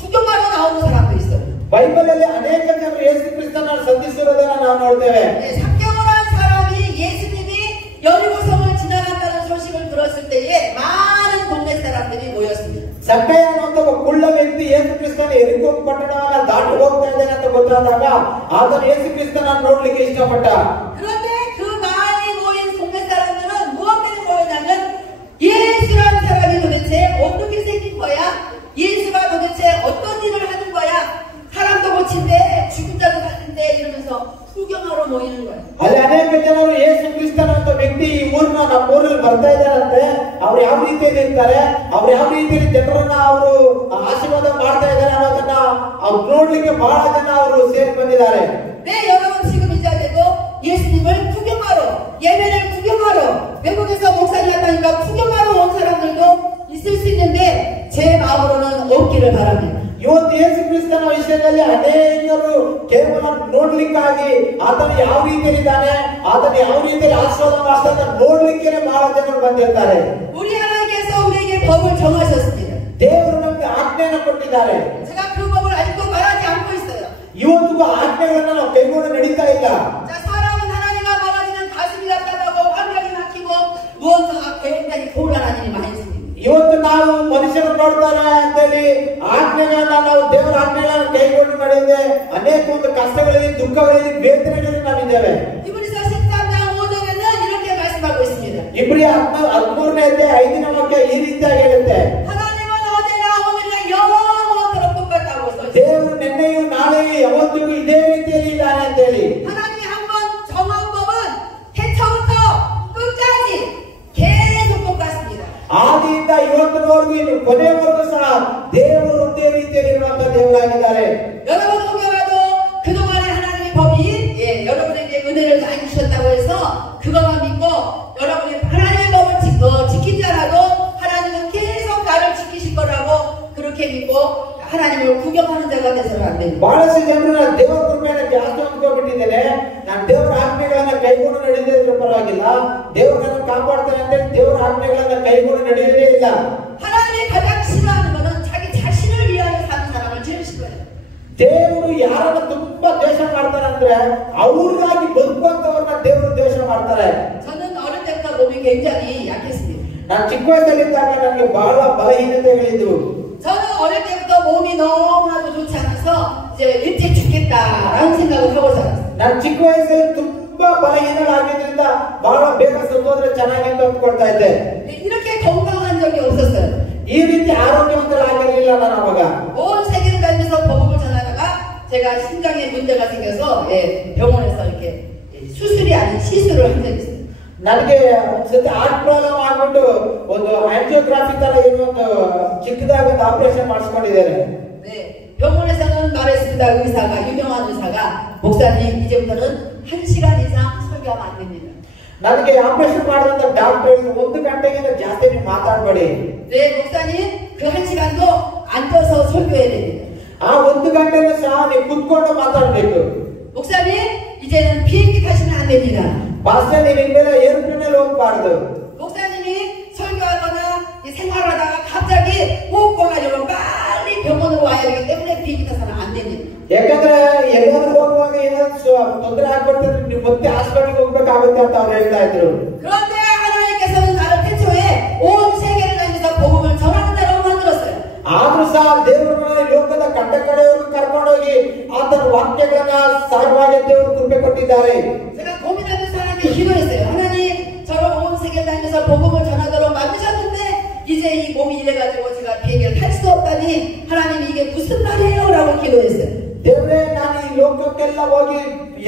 구경하러 나오는 사람도 있어요. ಬೈಬಲ್ ಅಲ್ಲಿ ಅನೇಕ ಜನರು ಯೇಸು ಕ್ರಿಸ್ತನನ್ನು ಸಂಧಿಸಿರೋದನ್ನ ನಾವು ನೋಡ್ತೇವೆ. 삭개오란 사람이 예수님이 여리고성을 지나간다는 소식을 들었을 때에 많은 동네 사람들이 모였습니다. ಸಕ್ಕಯ್ಯ ಅನ್ನುವಂತ ಒಬ್ಬ ಕುಳ್ಳ ವ್ಯಕ್ತಿ ಯೇಸು ಕ್ರಿಸ್ತನ ಯೆರಿಕೋ ಪಟ್ಟಣವನ್ನ ದಾಟಿ ಹೋಗ್ತಾ ಇದ್ದಾನೆ ಅಂತ ಗೊತ್ತಾದಾಗ ಆತನು ಯೇಸು ಕ್ರಿಸ್ತನನ್ನು ನೋಡ್ಲಿಕ್ಕೆ ಇಷ್ಟಪಟ್ಟ. 그런데 그 많이 모인 동네 사람들은 무엇 때문에 모였냐면 예수라는 사람이 도대체 어떻게 생긴 거야? 예수가 도대체 어떤 일을 하는 거야? 사람도 고친대, 죽은 자도 살린대 이러면서 구경하러 모이는 거예요. ಅಲ್ಲಿ ಅನೇಕ ಜನರು ಯೇಸು ಕ್ರಿಸ್ತನ ಅಂತ ವ್ಯಕ್ತಿ ಈ ಊರಿನ ನಮ್ಮ ಊರಲ್ಲಿ ಬರ್ತಾ ಇದ್ದಾರಂತೆ, ಅವ್ರು ಯಾವ ರೀತಿಯಲ್ಲಿ ಇರ್ತಾರೆ, ಅವ್ರು ಯಾವ ರೀತಿಯಲ್ಲಿ ಜನರನ್ನ ಅವರು ಆಶೀರ್ವಾದ ಮಾಡ್ತಾ ಇದ್ದಾರೆ ಅನ್ನೋದನ್ನ ಅವ್ರು ನೋಡ್ಲಿಕ್ಕೆ ಬಹಳ ಜನ ಅವರು ಸೇರಿ ಬಂದಿದ್ದಾರೆ. 네, 여러분 지금 이 자리에도 예수님을 구경하러, 예배를 구경하러, 외국에서 목사님 왔다니까 구경하러 온 사람들도 있을 수 있는데 제 마음으로는 없기를 바랍니다. ಇವತ್ತು ಯೇಸು ಕ್ರಿಸ್ತನ ವಿಷಯದಲ್ಲಿ ಅನೇಕರು ಕೇವಲ ನೋಡ್ಲಿಕ್ಕಾಗಿ ಆತನು ಯಾವ ರೀತಿಯಲ್ಲಿ ಇದ್ದಾನೆ, ಆತನು ಯಾವ ರೀತಿಯಲ್ಲಿ ಆಶೀರ್ವಾದ ಮಾಡ್ತಾನೆ ನೋಡ್ಲಿಕ್ಕೆ ಬಹಳ ಜನರು ಬಂದಿರ್ತಾರೆ. 우리 하나님께서 우리에게 법을 정하셨습니다. ದೇವರು ನಮಗೆ ಆಜ್ಞೆಯನ್ನು ಕೊಟ್ಟಿದ್ದಾರೆ. 제가 그 법을 아직도 말하지 않고 있어요. ಇವತ್ತಿಗೂ ಆಜ್ಞೆಗಳನ್ನ ನಾವು ಕೈಗೊಂಡು ನಡೀತಾ ಇಲ್ಲ. 자, 사람은 하나님과 멀어지는 가슴이 답답하고 환경이 막히고 무언가가 굉장히 곤란한 일이 많이 있습니다. ಇವತ್ತು ನಾವು ಮನುಷ್ಯರು ನೋಡ್ತಾರೆ ಅಂತೇಳಿ ಆಜ್ಞೆಗಳನ್ನ ನಾವು ದೇವರ ಆಜ್ಞೆಗಳನ್ನ ಕೈಗೊಂಡು ನಡೆಯದೆ ಅನೇಕ ಒಂದು ಕಷ್ಟಗಳಲ್ಲಿ, ದುಃಖಗಳಲ್ಲಿ, ಬೇದನೆಗಳಲ್ಲಿ ನಾವಿದ್ದೇವೆ. 이브리서 13장 5절에는 이렇게 말씀하고 있습니다. ಇಬ್ರಿಯ 13ನೇ ಅಧ್ಯಾಯ 5ನೇ ವಾಕ್ಯ ಈ ರೀತಿಯಾಗಿ ಹೇಳುತ್ತೆ. 하나님은 어제나 오늘이나 영원토록 똑같다고 써 있어요. ದೇವರು ನಿನ್ನೆಯೂ ನಾಳೆಯೂ ಯಾವತ್ತಿಗೂ ಇದೇ ರೀತಿಯಲ್ಲಿ ಇದ್ದಾನೆ ಅಂತೇಳಿ. 하나님이 한번 정한 법은 해처부터 끝까지 계속 똑같습니다. ಆದಿಯಿಂದ ಇವತ್ತಿನವರೆಗೂ ಇನ್ನು ಕೊನೆಯವರೆಗೂ ಸಹ ದೇವರು ಒಂದೇ ರೀತಿಯಲ್ಲಿ ಇರುವಂತಹ ದೇವರಾಗಿದ್ದಾರೆ. 여러분 보면도 그동안에 하나님의 법이 여러분에게 은혜를 많이 주셨다고 해서 그것만 믿고 여러분이 하나님의 법을 지키지 않아도 하나님은 계속 나를 지키실 거라고 그렇게 믿고 하나님을 구경하는 자가 되서는 안 됩니다. ಬಹಳಷ್ಟು ಜನರು ನಾನು ದೇವರ ಕೃಪೆಯನ್ನು ಜಾಸ್ತಿ ಹೊಂದ್ಕೊಂಡ್ಬಿಟ್ಟಿದ್ದೇನೆ, ನಾನು ದೇವರ ಆಜ್ಞೆಗಳನ್ನ ಕೈಗೊಂಡು ನಡೆದಿದ್ರೆ ಪರವಾಗಿಲ್ಲ, ದೇವರನ್ನು ಕಾಪಾಡ್ತೇನೆ ಅಂತ ದೇವರ ಆಜ್ಞೆಗಳನ್ನ ಕೈಗೊಂಡು ನಡೆಯೋದೇ ಇಲ್ಲ. 하나님이 가장 싫어하는 거는 자기 자신을 위하여 사는 사람을 제일 싫어해요. ದೇವರು ಯಾರನ್ನ ತುಂಬಾ ದ್ವೇಷ ಮಾಡ್ತಾರೆ ಅಂದ್ರೆ ಅವ್ರಿಗಾಗಿ ಬದುಕುವಂತವ್ರನ್ನ ದೇವರು ದ್ವೇಷ ಮಾಡ್ತಾರೆ. 저는 어릴 때부터 몸이 굉장히 약했습니다. ನಾನು ಚಿಕ್ಕ ವಯಸ್ಸಲ್ಲಿದ್ದಾಗ ನನಗೆ ಬಹಳ ಬಲಹೀನತೆಗಳಿದ್ವು. 저는 어릴 때부터 몸이 너무나도 좋지 않아서 이제 일찍 죽겠다라는 생각을 하고 살았어요. ನಾನು ಚಿಕ್ಕ ವಯಸ್ಸಲ್ಲಿ ತುಂಬಾ ತುಂಬಾ ಬಲಹೀನರಾಗಿದ್ದರಿಂದ ಬಹಳ ಬೇಗ ಸತ್ತೋದ್ರೆ ಚೆನ್ನಾಗಿತ್ತು ಅಂದ್ಕೊಳ್ತಾ ಇದ್ದೆ. 이렇게 건강한 적이 없었어요. ಈ ರೀತಿ ಆರೋಗ್ಯವಂತರಾಗಿರಲಿಲ್ಲ ನಾನು ಅವಾಗ. 온 세계를 다니면서 복음을 전하다가 제가 심장에 문제가 생겨서 병원에서 이렇게 수술이 아닌 시술을 한 적이 있어요. ನನಗೆ ಒಂದ್ಸತಿ ಹಾರ್ಟ್ ಪ್ರಾಬ್ಲಮ್ ಆಗ್ಬಿಟ್ಟು ಒಂದು ಆಂಜಿಯೋಗ್ರಾಫಿ ತರ ಏನೋ ಒಂದು ಚಿಕ್ಕದಾಗಿ ಒಂದು ಆಪರೇಷನ್ ಮಾಡಿಸ್ಕೊಂಡಿದ್ದೇನೆ. 네, 병원에서는 말했습니다. 의사가, 유명한 의사가, 목사님 이제부터는 1시간 이상 설교하면 안 됩니다. ನನಗೆ ಆಪರೇಷನ್ ಮಾಡಿದಂತ ಡಾಕ್ಟರ್ 1 ಗಂಟೆಗಿಂತ ಜಾಸ್ತಿ ನೀವು ಮಾತಾಡಬೇಡಿ. 네, 목사님 그 1시간도 앉아서 설교해야 됩니다. ಆ 1 ಗಂಟೆನೂ ಸಹ ನೀವು ಕುತ್ಕೊಂಡು ಮಾತಾಡಬೇಕು. 목사님 이제는 비행기 타시면 안 됩니다. ಪಾಸ್ಟರ್ ನೀವು ಇನ್ಮೇಲೆ ಏರೋಪ್ಲೇನ್ ಅಲ್ಲಿ ಹೋಗಬಾರದು. 목사님이 설교하거나 생활하다가 갑자기 호흡 곤란이면 빨리 병원으로 와야 되기 때문에 비행기 타서는 안 됩니다. ಯಾಕಂದ್ರೆ ಎಲ್ಲಾದ್ರೂ ಹೋಗುವಾಗ ಏನಾದ್ರು ತೊಂದರೆ ಆಗ್ಬಿಡ್ತದೆ ನೀವು ಮತ್ತೆ ಹಾಸ್ಪಿಟಲ್ಗೆ ಹೋಗ್ಬೇಕಾಗುತ್ತೆ ಅಂತ ಅವ್ರು ಹೇಳ್ತಾ ಇದ್ರು. 그런데 하나님께서는 나를 태초에 온 세계를 다니면서 복음을 전하는 자로 만들었어요. ಆದ್ರೂ ಸಹ ದೇವರು ಲೋಕದ ಕಟ್ಟ ಕಡೆಯವರೆಗೂ ಕರ್ಕೊಂಡೋಗಿ ಆತನ ವಾಕ್ಯಗಳನ್ನ ಸಾರುವಾಗ ದೇವರು ಕೃಪೆ ಕೊಟ್ಟಿದ್ದಾರೆ. 제가 고민하는 사람이 기도했어요. 하나님 저를 온 세계를 다니면서 복음을 전하도록 만드셨는데 이제 이 몸이 이래가지고 제가 비행기를 탈 수 없다니 하나님 이게 무슨 말이에요? 라고 기도했어요. ದೇವರೇ ನಾನು ಈ ಲೋಕಕ್ಕೆಲ್ಲ ಹೋಗಿ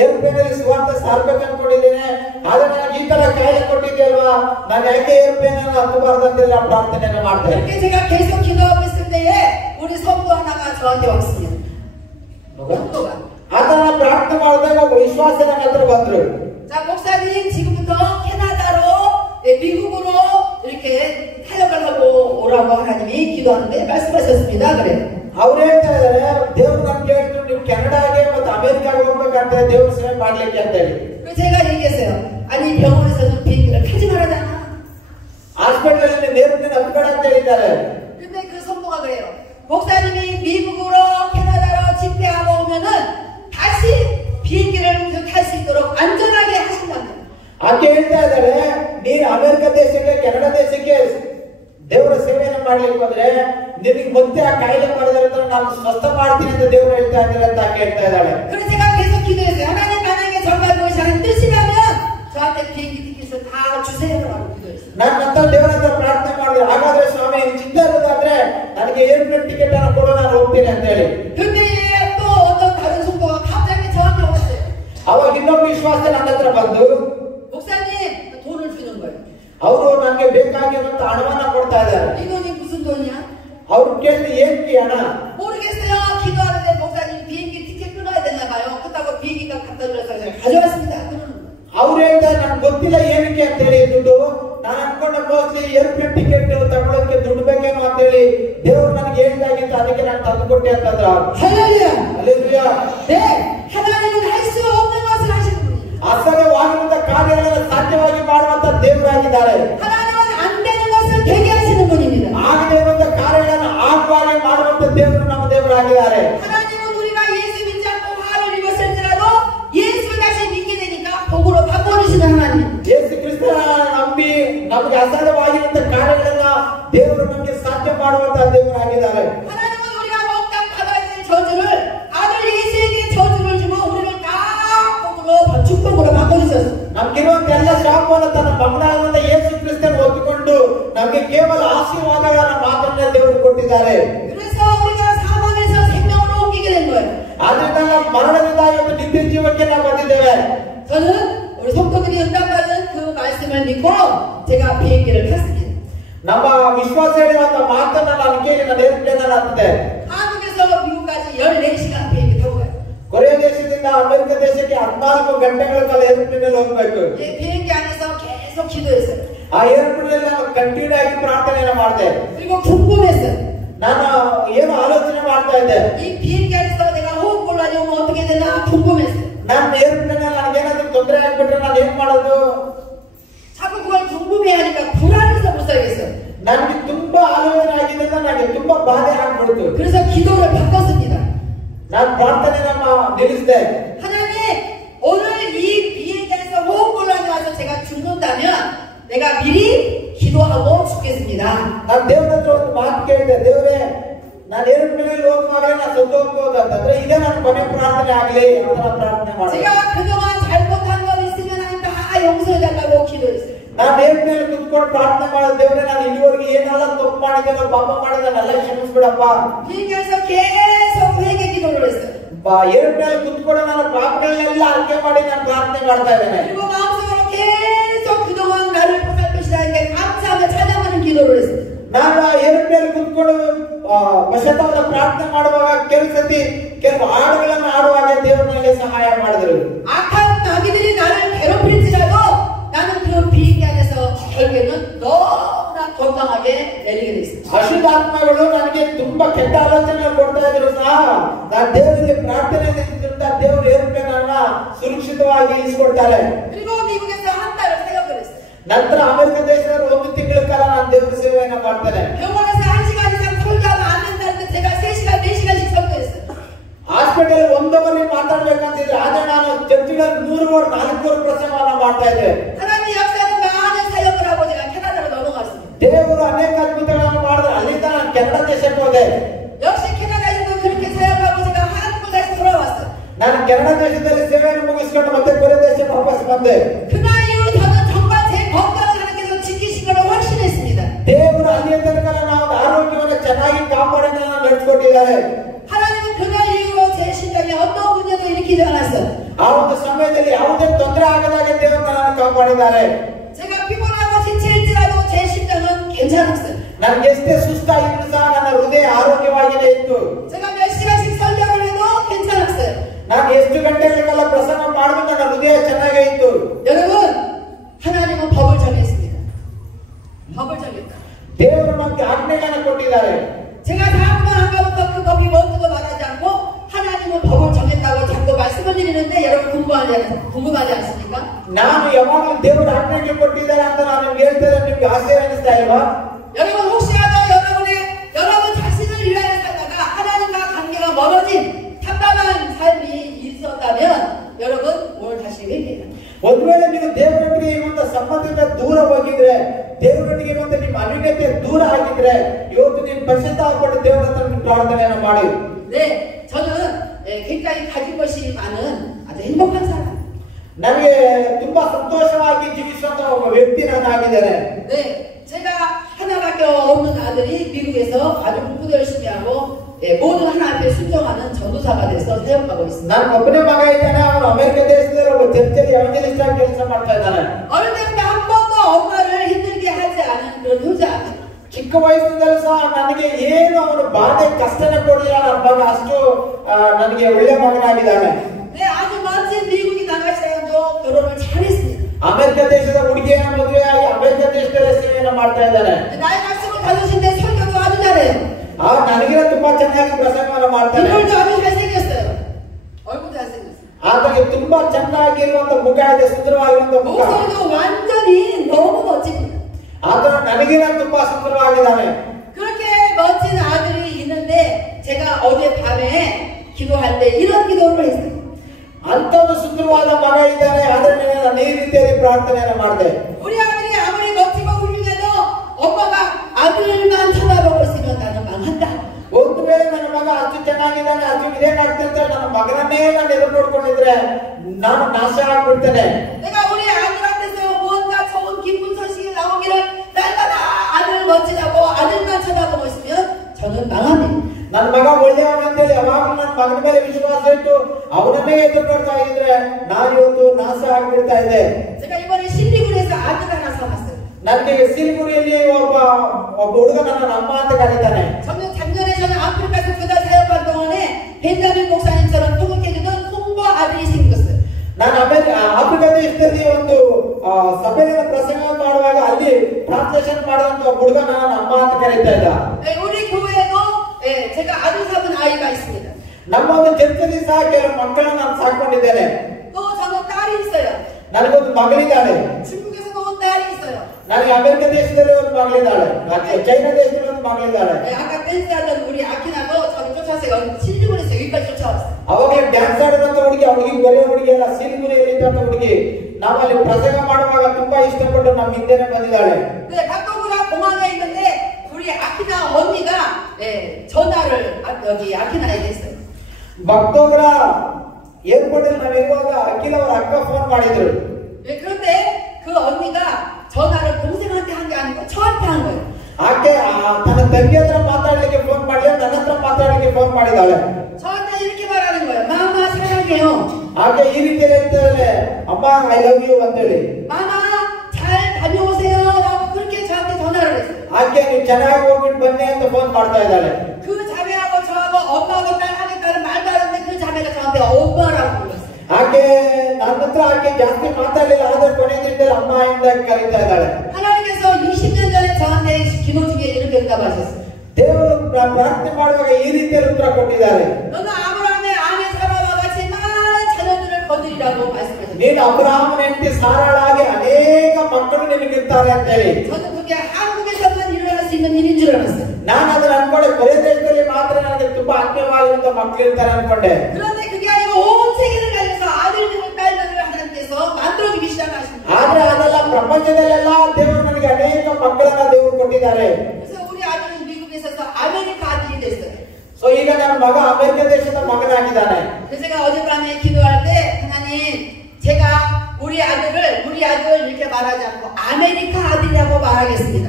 ಏರ್ಪ್ಲೇನ್ ಅಲ್ಲಿ ಸುವಾರ್ತೆ ಸಾರ್ಬೇಕು ಅನ್ಕೊಂಡಿದ್ದೇನೆ. ಆದ್ರೆ ನನಗೆ ಈ ತರ ಕಾಯಿಲೆ ಕೊಟ್ಟಿದ್ಯಲ್ವಾ, ನಾನು ಯಾಕೆ ಏರ್ಪ್ಲೇನ್ ಅನ್ನು ಹತ್ತಬಾರ್ದು ಅಂತೆಲ್ಲ ಪ್ರಾರ್ಥನೆಯನ್ನು ಮಾಡ್ತೇನೆ. 이렇게 제가 계속 기도하고 있을 때에 우리 성도 하나가 저한테 왔습니다. 성도가. ಆತನ ಪ್ರಾರ್ಥನೆ ಮಾಡಿದಾಗ ಒಬ್ಬ ವಿಶ್ವಾಸ ನನ್ನ ಹತ್ರ ಬಂದ್ರು. 자, 목사님 지금부터 캐나다로 미국으로 이렇게 타격을 하고 오라고 하나님이 기도하는데 말씀하셨습니다. 그래. ಅವ್ರು ಹೇಳ್ತಾ ಇದಾರೆ ದೇವ್ರು ನಮ್ಗೆ ಹೇಳಿದ್ರು ನೀವು ಕೆನಡಾಗೆ ಮತ್ತು ಅಮೆರಿಕಾಗೆ ಹೋಗ್ಬೇಕಂತ ದೇವ್ರ ಸೇವೆ ಮಾಡ್ಲಿಕ್ಕೆ ಅಂತ ಹೇಳಿ. 제가 얘기했어요. 아니 병원에서는 비행기를 타지 말아잖아. ಹಾಸ್ಪಿಟಲ್ ಅಲ್ಲಿ ನೇರಕ್ಕೆ ಹತ್ಬೇಡ ಅಂತ ಹೇಳಿದ್ದಾರೆ. 근데 그 성도가 그래요. 목사님이 미국으로 캐나다로 집회하고 오면은 다시 비행기를 탈 수 있도록 안전하게 하신답니다. ಆಕೆ ಹೇಳ್ತಾ ಇದ್ದಾರೆ ನೀನು ಅಮೆರಿಕ ದೇಶಕ್ಕೆ ಕೆನಡಾ ದೇಶಕ್ಕೆ ದೇವರ ಸೇವೆಯನ್ನು ಮಾಡ್ಲಿಕ್ಕೆ ಹೋದ್ರೆ ನಿನಗೆ ಮತ್ತೆ ಆ ಕಾಯಿಲೆ ಬರೋದ್ರಿಂದ ನಾನು ಸ್ವಸ್ಥ ಮಾಡ್ತೀನಿ ಅಂತ ದೇವರು ಹೇಳ್ತಾ ಇದ್ದಾರೆ ಅಂತ ಆಕೆ ಹೇಳ್ತಾ ಇದ್ದಾಳೆ. 그래서 제가 계속 기도했어요. 하나님 만약에 정말 그것이 안 뜻이라면 저한테 비행기 티켓을 다 주세요라고 기도했어요. ನಾನು ಮತ್ತೆ ದೇವರ ಹತ್ರ ಪ್ರಾರ್ಥನೆ ಮಾಡಿದ್ರೆ ಹಾಗಾದ್ರೆ ಸ್ವಾಮಿ ಚಿಂತೆ ಇರೋದಾದ್ರೆ ನನಗೆ ಏರ್ಪ್ಲೇನ್ ಟಿಕೆಟ್ ಅನ್ನು ಕೊಡು ನಾನು ಹೋಗ್ತೀನಿ ಅಂತ ಹೇಳಿ. 근데 또 어떤 다른 성도가 갑자기 저한테 왔어요. ಅವಾಗ ಇನ್ನೊಬ್ಬ ವಿಶ್ವಾಸ ನನ್ನ ಹತ್ರ ಬಂದು 목사님 돈을 주는 거예요. ಅವರು ನನಗೆ ಬೇಕಾಗಿರುವಂತ ಹಣವನ್ನ ಕೊಡ್ತಾ ಇದ್ದಾರೆ. 이 돈이 무슨 돈이야? ಅವ್ರು ಕೇಳಿದ್ರೆ ಏನಕ್ಕೆ ಹಣ? 모르겠어요. 기도하는데 목사님 비행기 티켓 끊어야 되나 봐요. 그렇다고 비행기가 갖다 주려서 제가 가져왔습니다. ಅವ್ರು ಹೇಳ್ತಾರೆ ನನಗೆ ಗೊತ್ತಿಲ್ಲ ಏನಕ್ಕೆ ಅಂತ ಹೇಳಿ ದುಡ್ಡು. ನಾನು ಅನ್ಕೊಂಡ ಮೋಸ್ಟ್ಲಿ ಏರ್ಪ್ಲೇನ್ ಟಿಕೆಟ್ ತಗೊಳ್ಳೋಕೆ ದುಡ್ಡು ಬೇಕೇನೋ ಅಂತ ಹೇಳಿ ದೇವರು ನನಗೆ ಹೇಳ್ದಾಗಿತ್ತು ಅದಕ್ಕೆ ನಾನು ತಂದು ಕೊಟ್ಟೆ ಅಂತಂದ್ರ. 할렐루야. 할렐루야. 네, 하나님은 할 수 없는 것을 하시는 분이에요. ಅಸಾಧ್ಯವಾಗಿರುವಂತ ಕಾರ್ಯಗಳನ್ನು ಸಾಧ್ಯವಾಗಿ ಮಾಡುವಂತ ದೇವರಾಗಿದ್ದಾರೆ. 하나님은 안 되는 것을 되게 하시는 분입니다. ಆಗದೇ ಇರುವಂತ ಕಾರ್ಯಗಳನ್ನು ಆಗುವಾಗೆ ಮಾಡುವಂತ ದೇವರು ನಮ್ಮ ದೇವರಾಗಿದ್ದಾರೆ. 하나님은 우리가 예수 믿지 않고 화를 입었을지라도 예수를 다시 믿게 되니까 복으로 바꿔주시는 하나님. ಯೇಸು ಕ್ರಿಸ್ತನ ನಂಬಿ ನಮಗೆ ಅಸಾಧ್ಯವಾಗಿರುವಂತ ಕಾರ್ಯಗಳನ್ನ ದೇವರು ನಮಗೆ ಸಾಧ್ಯ ಮಾಡುವಂತ ದೇವರಾಗಿದ್ದಾರೆ. 하나님은 우리가 먹다 받아야 될 저주를 아들 예수에게 저주를 주고 우리를 다 복으로 축복으로 바꿔주셨어요. ನಮ್ಗಿರುವಂತ ಎಲ್ಲ ಶಾಪವನ್ನು ತನ್ನ ಮಗನಾದಂತ ಯೇಸು ಕ್ರಿಸ್ತನ ಒತ್ತುಕೊಂಡು ನಮಗೆ ಕೇವಲ ಆಶೀರ್ವಾದಗಳ ಮಾತನ್ನ ದೇವರು ಕೊಟ್ಟಿದ್ದಾರೆ. 그래서 우리가 사망에서 생명으로 옮기게 된 거예요. ಆದ್ರಿಂದ ನಾವು ಮರಣದಿಂದ ಇವತ್ತು ನಿತ್ಯ ಜೀವಕ್ಕೆ ನಾವು ಬಂದಿದ್ದೇವೆ. 저는 우리 성도들이 응답받은 그 말씀을 믿고 제가 비행기를 탔습니다. ನಮ್ಮ ವಿಶ್ವಾಸ ಹೇಳುವಂತ ಮಾತನ್ನ ನಾನು ಕೇಳಿ ನಾನು ಏರ್ಪ್ಲೇನ್ ಅಲ್ಲಿ ಹತ್ತಿದೆ. 한국에서 미국까지 14시간 비행기 타고 가요. ಕೊರಿಯಾ ದೇಶದಿಂದ ಅಮೆರಿಕ ದೇಶಕ್ಕೆ 14 ಗಂಟೆಗಳ ಕಾಲ ಏರ್ಪ್ಲೇನ್ ಅಲ್ಲಿ ಹೋಗಬೇಕು. 이 비행기 안에서 계속 기도했어요. ಆ ಏರ್ಪ್ಲೇನ್ ಅಲ್ಲಿ ನಾನು ಕಂಟಿನ್ಯೂ ಆಗಿ ಪ್ರಾರ್ಥನೆಯನ್ನು ಮಾಡಿದೆ. 그리고 궁금했어요. ನಾನು ಏನು ಆಲೋಚನೆ ಮಾಡ್ತಾ ಇದ್ದೆ. 이 비행기 안에서 내가 호흡곤란이 오면 어떻게 되나 궁금했어요. ನಾನು ಏರ್ಪ್ಲೇನ್ ಅಲ್ಲಿ ನನಗೇನಾದ್ರೂ ತೊಂದರೆ ಆಗ್ಬಿಟ್ರೆ ನಾನು ಏನ್ ಮಾಡೋದು? 자꾸 그걸 궁금해하니까 불안해서 못 살겠어요. ನನಗೆ ತುಂಬಾ ಆಲೋಚನೆ ಆಗಿದೆ, ನನಗೆ ತುಂಬಾ ಬಾಧೆ ಆಗ್ಬಿಡ್ತು. 그래서 기도를 바꿨습니다. ನಾನು ಪ್ರಾರ್ಥನೆಯನ್ನು ನಿಲ್ಲಿಸಿದೆ. 하나님, 오늘 이 비행기에서 호흡곤란이 와서 제가 죽는다면 내가 미리 기도하고 죽겠습니다. ನಾನು ದೇವರ ಹತ್ರ ಒಂದು ಮಾತು ಕೇಳಿದೆ, ದೇವರೇ ನಾನು ಏರೋಪ್ಲೇನ್ ಹೋಗುವಾಗ ನಾನು ಸತ್ತು ಹೋಗ್ಬೋದು ಅಂತಂದ್ರೆ ಇದೇ ನನ್ನ ಕೊನೆ ಪ್ರಾರ್ಥನೆ ಆಗಲಿ ಅಂತ ಪ್ರಾರ್ಥನೆ ಮಾಡ್ತೀನಿ. 제가 그동안 잘못한 거 있으면 다 용서해달라고 기도했어요. ನಾನು ಏರೋಪ್ಲೇನ್ ಕುತ್ಕೊಂಡು ಪ್ರಾರ್ಥನೆ ಮಾಡಿದ ದೇವರೇ ನಾನು ಇಲ್ಲಿವರೆಗೆ ಏನೆಲ್ಲ ತಪ್ಪು ಮಾಡಿದ್ದೇನೋ ಪಾಪ ಮಾಡಿದ್ದೇನೆಲ್ಲ ಕ್ಷಮಿಸ್ಬಿಡಪ್ಪ. 비행기에서 계속 회개 기도를 했어요. ಏರೋಪ್ಲೇನ್ ಕುತ್ಕೊಂಡು ನನ್ನ ಪಾಪಗಳನ್ನೆಲ್ಲ ಅರಿಕೆ ಮಾಡಿ ನಾನು ಪ್ರಾರ್ಥನೆ ಮಾಡ್ತಾ ಇದ್ದೇನೆ. 그리고 마음속으로 계속 그동안 나를 보살피시다니까 감사하며 찬양하는 기도를 했어요. ನಾನು ಏರೋಪ್ಲೇನ್ ಕುತ್ಕೊಂಡು ಪಶ್ಚಾತ್ತಾಪದ ಪ್ರಾರ್ಥನೆ ಮಾಡುವಾಗ ಕೆಲವು ಹಾಡುಗಳನ್ನು ಹಾಡುವಾಗ ದೇವರು ನನಗೆ ಸಹಾಯ ಮಾಡಿದರು. 악한 마귀들이 나를 괴롭힐지라도 나는 그 비행기 안에서 결국에는 너무나 건강하게 내리게 됐어요. ಅಶುದ್ಧಾತ್ಮಗಳು ನನಗೆ ತುಂಬಾ ಕೆಟ್ಟ ಆಲೋಚನೆ ಕೊಡ್ತಾ ಇದ್ರು ಸಹ ನಾನು ದೇವರಿಗೆ ಪ್ರಾರ್ಥನೆಯಿಂದ ದೇವರು ಏರೋಪ್ಲೇನ್ ಅನ್ನ ಸುರಕ್ಷಿತವಾಗಿ ಇಳಿಸಿಕೊಡ್ತಾರೆ. 그리고 미국에서 한 달을 사역을 했어요. ನಂತರ ಅಮೆರಿಕ ದೇಶದಲ್ಲಿ 1 ತಿಂಗಳ ಕಾಲ ನಾನು ದೇವರ ಸೇವೆಯನ್ನು ಮಾಡ್ತೇನೆ. 병원에서 1시간 이상 설교하면 안 된다는데 제가 3시간, 4시간씩 설교했어요. ಹಾಸ್ಪಿಟಲ್ 1 ಅವರ್ ಮಾತಾಡ್ಬೇಕಂತಿದ್ರೆ ಆದ್ರೆ ನಾನು ಚರ್ಚಿನಲ್ಲಿ 3 ಅವರ್ 4 ಅವರ್ ಪ್ರಸಂಗವನ್ನ ಮಾಡ್ತಾ ಇದ್ದೆ. 하나님 역사는 많은 사역을 하고 제가 캐나다로 넘어갔습니다. ದೇವರು ಅನೇಕ ಅದ್ಭುತಗಳನ್ನು ಮಾಡಿದ್ರು. ಅಲ್ಲಿಂದ ನಾನು ಕೆನಡಾ ದೇಶಕ್ಕೆ ಹೋದೆ. 역시 캐나다에서도 그렇게 사역하고 제가 한국 다시 돌아왔어요. ನಾನು ಕೆನಡಾ ದೇಶದಲ್ಲಿ ಸೇವೆಯನ್ನು ಮುಗಿಸಿಕೊಂಡು ಮತ್ತೆ ಕೊರಿಯಾ ದೇಶಕ್ಕೆ ವಾಪಸ್ ಬಂದೆ. 그날 이후로 저는 정말 제 건강을 하나님께서 지키신 걸 확신했습니다. ದೇವರು ಅಲ್ಲಿಯ ತನಕ ನಾವು ಆರೋಗ್ಯವನ್ನು ಚೆನ್ನಾಗಿ ಕಾಪಾಡಿ ನಡೆಸಿಕೊಟ್ಟಿದ್ದಾರೆ. 하나님은 그날 이후로 제 신장에 어떤 문제도 일으키지 않았어요. ಆ ಒಂದು ಸಮಯದಲ್ಲಿ ಯಾವುದೇ ತೊಂದರೆ ಆಗದಾಗೆ ದೇವರು ನನ್ನನ್ನು ಕಾಪಾಡಿದ್ದಾರೆ. 제가 피곤하고 지칠지라도 제 심장은 괜찮았어요. ನನಗೆ ಎಷ್ಟೇ ಸುಸ್ತಾಗಿದ್ರು ಸಹ ನನ್ನ ಹೃದಯ ಆರೋಗ್ಯವಾಗಿಯೇ ಇತ್ತು. 제가 몇 시간씩 설교를 해도 괜찮았어요. ನಾನು ಎಷ್ಟು ಗಂಟೆಗಳಿಗೆಲ್ಲ ಪ್ರಸಂಗ ಮಾಡಿದ್ರು ನನ್ನ ಹೃದಯ ಚೆನ್ನಾಗೇ ಇತ್ತು. 여러분, 하나님은 법을 정했습니다. 법을 정했다. ದೇವರು ನಮಗೆ ಆಜ್ಞೆಗಳನ್ನು ಕೊಟ್ಟಿದ್ದಾರೆ. 제가 다음번 한가부터 그 법이 뭔지도 말하지 않고 하나님은 법을 정했다고 자꾸 말씀을 드리는데 여러분 궁금하지 않습니까? ನಾನು ಯಾವಾಗಲೂ ದೇವರು ಆಜ್ಞೆಗೆ ಕೊಟ್ಟಿದ್ದಾರೆ ಅಂತ ನಾನು ನಿಮ್ಗೆ ಹೇಳ್ತಾರೆ ನಿಮ್ಗೆ ಆಶ್ಚರ್ಯ ಅನಿಸ್ತಾ ಇಲ್ವಾ? 여러분 혹시라도 여러분 자신을 위하여 살다가 하나님과 관계가 멀어진 참담한 삶이 있었다면 여러분 오늘 다시 회개해요. ಒಂದು ವೇಳೆ ನೀವು ದೇವರೊಟ್ಟಿಗೆ ಇರುವಂತ ಸಂಬಂಧದಿಂದ ದೂರ ಹೋಗಿದ್ರೆ ದೇವರೊಟ್ಟಿಗೆ ಇರುವಂತ ನಿಮ್ಮ ಅನ್ಯೋನ್ಯತೆ ದೂರ ಆಗಿದ್ರೆ ಇವತ್ತು ನೀವು ಪಶ್ಚಾತ್ತಾಪಪಟ್ಟು ದೇವರ ಹತ್ರ ಪ್ರಾರ್ಥನೆಯನ್ನು ಮಾಡಿ. 네, 저는 굉장히 가진 것이 많은 아주 행복한 사람. ನನಗೆ ತುಂಬಾ ಸಂತೋಷವಾಗಿ ಜೀವಿಸುವಂತ ಒಬ್ಬ ವ್ಯಕ್ತಿ ನಾನಾಗಿದ್ದೇನೆ. 네, 제가 하나밖에 없는 아들이 미국에서 아주 공부도 열심히 하고 모든 하나 앞에 순종하는 전도사가 돼서 사역하고 있습니다. ನಾನು ಒಬ್ಬನೇ ಮಗ ಇದ್ದಾನೆ. ಅವನು ಅಮೆರಿಕ ದೇಶದಲ್ಲಿ ಒಬ್ಬ ಚರ್ಚಲ್ಲಿ ಎವಂಜಲಿಸ್ಟ್ ಆಗಿ ಕೆಲಸ ಮಾಡ್ತಾ ಇದ್ದಾನೆ. 어릴 때부터 한 번도 엄마를 힘들게 하지 않은 그런 효자. ಚಿಕ್ಕ ವಯಸ್ಸಿನಲ್ಲೂ ಸಹ ನನಗೆ ಏನು ಅವನು ಬಾಧೆ ಕಷ್ಟನ ಕೊಡಲಿಲ್ಲ. ನನ್ನ ಮಗ ಅಷ್ಟು ನನಗೆ ಒಳ್ಳೆ ಮಗನಾಗಿದ್ದಾನೆ. 네, 아주 멋진 미국이 나가시면서 결혼을 잘했습니다. ಅಮೆರಿಕ ದೇಶದ ಹುಡುಗಿಯನ್ನು ಮದುವೆಯಾಗಿ ಅಮೆರಿಕ ದೇಶದಲ್ಲಿ ಸೇವೆಯನ್ನು ಮಾಡ್ತಾ ಇದ್ದಾನೆ. 나이 말씀을 가르치는데 설교도 아주 잘해요. ನನಗಿನ ತುಂಬಾ ಚೆನ್ನಾಗಿ ಪ್ರಸಂಗವನ್ನು ಮಾಡ್ತಾನೆ. 얼굴도 아주 잘생겼어요. 얼굴도 잘생겼어요. ಆತನಿಗೆ ತುಂಬಾ ಚೆನ್ನಾಗಿರುವಂತ ಮುಖ ಇದೆ, ಸುಂದರವಾಗಿರುವಂತ ಮುಖ. 목소리도 완전히 너무 멋집니다. ಆತನು ನನಗಿನ ತುಂಬಾ ಸುಂದರವಾಗಿದ್ದಾನೆ. 그렇게 멋진 아들이 있는데 제가 어제 밤에 기도할 때 이런 기도를 했어요. ಅಂತ ಒಂದು ಸುಂದರವಾದ ಮಗ ಇದ್ದಾನೆ. ಆದ್ರೆ ನಾನು ಈ ರೀತಿಯಾಗಿ ಪ್ರಾರ್ಥನೆಯನ್ನು ಮಾಡಿದೆ. 우리 아들이 아무리 멋지고 훌륭해도 엄마가 아들만 쳐다보고 있으면 나는 망한다. ಒಂದು ವೇಳೆ ನನ್ನ ಮಗ ಅಷ್ಟು ಚೆನ್ನಾಗಿದ್ದಾನೆ, ಅಷ್ಟು ವಿಧೇಯನಾಗ್ತಿರ್ತಾರೆ, ನನ್ನ ಮಗನನ್ನೇ ನಾನು ಎದುರು ನೋಡ್ಕೊಂಡಿದ್ರೆ ನಾನು ನಾಶ ಆಗ್ಬಿಡ್ತೇನೆ. 내가 우리 아들한테서 뭔가 좋은 기쁜 소식이 나오기를 날마다 아들 멋지다고 아들만 쳐다보고 있으면 저는 망합니다. ನನ್ನ ಮಗ ಒಳ್ಳೆಯವನಂತೇಳಿ ಯಾವಾಗಲೂ ನನ್ನ ಮಗನ ಮೇಲೆ ವಿಶ್ವಾಸ ಇಟ್ಟು ಅವನನ್ನೇ ಎದುರು ನೋಡ್ತಾ ಇದ್ರೆ ನಾನು ಇವತ್ತು ನಾಶ ಆಗ್ಬಿಡ್ತಾ ಇದ್ದೆ. 제가 이번에 실리군에서 아들 하나 사왔어요. ನನಗೆ ಸಿಲಿಗುರಿಯಲ್ಲಿ ಒಬ್ಬ ಹುಡುಗ ನನ್ನ ಅಮ್ಮ ಅಂತ ಕರೀತಾನೆ. 작년에 저는 아프리카에서 2달 사역할 동안에 벤자민 목사님처럼 통역해주는 홍보 아들이 생겼어요. ನಾನು ಆಫ್ರಿಕಾ ದೇಶದಲ್ಲಿ ಒಂದು ಸಭೆಯಲ್ಲಿ ಪ್ರಸಂಗ ಮಾಡುವಾಗ ಅಲ್ಲಿ ಟ್ರಾನ್ಸ್ಲೇಷನ್ ಮಾಡಿದಂತ ಹುಡುಗ ನನ್ನ ಅಮ್ಮ ಅಂತ ಕರೀತಾ ಇದ್ದ. 우리 교회에도 제가 아들 삼은 아이가 있습니다. ನಮ್ಮ ಒಂದು ಚರ್ಚಲ್ಲಿ ಸಹ ಕೆಲವು ಮಕ್ಕಳನ್ನು ನಾನು ಸಾಕೊಂಡಿದ್ದೇನೆ. 또 저는 딸이 있어요. ನನಗೊಂದು ಮಗಳಿದ್ದಾಳೆ. 중국에서도 온 딸이 있어요. ನನಗೆ ಅಮೆರಿಕ ದೇಶದಲ್ಲಿ ಒಂದು ಮಗಳಿದ್ದಾಳೆ. ಚೈನಾ ದೇಶದಲ್ಲಿ ಒಂದು ಮಗಳಿದ್ದಾಳೆ. 아까 댄스 하던 우리 아키나도 저를 쫓아서 여기 실리군에서 여기까지 쫓아왔어요. ಅವಾಗಲೇ ಡ್ಯಾನ್ಸ್ ಆಡಿದಂತ ಹುಡುಗಿ, ಅವಳಿಗೆ ಬರೆಯೋ ಹುಡುಗಿ ಅಲ್ಲ, ಸಿಲಿಗುರಿಯಲ್ಲಿ ಇದ್ದಂತ ಹುಡುಗಿ. ನಾವು ಅಲ್ಲಿ ಪ್ರಸಂಗ ಮಾಡುವಾಗ ತುಂಬಾ ಇಷ್ಟಪಟ್ಟು ನಮ್ಮ ಹಿಂದೆನೆ ಬಂದಿದ್ದಾಳೆ. 네, 각도구나 공항에 있는데 우리 우리 아키나 언니가 전화를 여기 아키나에게 했어요. ಭಕ್ತೋಗ್ರ ಏರ್ಪೋರ್ಟಲ್ಲಿ ನಾವಿರುವಾಗ ಅಖಿಲ್ ಅವರ ಅಕ್ಕ ಫೋನ್ ಮಾಡಿದ್ರು. 그런데 그 언니가 전화를 동생한테 한 게 아니고 저한테 한 거예요. ಆಕೆ ತನ್ನ ತಂಗಿ ಹತ್ರ ಮಾತಾಡ್ಲಿಕ್ಕೆ ಫೋನ್ ಮಾಡಿಲ್ಲ, ನನ್ನ ಹತ್ರ ಮಾತಾಡ್ಲಿಕ್ಕೆ ಫೋನ್ ಮಾಡಿದಾಳೆ. 저한테 이렇게 말하는 거예요. 마마 사랑해요. ಆಕೆ ಈ ರೀತಿ ಹೇಳ್ತಾಳೆ, ಅಮ್ಮ ಐ ಲವ್ ಯು ಅಂತ ಹೇಳಿ. 마마 잘 다녀오세요 라고 그렇게 저한테 전화를 했어요. ಆಕೆ ನೀವು ಚೆನ್ನಾಗಿ ಹೋಗ್ಬಿಟ್ಟು ಬನ್ನಿ ಅಂತ ಫೋನ್ ಮಾಡ್ತಾ ಇದ್ದಾಳೆ. 그 자매하고 저하고 엄마하고 딸 하니까는 말도 안 하는데 그 자매가 저한테 엄마라고 불렀어요. ಆಕೆ ನನ್ನ ಹತ್ರ ಆಕೆ ಜಾಸ್ತಿ ಮಾತಾಡಲಿಲ್ಲ, ಆದ್ರೆ ಕೊನೆ ದಿನದಲ್ಲಿ ಅಮ್ಮ ಎಂದು ಕರೀತಾ ಇದ್ದಾಳೆ. 하나님께서 20년 전에 저한테 김호중에 이렇게 응답하셨어요. ದೇವರು ಪ್ರಾರ್ಥನೆ ಮಾಡುವಾಗ ಈ ರೀತಿಯಲ್ಲಿ ಉತ್ತರ ಕೊಟ್ಟಿದ್ದಾರೆ. 너는 아브라함의 아내 사라와 같이 많은 자녀들을 거두리라고 말씀하셨어요. ನೀನು ಅಬ್ರಹಾಮನ ಹೆಂಡತಿ ಸಾರಾಳಾಗಿ ಅನೇಕ ಮಕ್ಕಳು ನಿನಗಿರ್ತಾರೆ ಅಂತ ಹೇಳಿ. 저는 그게 한국에서만 일어날 수 있는 일인 줄 알았어요. ನಾನು ಅದನ್ನ ಅನ್ಕೊಂಡೆ, ಕೊರಿಯ ದೇಶದಲ್ಲಿ ಮಾತ್ರ ನನಗೆ ತುಂಬಾ ಆತ್ಮೀಯವಾಗಿರುವಂತ ಮಕ್ಕಳು ಇರ್ತಾರೆ ಅನ್ಕೊಂಡೆ. 그런데 그게 아니고 온 세계를 가려서 아들들을 딸들을 하나님께서 만들어주기 시작하십니다. ಆದ್ರೆ ಅದೆಲ್ಲ ಪ್ರಪಂಚದಲ್ಲೆಲ್ಲ ದೇವರು ನನಗೆ ಅನೇಕ ಮಕ್ಕಳನ್ನ ದೇವರು ಕೊಟ್ಟಿದ್ದಾರೆ. 그래서 우리 아들은 미국에 있어서 아메리카 아들이 됐어요. ಸೊ ಈಗ ನನ್ನ ಮಗ ಅಮೆರಿಕ ದೇಶದ ಮಗನಾಗಿದ್ದಾನೆ. 그래서 제가 어젯밤에 기도할 때 하나님, 제가 우리 아들 이렇게 말하지 않고 아메리카 아들이라고 말하겠습니다.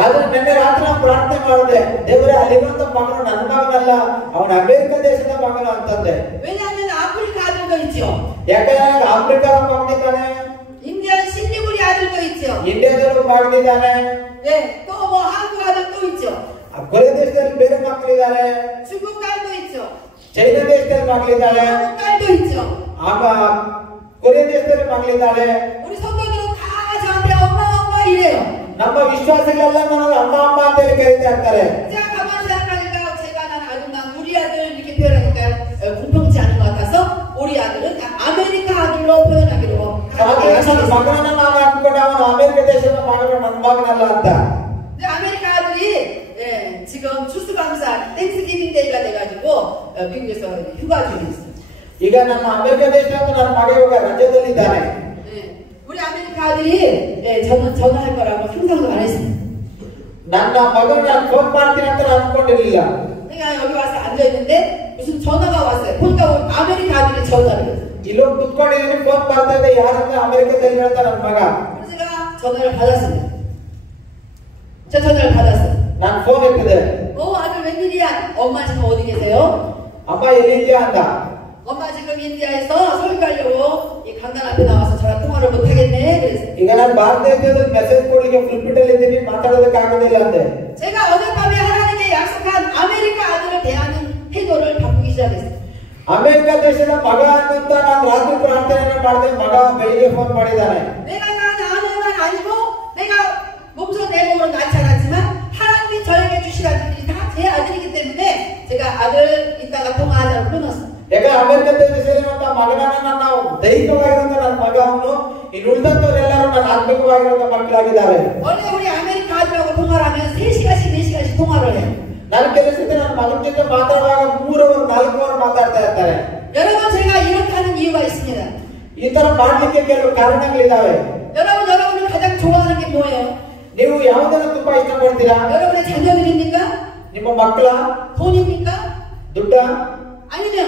ಆದ್ರೆ ನಿನ್ನೆ ರಾತ್ರಿ ನಾನು ಪ್ರಾರ್ಥನೆ ಮಾಡಿದೆ, ದೇವರೇ ಅಲ್ಲಿರುವಂತ ಮಗನು ನನ್ನ ಮಗನಲ್ಲ, ಅವನ ಅಮೆರಿಕ ದೇಶದ ಮಗನು ಅಂತಂದೆ. 왜냐하면 아프리카 아들도 있죠. ಯಾಕಂದ್ರೆ ಆಫ್ರಿಕಾದ ಮಗನಿದ್ದಾನೆ, 인디안 신리구리 아들도 있죠. ಇಂಡಿಯಾದಲ್ಲೂ ಮಗನಿದ್ದಾನೆ, 네, 또 뭐 한국 아들도 있죠. ಕೊರಿಯ ದೇಶದಲ್ಲಿ ಬೇರೆ ಮಕ್ಕಳಿದ್ದಾರೆ, 중국 딸도 있죠. ಚೈನಾ ದೇಶದಲ್ಲಿ ಮಕ್ಕಳಿದ್ದಾರೆ, 한국 딸도 있죠. ಆಗ ಕೊರಿಯ ದೇಶದಲ್ಲಿ ಮಕ್ಕಳಿದ್ದಾರೆ. 우리 성도들은 다 저한테 엄마 이래요. ನಮ್ಮ ವಿಶ್ವಾಸಗಳೆಲ್ಲ ನನಗೆ ಅಮ್ಮ ಅಮ್ಮ ಅಂತ ಹೇಳಿ ಕರೀತಾ ಇರ್ತಾರೆ. 제가 가만히 생각하니까 제가 난 아줌마 우리 아들 이렇게 표현하니까 공평치 않은 것 같아서 우리 아들은 아메리카 아들로 표현하기로 ನನ್ನ ಮಗನನ್ನ ನಾನು ಅನ್ಕೊಂಡೆ, ಅವನು ಅಮೆರಿಕ ದೇಶದ ಮಗನು, ನನ್ನ ಮಗನಲ್ಲ ಅಂತ. 근데 아메리카 아들이 지금 추수감사 땡스기빙 데이가 돼가지고 미국에서 휴가 중에 있어요. ಈಗ ನನ್ನ ಅಮೆರಿಕ ದೇಶದ ನನ್ನ ಮಗ ಇವಾಗ ರಜದಲ್ಲಿದ್ದಾನೆ. 우리 아메리카 아들이 저는 전화할 거라고 상상도 안 했습니다. ನನ್ನ ಮಗನ ನಾನು ಫೋನ್ ಮಾಡ್ತೀನಿ ಅಂತ ನಾನು ಅನ್ಕೊಂಡಿರ್ಲಿಲ್ಲ. 내가 여기 와서 앉아 있는데 무슨 전화가 왔어요. 보니까 아메리카 아들이 전화를 했어요. ಇಲ್ಲೋಗಿ ಕುತ್ಕೊಂಡಿದ್ದೀನಿ, ಫೋನ್ ಬರ್ತಾ ಇದೆ, ಯಾರಂತ ಅಮೆರಿಕದಲ್ಲಿ ಹೇಳ್ತಾ ನನ್ನ ಮಗ. 그래서 제가 전화를 받았습니다. 저 전화를 받았어요. ನಾನು ಫೋನ್ ಎತ್ತಿದೆ. 아들 웬일이야? 엄마 지금 어디 계세요? ಅಮ್ಮ ಎಲ್ಲಿದ್ಯಾ ಅಂತ. 엄마 지금 인디아에서 서울 가려고 이 강단 앞에 나와서 저랑 통화를 못 하겠네. 그랬어요. ಈಗ ನಾನು ಭಾರತ ದೇಶದಲ್ಲಿ ಮೆಸೇಜ್ ಕೊಡ್ಲಿಕ್ಕೆ ಫ್ಲಿಪ್ಪಿಟ್ ಅಲ್ಲಿ ಇದ್ದೀನಿ, ಮಾತಾಡೋದಕ್ಕೆ ಆಗೋದಿಲ್ಲ ಅಂದೆ. 제가 어젯밤에 하나님께 약속한 아메리카 아들을 대하는 태도를 바꾸기 시작했어요. ಅಮೆರಿಕ ದೇಶದ ಮಗ ಅಂತ ನಾನು ರಾತ್ರಿ ಪ್ರಾರ್ಥನೆಯನ್ನು ಮಾಡಿದೆ. ಮಗ ಬೆಳಿಗ್ಗೆ ಫೋನ್ ಮಾಡಿದ್ದಾನೆ. 내가 난 아내만 아니고 내가 몸소 내 몸으로 낳지 않았지만 하나님이 저에게 주신 아들들이 다 제 아들이기 때문에 제가 아들 이따가 통화하자고 끊었어요. ಯಾಕಂದ್ರೆ ಅಮೆರಿಕ ದೇಶದಲ್ಲಿರುವಂತ ಮಗನನ್ನ ನಾವು ದೈಹಿಕವಾಗಿರುವಂತ ನನ್ನ ಮಗ ಅವನು, ಇನ್ನು ಉಳಿದಂತವರೆಲ್ಲರೂ ನನ್ನ ಆತ್ಮಿಕವಾಗಿರುವಂತ ಮಕ್ಕಳಾಗಿದ್ದಾರೆ. 원래 우리 아메리카 아들하고 통화를 하면 3시간씩 4시간씩 통화를 해요. ನಾನು ಕೆಲಸದ ನನ್ನ ಮಗನ ಜೊತೆ ಮಾತಾಡುವಾಗ 3 ಅವರ್ 4 ಅವರ್ ಮಾತಾಡ್ತಾ ಇರ್ತಾರೆ. 여러분 제가 이렇게 하는 이유가 있습니다. ಈ ತರ ಮಾಡ್ಲಿಕ್ಕೆ ಕೆಲವು ಕಾರಣಗಳಿದಾವೆ. 여러분을 가장 좋아하는 게 뭐예요? ನೀವು ಯಾವುದನ್ನ ತುಂಬಾ ಇಷ್ಟಪಡ್ತೀರಾ? 여러분의 자녀들입니까? ನಿಮ್ಮ ಮಕ್ಕಳ, 돈입니까? ದುಡ್ಡ, 아니면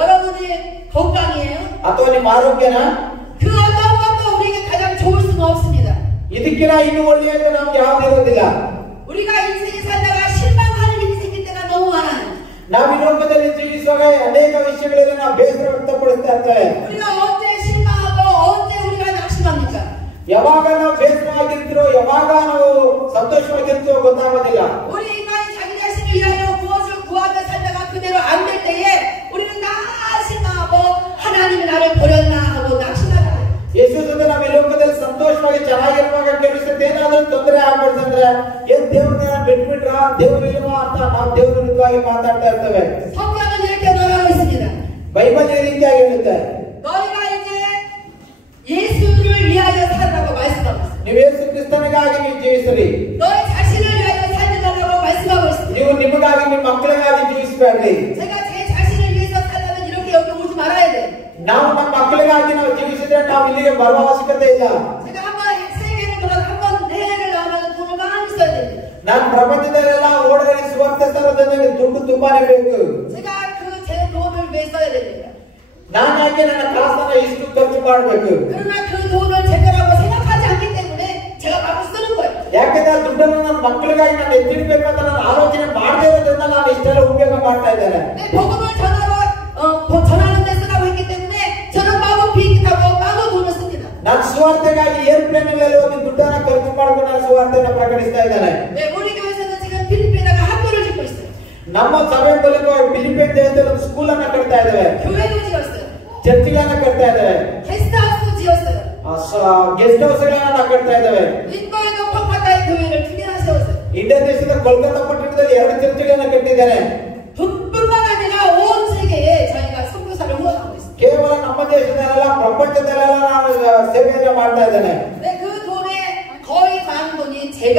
여러분의 건강이에요? ಅಥವಾ ನಿಮ್ಮ ಆರೋಗ್ಯನ? 그 어떤 것도 우리에게 가장 좋을 수는 없습니다. ಇದಕ್ಕಿಂತ ಇನ್ನು ಒಳ್ಳೆಯದು ನಮ್ಗೆ ಯಾವ್ದು ಇರೋದಿಲ್ಲ. 우리가 인생에 살다가 실망하는 일이 생길 때가 너무 많아요. ನಾವು ಈ ಲೋಕದಲ್ಲಿ ಜೀವಿಸುವಾಗ ಅನೇಕ ವಿಷಯಗಳಲ್ಲಿ ನಾವು ಬೇಸರ ವ್ಯಕ್ತಪಡಿಸ್ತಾ ಇರ್ತೇವೆ. 우리가 언제 실망하고 언제 우리가 낙심합니까? ಯಾವಾಗ ನಾವು ಬೇಸರವಾಗಿರ್ತೀರೋ, ಯಾವಾಗ ನಾವು ಸಂತೋಷವಾಗಿರ್ತೀರೋ ಗೊತ್ತಾಗೋದಿಲ್ಲ. 우리 인간이 자기 자신을 위하여 무엇을 구하며 살다가 그대로 안 될 때에 우리는 다 실망하고 하나님이 나를 버렸나 하고 낙심하다. ಯೇಸು ಜೊತೆ ನಾವು ಈ ಲೋಕದಲ್ಲಿ ಸಂತೋಷವಾಗಿ ಚೆನ್ನಾಗಿರುವಾಗ ಕೆಲಸದ ಏನಾದ್ರೂ ತೊಂದರೆ ಆಗ್ಬಿಡ್ತಂದ್ರೆ ಏನ್ ದೇವ್ರನ್ನ ಬಿಟ್ಬಿಟ್ರ, ದೇವ್ರಿಲ್ವಾ ಅಂತ ನಾವು ದೇವ್ರ ವಿರುದ್ಧವಾಗಿ ಮಾತಾಡ್ತಾ ಇರ್ತೇವೆ. 성경은 이렇게 말하고 있습니다. ಬೈಬಲ್ ಈ ರೀತಿಯಾಗಿ ಹೇಳುತ್ತೆ, 너희가 이제 예수를 위하여 살라고 말씀하고 있습니다. ನೀವು ಯೇಸು ಕ್ರಿಸ್ತನಿಗಾಗಿ ನೀವು ಜೀವಿಸಿರಿ. 너희 자신을 위하여 살라고 말씀하고 있습니다. ನೀವು ನಿಮಗಾಗಿ, ನಿಮ್ಮ ಮಕ್ಕಳಿಗಾಗಿ ಜೀವಿಸಬೇಡ್ರಿ. 제가 제 자신을 위해서 살려면 이렇게 여기 오지 말아야 돼. ನಾವು ನಮ್ಮ ಮಕ್ಕಳಿಗಾಗಿ ನಾವು ಜೀವಿಸಿದ್ರೆ ನಾವು ಇಲ್ಲಿಗೆ ಬರುವ ಅವಶ್ಯಕತೆ ಇಲ್ಲ. 제가 한번 세계를 한번 해외를 나가면 돈을 많이 써야 됩니다. ನಾನು ನಾನು ಯಾಕೆ ನನ್ನ ಕಾಸನ್ನ ಇಷ್ಟು ಖರ್ಚು ಮಾಡಬೇಕು? 그러나 그 돈을 제대로라고 생각하지 않기 때문에 제가 마구 쓰는 거예요. ಯಾಕೆಂದ್ರೆ ಆ ದುಡ್ಡನ್ನು ನನ್ನ ಮಕ್ಕಳಿಗಾಗಿ ನಾನು ಎತ್ತಿಡಬೇಕು ಅಂತ ನಾನು ಆಲೋಚನೆ ಮಾಡದೇ ಇರೋದ್ರಿಂದ ನಾನು ಇಷ್ಟೆಲ್ಲ ಉಪಯೋಗ ಮಾಡ್ತಾ ಇದ್ದೇನೆ. 내 복음을 전하는 데 쓰라고 했기 때문에 저는 마구 비행기 타고 마구 돈을 씁니다. ನಾನು ಸುವಾರ್ತೆಗಾಗಿ ಏರ್ಪ್ಲೇನ್ ನಲ್ಲಿ ಹೋಗಿ ದುಡ್ಡನ್ನ ಖರ್ಚು ಮಾಡಿಕೊಂಡು ನಾನು ಸುವಾರ್ತೆಯನ್ನು ಪ್ರಕಟಿಸ್ತಾ ಇದ್ದೇನೆ. 네, 우리 교회에서는 지금 필리핀에다가 학교를 짓고 있어요. ನಮ್ಮ ಸಭೆ ಮೂಲಕ ಫಿಲಿಪೈನ್ ದೇಶದಲ್ಲಿ ಒಂದು ಸ್ಕೂಲ್ ಅನ್ನ ಕಟ್ತಾ ಇದ್ದೇವೆ. 교회도 지었어요. ಚರ್ಚ್ಗಳನ್ನ ಕಟ್ತಾ ಇದ್ದೇವೆ. 게스트하우스도 지었어요. ಗೆಸ್ಟ್ ಹೌಸ್ಗಳನ್ನ ಕಟ್ತಾ ಇದ್ದೇವೆ. 인도에도 kolkata에 교회를 2개나 세웠어요. ಇಂಡಿಯಾ ದೇಶದ ಕೋಲ್ಕತ್ತಾ ಪಟ್ಟಣದಲ್ಲಿ 2 ಚರ್ಚ್ಗಳನ್ನ ಕಟ್ಟಿದ್ದೇನೆ. 뿐만 아니라 온 세계에 저희가 선교사를 후원하고 있어요. ಕೇವಲ ನಮ್ಮ ದೇಶದಲ್ಲ ಪ್ರಪಂಚದಲ್ಲೆಲ್ಲ ನಾನು ಸೇವೆಯನ್ನು ಮಾಡ್ತಾ ಇದ್ದೇನೆ. 네, 그 돈에 거의 많은 돈이 제가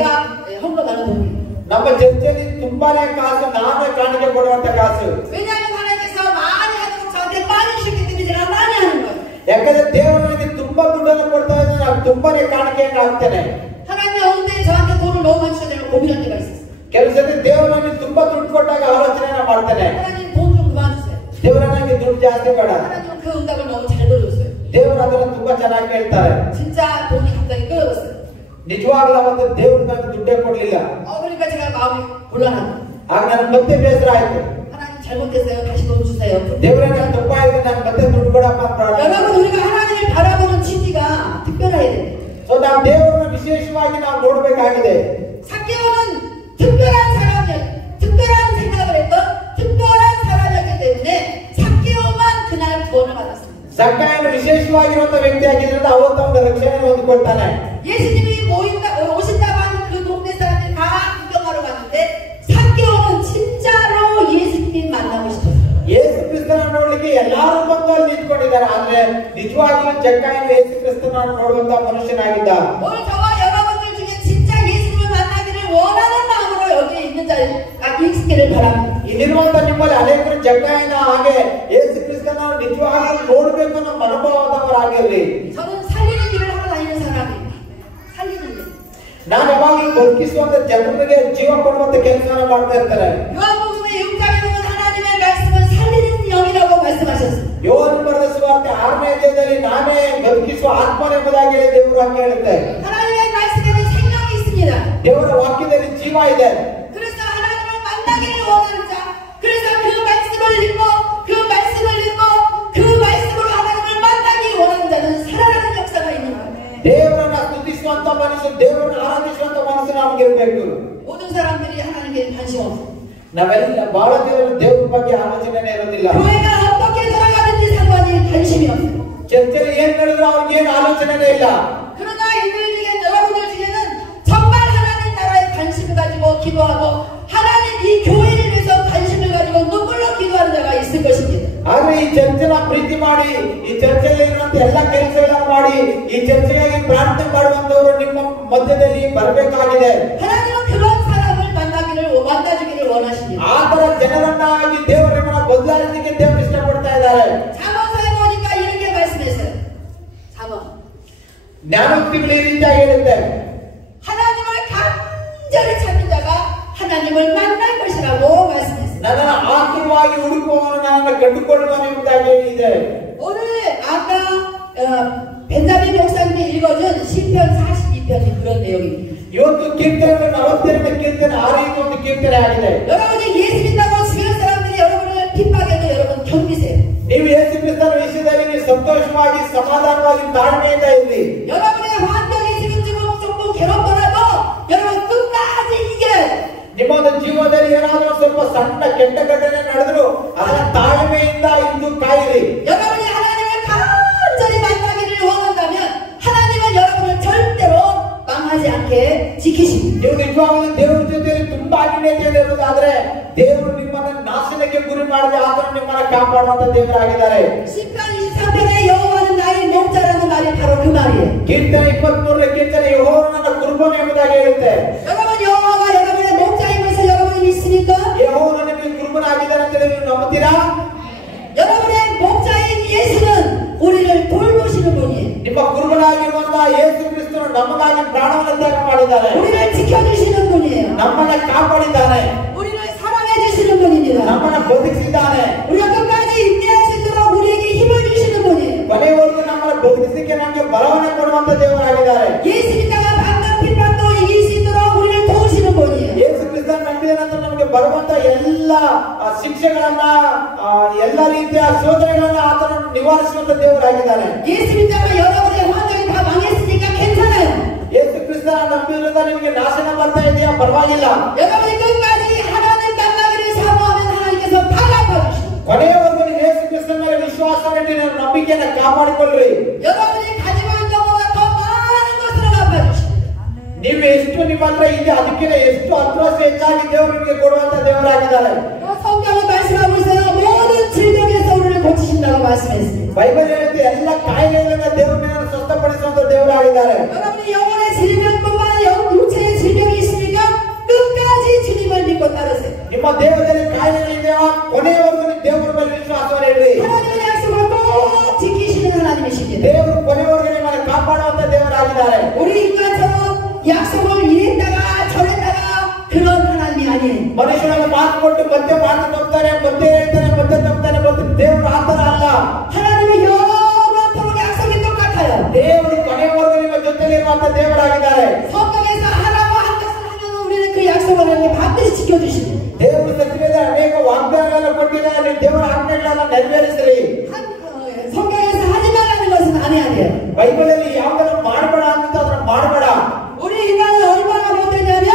헌금하는 돈이에요. ನಮ್ಮ ಚರ್ಚಲ್ಲಿ ತುಂಬಾನೇ ಕಾಸು ನಾನೇ ಕಾಣಿಕೆ ಕೊಡುವಂತ ಕಾಸು. 왜냐하면 하나님께서 많이 하는 것 저한테 많이 주셨기 때문에 제가 많이 하는 거예요. ಯಾಕಂದ್ರೆ ದೇವರು ನನಗೆ ತುಂಬಾ ದುಡ್ಡನ್ನು ಕೊಡ್ತಾ ಇದ್ದಾನೆ, ನಾನು ತುಂಬಾನೇ ಕಾಣಿಕೆಯನ್ನು ಹಾಕ್ತೇನೆ. 하나님 어느 때 저한테 돈을 너무 많이 주셔서 제가 고민할 때가 있었어요. ಕೆಲವು ಸತಿ ದೇವರು ನನಗೆ ತುಂಬಾ ದುಡ್ಡು ಕೊಟ್ಟಾಗ ಆಲೋಚನೆಯನ್ನ ಮಾಡ್ತೇನೆ. 하나님 돈 좀 그만 주세요. ದೇವರ ನನಗೆ ದುಡ್ಡು ಜಾಸ್ತಿ ಬೇಡ. 하나님은 그 응답을 너무 잘 들어줬어요. ದೇವರು ಅದನ್ನು ತುಂಬಾ ಚೆನ್ನಾಗಿ ಹೇಳ್ತಾರೆ. 진짜 돈이 갑자기 끊어졌어요. ನಿಜವಾಗ್ಲೂ ಅವತ್ತು ದೇವರು ನನಗೆ ದುಡ್ಡೇ ಕೊಡ್ಲಿಲ್ಲ. 그러니까 제가 마음이 곤란하고 ಆಗ ನನಗೆ ಮತ್ತೆ ಬೇಸರ ಆಯ್ತು. 하나님 잘못했어요. 다시 돈 주세요. ದೇವರೇ ನಾನು ತಪ್ಪಾಯ್ತು, ನಾನು ಮತ್ತೆ ದುಡ್ಡು ಕೊಡಪ್ಪ ಅಂತ ಪ್ರಾರ್ಥನೆ. 여러분 우리가 하나님을 바라보는 지지가 특별해야 돼요. ಸೊ ನಾವು ದೇವರನ್ನ ವಿಶೇಷವಾಗಿ ನಾವು ನೋಡಬೇಕಾಗಿದೆ. 삭개오는 특별한 생각을 했던 특별한 사람이었기 때문에 삭개오만 그날 구원을 받았습니다. ಜಕ್ಕಾಯನು ವಿಶೇಷವಾಗಿರುವಂತ ವ್ಯಕ್ತಿಯಾಗಿದ್ದರಿಂದ ಅವತ್ತು ಅವನ ರಕ್ಷಣೆಯನ್ನು ಹೊಂದಿಕೊಳ್ತಾನೆ. 예수님이 오신다고 하는 그 동네 사람들이 다 구경하러 갔는데 삭개오는 진짜로 예수님 만나고 싶었어요. ಯೇಸು ಕ್ರಿಸ್ತನನ್ನು ನೋಡ್ಲಿಕ್ಕೆ ಎಲ್ಲರೂ ಬಂದು ಅಲ್ಲಿ ನಿಂತ್ಕೊಂಡಿದ್ದಾರೆ. ಆದ್ರೆ ನಿಜವಾಗಿಯೂ ಜಕ್ಕಾಯನು ಯೇಸು ಕ್ರಿಸ್ತನನ್ನು ನೋಡುವಂತ ಮನುಷ್ಯನಾಗಿದ್ದ. 오늘 저와 여러분들 중에 진짜 예수님을 만나기를 원하는 마음으로 여기에 있는 자를 있기를 바랍니다. ಇಲ್ಲಿರುವಂತ ನಿಮ್ಮಲ್ಲಿ ಅನೇಕರು ಜಕ್ಕಾಯನ ಹಾಗೆ ಯೇಸು ಕ್ರಿಸ್ತನನ್ನು ನಿಜವಾಗ್ಲೂ ನೋಡಬೇಕು ಅನ್ನೋ ಮನೋಭಾವದವರಾಗಿರಲಿ. 저는 살리는 일을 하고 다니는 사람입니다. 살리는 일. ನಾನು ಯಾವಾಗಲೂ ಬದುಕಿಸುವಂತ ಜನರಿಗೆ ಜೀವ ಕೊಡುವಂತ ಕೆಲಸವನ್ನು ಮಾಡ್ತಾ ಇರ್ತಾರೆ. 요한복음의 6장에 보면 하나님의 말씀은 살리는 영이라고 말씀하셨어요. ಯೋಹಾನ ಬರೆದ ಸುವಾರ್ತೆ 6ನೇ ಅಧ್ಯಾಯದಲ್ಲಿ ನಾನೇ ಬದುಕಿಸುವ ಆತ್ಮನೆಂಬುದಾಗಿ ದೇವರು ವಾಕ್ಯ ಹೇಳುತ್ತೆ. 하나님의 말씀에는 생명이 있습니다. ದೇವರ ವಾಕ್ಯದಲ್ಲಿ ಜೀವ ಇದೆ. 그래서 하나님을 만나기를 원하는 자, 그래서 그 말씀을 읽고 그 말씀으로 하나님을 만나기 원하는 자는 살아나는 역사가 있는 거예요. ದೇವರನ್ನ ಸ್ತುತಿಸುವಂತ ಮನಸ್ಸು, ದೇವರನ್ನ ಆರಾಧಿಸುವಂತ ಮನಸ್ಸು ನಮಗೆ ಇರಬೇಕು. 모든 사람들이 하나님께 관심 없어요. ನಾವೆಲ್ಲ ಬಹಳ ದೇವರ ಬಗ್ಗೆ ಆಲೋಚನೆ ಇರೋದಿಲ್ಲ. 교회가 어떻게 돌아가는지 상관이 관심이 없어요. ಚರ್ಚೆಯಲ್ಲಿ ಏನ್ ನಡೆದ್ರು ಅವ್ರಿಗೆ ಏನು ಆಲೋಚನೆನೇ ಇಲ್ಲ. 그러나 여러분들 중에는 정말 하나님 나라에 관심을 가지고 기도하고 하나님 이 교회를 위해서 관심을 가지고 눈물로 기도하는 자가 있을 것입니다. ಆದ್ರೆ ಈ ಚರ್ಚೆನ ಪ್ರೀತಿ ಮಾಡಿ, ಈ ಚರ್ಚೆಯಲ್ಲಿ ಇರುವಂತ ಎಲ್ಲ ಕೆಲಸಗಳನ್ನು ಮಾಡಿ, ಈ ಚರ್ಚೆಗಾಗಿ ಪ್ರಾರ್ಥನೆ ಮಾಡುವಂತವರು ನಿಮ್ಮ ಮಧ್ಯದಲ್ಲಿ ಬರಬೇಕಾಗಿದೆ. 하나님은 그런 사람을 만나주기를 원하십니다. ಆ ತರ ಜನರನ್ನಾಗಿ ದೇವರನ್ನ ಬದಲಾಯಿಸಲಿಕ್ಕೆ ದೇವರು ಇಷ್ಟಪಡ್ತಾ ಇದ್ದಾರೆ. 잠언서에 보니까 이렇게 말씀했어요. 잠언. ಜ್ಞಾನೋಕ್ತಿಗಳು ಈ ರೀತಿಯಾಗಿ ಹೇಳುತ್ತೆ. 하나님을 간절히 찾는 자가 하나님을 만날 것이라고 말씀했어요. ನನ್ನನ್ನು ಆತುರವಾಗಿ ಹುಡುಕುವವನು ನನ್ನನ್ನು ಕಂಡುಕೊಳ್ಳುವನು ಎಂಬುದಾಗಿ ಇದೆ. 오늘 아까 벤자민 목사님이 읽어준 시편 42편이 그런 내용입니다. ಇವತ್ತು ಕೀರ್ತನೆ 42ನೇ ಕೀರ್ತನೆ ಆ ರೀತಿ ಒಂದು ಕೀರ್ತನೆ ಆಗಿದೆ. 여러분이 예수 믿다고 주변 사람들이 여러분을 핍박해도 여러분 견디세요. ನೀವು ಯೇಸು ಕ್ರಿಸ್ತನ ವಿಷಯದಲ್ಲಿ ನೀವು ಸಂತೋಷವಾಗಿ ಸಮಾಧಾನವಾಗಿ ತಾಳ್ಮೆಯಿಂದ ಇರಿ. 여러분의 환경이 지금 조금 괴롭더라도 여러분 끝까지 이겨야 돼요. ನಿಮ್ಮ ಒಂದು ಜೀವನದಲ್ಲಿ ಏನಾದರೂ ಸ್ವಲ್ಪ ಸಣ್ಣ ಕೆಟ್ಟ ಘಟನೆ ನಡೆದ್ರು ಅದನ್ನ ತಾಳ್ಮೆಯಿಂದ ಇದ್ದು ಕಾಯಿರಿ. 여러분이 하나님을 간절히 만나기를 원한다면 하나님은 여러분을 절대로 망하지 않게 지키십니다. ನೀವು ನಿಜವಾಗ್ಲೂ ದೇವರ ಜೊತೆಯಲ್ಲಿ ತುಂಬಾ ಅನ್ಯೋನ್ಯತೆ ಇರುವುದಾದ್ರೆ ದೇವರು ನಿಮ್ಮನ್ನು ನಾಶನಕ್ಕೆ ಗುರಿ ಮಾಡದೆ ಆತನು ನಿಮ್ಮನ್ನು ಕಾಪಾಡುವಂತ ದೇವರಾಗಿದ್ದಾರೆ. 시편 23편에 여호와는 나의 목자라는 말이 바로 그 말이에요. ಕೀರ್ತನೆ 23ನೇ ಕೀರ್ತನೆ ಯೆಹೋವನು ನನ್ನ ಕುರುಬನು ಎಂಬುದಾಗಿ ಹೇಳುತ್ತೆ. 여러분 여호와가 여러분의 목자인 것을 여러분이 믿습니까? ಯೆಹೋವನು ನಿಮಗೆ ಕುರುಬನಾಗಿದ್ದಾನೆ ಅಂತ ನೀವು ನಂಬುತ್ತೀರಾ? 여러분의 목자인 예수는 우리를 돌보시는 분이에요. ನಿಮ್ಮ ಕುರುಬನಾಗಿರುವಂತಹ ಯೇಸು ಕ್ರಿಸ್ತನು ನಮಗಾಗಿ ಪ್ರಾಣವನ್ನು ತ್ಯಾಗ ಮಾಡಿದ್ದಾರೆ. 우리를 지켜주시는 분이에요. ನಮ್ಮನ್ನ ಕಾಪಾಡಿದ್ದಾನೆ. 우리를 사랑해 주시는 분입니다. ನಮ್ಮನ್ನ ಬದುಕಿಸಿದ್ದಾನೆ. 우리가 끝까지 인내할 수 있도록 우리에게 힘을 ಬಲವನ್ನು ಕೊಡುವಂತ ದೇವರಾಗಿದ್ದಾರೆ. 예수 믿다가 받는 핍박도 이길 수 있도록 우리를 도우시는 분이에요. ಯೇಸು ಕ್ರಿಸ್ತನ ನಂಬಿದ ನಂತರ ನಮಗೆ ಬರುವಂತ ಎಲ್ಲ ಶಿಕ್ಷೆಗಳನ್ನ ಎಲ್ಲ ರೀತಿಯ ಶೋಧನೆಗಳನ್ನ ಆತನು ನಿವಾರಿಸುವಂತ ದೇವರಾಗಿದ್ದಾನೆ. 예수 믿다가 여러분의 환경이 다 망했으니까 괜찮아요. ಯೇಸು ಕ್ರಿಸ್ತನ ನಂಬಿರೋದ್ರಿಂದ ನಿಮಗೆ ನಾಶನ ಬರ್ತಾ ಇದೆಯಾ ಪರವಾಗಿಲ್ಲ. 여러분이 끝까지 하나님 만나기를 사모하면 하나님께서 다 갚아주시고 ಕೊನೆಯವರೆಗೂ ಯೇಸು ಕ್ರಿಸ್ತನ ಮೇಲೆ ವಿಶ್ವಾಸವಿಟ್ಟು ನೀವು ನಂಬಿಕೆಯನ್ನು ಕಾಪಾಡಿಕೊಳ್ಳ್ರಿ. 여러분이 가지고 있는 것보다 더 많은 것을 갚아주시고 ನೀವು ಎಷ್ಟು ನಿಮ್ಮ ಹತ್ರ ಇದೆ ಅದಕ್ಕಿಂತ ಎಷ್ಟು ಹತ್ತು ಹೆಚ್ಚಾಗಿ ದೇವರು ನಿಮಗೆ ಕೊಡುವಂತ ದೇವರಾಗಿದ್ದಾರೆ. 성경은 말씀하고 있어요. 모든 질병에서 우리를 고치신다고 말씀했습니다. ಬೈಬಲ್ ಹೇಳುತ್ತೆ ಎಲ್ಲ ಕಾಯಿಲೆಗಳಿಂದ ದೇವರು ನಿಮ್ಮನ್ನು ಸ್ವಸ್ಥಪಡಿಸುವಂತ ದೇವರಾಗಿದ್ದಾರೆ. 여러분이 영혼의 질병뿐만 육체의 질병이 있으니까 끝까지 주님을 믿고 따르세요. ನಿಮ್ಮ ದೇಹದಲ್ಲಿ ಕಾಯಿಲೆಗಳಿದೆಯಾ ಕೊನೆಯವರೆಗೂ ದೇವರ ಮೇಲೆ ವಿಶ್ವಾಸವನ್ನು ಇಡ್ರಿ. 하나님의 약속을 꼭 지키시는 하나님이십니다. ದೇವರು ಕೊನೆಯವರೆಗೂ ನಿಮ್ಮನ್ನು ಕಾಪಾಡುವಂತ ದೇವರಾಗಿದ್ದಾರೆ. 우리 인간처럼 약속을 이랬다가 저랬다가 그런 하나님이 아니에요. ಮನುಷ್ಯನಿಗೆ ಮಾತು ಕೊಟ್ಟು ಮತ್ತೆ ಮಾತು ತಪ್ತಾರೆ ಮತ್ತೆ ಹೇಳ್ತಾನೆ ಮತ್ತೆ ತಪ್ತಾನೆ ಮತ್ತೆ ದೇವರು ಆತರ ಅಲ್ಲ. 하나님은 영원토록 약속이 똑같아요. ದೇವರು ಕೊನೆಯವರೆಗೂ ನಿಮ್ಮ ಜೊತೆಲಿರುವಂತ ದೇವರಾಗಿದ್ದಾರೆ. 성경에서 하라고 한 것을 하면 우리는 그 약속을 하나님 반드시 지켜주십니다. ದೇವರು ಸತ್ಯವೇದ ಅನೇಕ ವಾಗ್ದಾನಗಳನ್ನು ಕೊಟ್ಟಿದ್ದಾರೆ. ದೇವರ ಆಜ್ಞೆಗಳನ್ನು ನೆರವೇರಿಸಲಿ. 성경에서 하지 말라는 것은 안 해야 돼요. ಬೈಬಲಲ್ಲಿ ಯಾವುದನ್ನು ಮಾಡಬೇಡ ಅಂತ ಅದನ್ನು ಮಾಡಬೇಡ. 우리 인간은 얼마나 못되냐면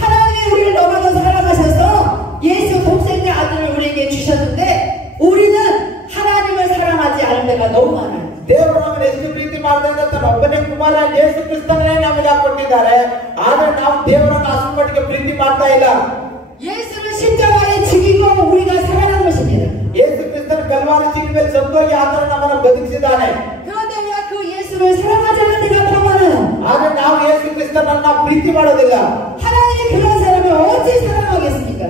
하나님이 우리를 너무나 사랑하셔서 예수 독생자 아들을 우리에게 주셨는데 우리는 하나님을 사랑하지 않을 때가 너무 많아요. ದೇವರು ನಮ್ಮನ್ನು ಎಷ್ಟು ಪ್ರೀತಿ ಮಾಡಿದ್ರೆ ತನ್ನ ಒಬ್ಬನೇ ಕುಮಾರ ಯೇಸು ಕ್ರಿಸ್ತನೇ ನಮಗೆ ಕೊಟ್ಟಿದ್ದಾರೆ. ಆದ್ರೆ ನಾವು ದೇವರನ್ನು ಅಷ್ಟು ಮಟ್ಟಿಗೆ ಪ್ರೀತಿ ಮಾಡ್ತಾ ಇಲ್ಲ. 예수를 십자가에 죽이고 우리가 살아난 것입니다. ಯೇಸು ಕ್ರಿಸ್ತನ ಕಲ್ವಾರಿ ಶಿಲುಬೆ ಮೇಲೆ ಸತ್ತೋಗಿ ಆತನು ನಮ್ಮನ್ನು ಬದುಕಿಸಿದ್ದಾನೆ. 그런데 왜 그 예수를 사랑하지 않는 데가 더 많아요? ಆದ್ರೆ ನಾವು ಯೇಸು ಕ್ರಿಸ್ತನನ್ನ ಪ್ರೀತಿ ಮಾಡೋದಿಲ್ಲ. 하나님이 그런 사람을 어찌 사랑하겠습니까?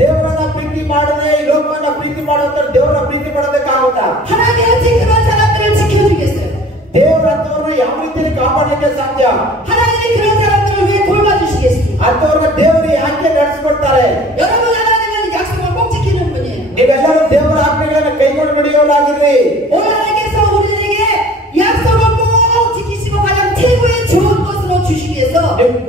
ದೇವರನ್ನ ಪ್ರೀತಿ ಮಾಡದೆ ಈ ಲೋಕವನ್ನ ಪ್ರೀತಿ ಮಾಡುವಂತ ದೇವರ ಪ್ರೀತಿ ಮಾಡೋದಕ್ಕಾಗುತ್ತಾ? 하나님이 어찌 그런 사람들을 지켜주겠어요? ದೇವರಂತವ್ರನ್ನ ಯಾವ ರೀತಿಯಲ್ಲಿ ಕಾಪಾಡಲಿಕ್ಕೆ ಸಾಧ್ಯ? 하나님이 그런 사람들을 왜 돌봐주시겠습니까? ಅಂತವ್ರನ್ನ ದೇವರು ಯಾಕೆ ನಡೆಸಿಕೊಡ್ತಾರೆ? 여러분 하나님은 약속을 꼭 지키는 분이에요. ನೀವೆಲ್ಲರೂ ದೇವರ ಆಜ್ಞೆಗಳನ್ನು ಕೈಗೊಂಡು ನಡೆಯುವವರಾಗಿರ್ರಿ. 오늘 하나님께서 우리에게 약속을 꼭 지키시고 가장 최고의 좋은 것으로 주시기 위해서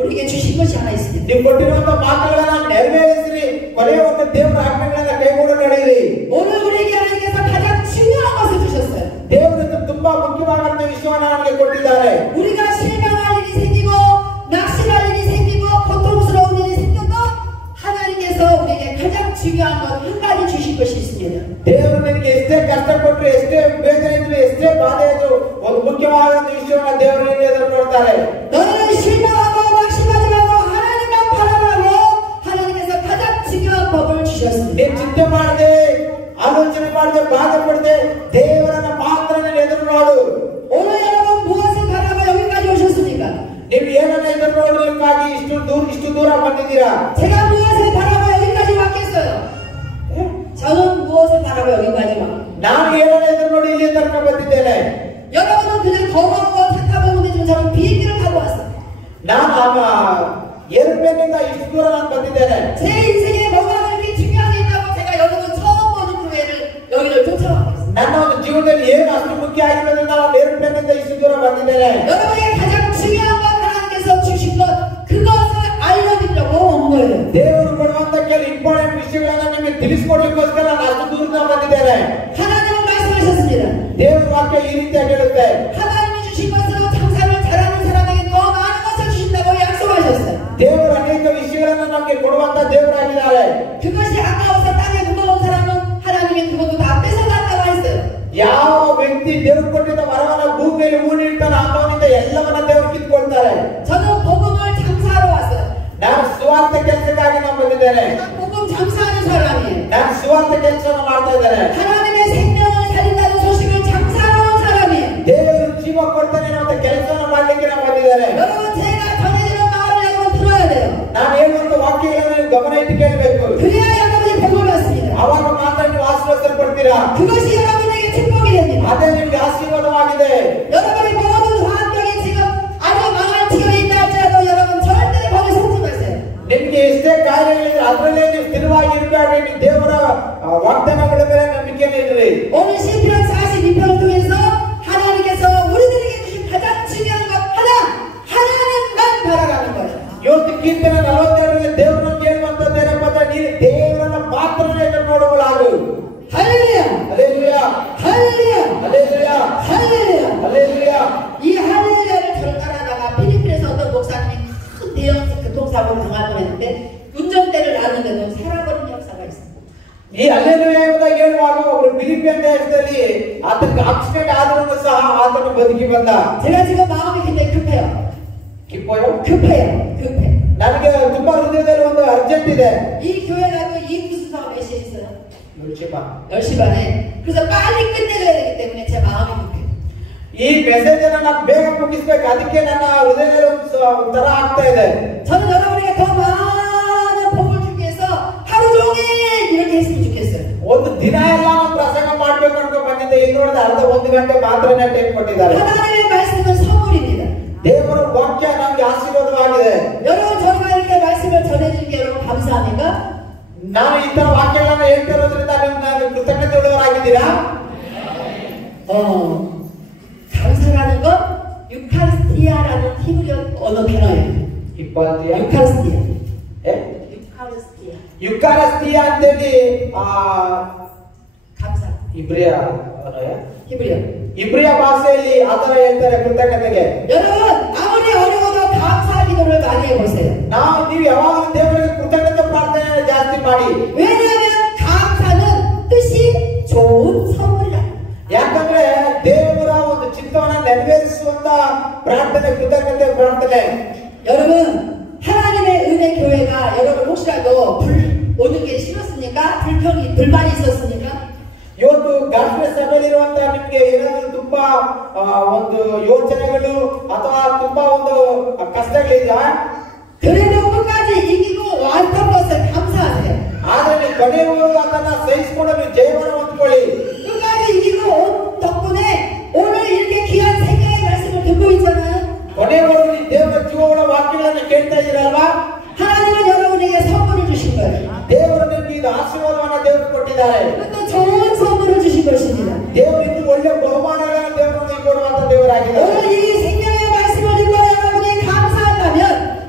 우리에게 주신 것이 하나 있습니다. ನೀವು ಕೊಟ್ಟಿರುವಂತ ಮಾತುಗಳನ್ನ ನೆರವೇರಿಸ್ರಿ. ಕೊನೆಯವರೆಗೂ ದೇವರ ಆಜ್ಞೆಗಳನ್ನು ಕೈಗೊಂಡು ನಡೆಯಿರಿ. 오늘 우리에게 하나님께서 가장 중요한 것을 주셨어요. ದೇವರು ತುಂಬಾ ಮುಖ್ಯವಾದಂತ ವಿಷಯವನ್ನ ನಮಗೆ ಕೊಟ್ಟಿದ್ದಾರೆ. 우리가 실망할 일이 생기고 낙심할 일이 생기고 고통스러운 일이 생겨도 하나님께서 우리에게 가장 중요한 것 한 가지 주신 것이 있습니다. ದೇವರು ನಿನಗೆ ಎಷ್ಟೇ ಕಷ್ಟ ಕೊಟ್ಟರು ಎಷ್ಟೇ ಬೇಜಾರು ಇದ್ರು ಎಷ್ಟೇ ಬಾಧೆ ಇದ್ರು ಒಂದು ಮುಖ್ಯವಾದ ವಿಷಯವನ್ನ ದೇವರು ನಿನಗೆ ಎದುರು ನೋಡ್ತಾರೆ. 너희는 실망하고 낙심하지 말고 하나님만 바라보고 하나님께서 가장 중요한 법을 주셨습니다. ನೀನು ಚಿಂತೆ ಮಾಡದೆ ಆಲೋಚನೆ ಮಾಡದೆ ಬಾಧೆ ಪಡದೆ ದೇವರನ್ನ ಮಾತ್ರ ನೀನು ಎದುರು ನೋಡು. 오늘 여러분 무엇을 바라봐 여기까지 오셨습니까? ನೀವು ಏನನ್ನ ಎದುರು ನೋಡಲಿಕ್ಕಾಗಿ ಇಷ್ಟು ದೂರ ಬಂದಿದ್ದೀರಾ? 제가 무엇을 바라봐 여기까지 왔겠어요? 저는 무엇을 바라봐 여기까지 왔. ನಾನು ಏನನ್ನ ಎದುರು ನೋಡಿ ಇಲ್ಲಿ ತನಕ ಬಂದಿದ್ದೇನೆ. 여러분은 그냥 더러운 거 차 타고 오는데 좀 저는 비행기를 타고 왔어요. ನಾನು ಏರ್ಪ್ಲೇನ್ನಿಂದ ಇಷ್ಟು ದೂರ ನಾನು ಬಂದಿದ್ದೇನೆ. 제 인생에 뭐가 그렇게 중요한 게 있다고 제가 여러분 처음 보는 후회를 여기를 쫓아왔어요. ನನ್ನ ಒಂದು ಜೀವನದಲ್ಲಿ ಏನು ಅಷ್ಟು ಮುಖ್ಯ ಆಗಿರೋದ್ರಿಂದ ನಾನು ಏರ್ಪ್ಲೇನ್ನಿಂದ ಇಷ್ಟು ದೂರ ಬಂದಿದ್ದೇನೆ. 여러분에게 가장 중요한 건 하나님께서 주신 것 그것을 알려드리려고 온 거예요. ದೇವರು ಕೊಡುವಂತ ಕೆಲವು ಇಂಪಾರ್ಟೆಂಟ್ ವಿಷಯಗಳನ್ನ ನಿಮಗೆ ತಿಳಿಸಿಕೊಡ್ಲಿಕ್ಕೋಸ್ಕರ ನಾನು ಅಷ್ಟು ದೂರದಿಂದ ಬಂದಿದ್ದೇನೆ. 하나님은 말씀하셨습니다. ದೇವರ ವಾಕ್ಯ ಈ ರೀತಿಯಾಗಿ ಹೇಳುತ್ತೆ. 하나님이 주신 것으로 장사를 잘하는 사람에게 더 많은 것을 주신다고 약속하셨어요. ದೇವರು ಅನೇಕ ವಿಷಯಗಳನ್ನು ನಮಗೆ ಕೊಡುವಂತ ದೇವರಾಗಿದ್ದಾರೆ. 그것이 아까워서 땅에 묻어온 사람은 하나님이 그것도 다 뺏어간다고 했어요. ಯಾವ ವ್ಯಕ್ತಿ ದೇವರು ಕೊಟ್ಟಿದ್ದ ವರವನ್ನ ಭೂಮಿಯಲ್ಲಿ ಹೂಣಿಡ್ತಾನೆ ಅಂತವನಿಂದ ಎಲ್ಲವನ್ನ ದೇವರು ಕಿತ್ಕೊಳ್ತಾರೆ. 저는 복음을 장사하러 왔어요. ನಾನು ಸುವಾರ್ಥ ಕೆಲಸಕ್ಕಾಗಿ ನಾನು ಬಂದಿದ್ದೇನೆ. 복음 장사하는 사람이에요. ನಾನು ಸುವಾರ್ಥ ಕೆಲಸವನ್ನು ಮಾಡ್ತಾ ಇದ್ದೇನೆ. 하나님의 생명을 살린다는 소식을 장사하러 온 사람이에요. ದೇವರು ಜೀವ ಕೊಡ್ತಾನೆ ಅನ್ನೋ ಕೆಲಸವನ್ನು ಮಾಡ್ಲಿಕ್ಕೆ ನಾನು ಬಂದಿದ್ದೇನೆ. 여러분 제가 전해지는 말을 여러분 들어야 돼요. ನಾನು ಹೇಳುವಂತ ವಾಕ್ಯಗಳನ್ನು ಗಮನ ಇಟ್ಟು ಕೇಳಬೇಕು. 그래야 여러분이 복을 받습니다. ಅವಾಗ ಮಾತ್ರ ನೀವು ಆಶೀರ್ವಾದ ಪಡ್ತೀರಾ. 그것이 여러분에게 축복이 됩니다. ಅದೇ ನಿಮ್ಗೆ ಆಶೀರ್ವಾದವಾಗಿದೆ. 여러분이 모든 환경이 지금 아주 망할 지경에 있다 할지라도 여러분 절대 거기 속지 마세요. ನಿಮ್ಗೆ ಎಷ್ಟೇ ಕಾರ್ಯಗಳಿದ್ರೆ ಅದರಲ್ಲೇ ನೀವು ಸ್ಥಿರವಾಗಿ ಇರಬೇಡಿ. ನೀವು ದೇವರ ವಾಗ್ದಾನಗಳ ಮೇಲೆ ನಂಬಿಕೆಯನ್ನು ಇಡ್ರಿ. 오늘 시편 42편을 통해서 하나님께서 우리들에게 주신 가장 ಕೀರ್ತನೆ 42ರಲ್ಲಿ ದೇವರು ನಮ್ಗೆ ಹೇಳುವಂತದ್ದು ಏನಪ್ಪ ಅಂದ್ರೆ ನೀನು ದೇವರನ್ನ ಮಾತ್ರನೇ ನೋಡಬಾರದು. 할렐루야. 할렐루야. 할렐루야. 할렐루야. 할렐루야. 할렐루야. 이 할렐루야를 전달하다가 필리핀에서 어떤 목사님이 큰 대형 교통사고를 당할 뻔했는데 운전대를 놨는데도 살아버린 역사가 있어요. ಈ ಹಲ್ಲೆಲೂಯಾ ಎಂಬುದಾಗಿ ಹೇಳುವಾಗ ಒಬ್ಬರು ಫಿಲಿಪಿನ್ ದೇಶದಲ್ಲಿ ಆತನಿಗೆ ಆಕ್ಸಿಡೆಂಟ್ ಆದರೂ ಸಹ ಆತನು ಬದುಕಿ ಬಂದ. 제가 지금 마음이 굉장히 급해요. ಕಿಪ್ಪೋಯ 급해요. 급해. ನನಗೆ ತುಂಬಾ ಹೃದಯದಲ್ಲಿ ಒಂದು ಅರ್ಜೆಂಟ್ ಇದೆ. 이 교회 가도 이 무슨 사업 몇 시에 있어요? 10시 10시 반에. 그래서 빨리 끝내줘야 되기 때문에 제 마음이 급해요. ಈ ಮೆಸೇಜ್ ಅನ್ನು ನಾನು ಬೇಗ ಮುಗಿಸ್ಬೇಕು, ಅದಕ್ಕೆ ನನ್ನ ಹೃದಯದಲ್ಲಿ ಒಂಥರ ಆಗ್ತಾ ಇದೆ. 저는 여러분에게 더 많은 복을 주기 위해서 하루 종일 이렇게 했으면 좋겠어요. ಒಂದು ದಿನ ಎಲ್ಲ ನಾನು ಪ್ರಸಂಗ ಮಾಡ್ಬೇಕು ಅನ್ಕೊಂಡು ಬಂದಿದ್ದೆ. ಇಲ್ಲಿ ನೋಡಿದ್ರೆ ಅರ್ಧ 1 ಗಂಟೆ ಮಾತ್ರನೇ ಟೈಮ್ ಕೊಟ್ಟಿದ್ದಾರೆ. 하나님의 말씀은 선물입니다. ದೇವರ ವಾಕ್ಯ ನಮಗೆ ಆಶೀರ್ವಾದವಾಗಿದೆ. 여러분 저희가 이렇게 말씀을 전해준 게 여러분 감사합니까? ನಾನು ಈ ತರ ವಾಕ್ಯಗಳನ್ನು ಹೇಳ್ತಿರೋದ್ರಿಂದ ನೀವು ಕೃತಜ್ಞತೆ ಉಳ್ಳವರಾಗಿದ್ದೀರಾ? 감사라는 건 유카리스티아라는 히브리어 언어 단어예요. 유카리스티아. 예? 유카리스티아. 유카리스티아 ಅಂತೇಳಿ 감사. ಇಬ್ರಿಯ 언어야? 히브리어. ಇಬ್ರಿಯ ಭಾಷೆಯಲ್ಲಿ ಆತರ ಹೇಳ್ತಾರೆ ಕೃತಜ್ಞತೆಗೆ. 여러분 아무리 어려워도 감사 기도를 많이 해보세요. ನೀವು ಯಾವಾಗಲೂ ದೇವರಿಗೆ ಕೃತಜ್ಞತೆ ಪ್ರಾರ್ಥನೆ ಜಾಸ್ತಿ ಮಾಡಿ. 왜냐하면 감사는 뜻이 좋은 선물이라. ಯಾಕಂದ್ರೆ ದೇವರ ಒಂದು ಚಿತ್ತವನ್ನ ನೆರವೇರಿಸುವಂತ ಪ್ರಾರ್ಥನೆ ಕೃತಜ್ಞತೆ ಪ್ರಾರ್ಥನೆ. 여러분 하나님의 은혜 교회가 여러분 혹시라도 오는 게 싫었습니까? 불만이 있었습니까? ಇವತ್ತು ಗಾಸ್ಪೆ ಸಭೆಯಲ್ಲಿರುವಂತ ನಿಮ್ಗೆ ಏನಾದ್ರು ತುಂಬಾ ಒಂದು ಯೋಚನೆಗಳು ಅಥವಾ ತುಂಬಾ ಒಂದು ಕಷ್ಟಗಳಿದೆಯಾ? 그래도 끝까지 이기고 왔던 것을 감사하세요. ಆದ್ರೆ ನೀವು ಕೊನೆಯವರೆಗೂ ಅದನ್ನ ಸಹಿಸಿಕೊಂಡು ನೀವು ಜಯವನ್ನು ಹೊಂದ್ಕೊಳ್ಳಿ. 끝까지 이기고 온 덕분에 오늘 이렇게 귀한 생명의 말씀을 듣고 있잖아요. ಕೊನೆಯವರೆಗೂ ನೀವು ದೇವರ ಜೀವಗಳ ವಾಕ್ಯಗಳನ್ನು ಕೇಳ್ತಾ ಇದ್ದೀರಲ್ವಾ? 하나님은 여러분에게 선물을 주신 거예요. ದೇವರು ನಿಮಗೆ ಇದು ಆಶೀರ್ವಾದವನ್ನ ದೇವರು ಕೊಟ್ಟಿದ್ದಾರೆ. 또 좋은 선물을 주신 것입니다. ದೇವರು ಇದು ಒಳ್ಳೆ ಬಹುಮಾನಗಳನ್ನು ದೇವರು ನಿಮಗೆ ಕೊಡುವಂತ ದೇವರಾಗಿದ್ದಾರೆ. 오늘 이 생명의 말씀을 듣고 여러분이 감사한다면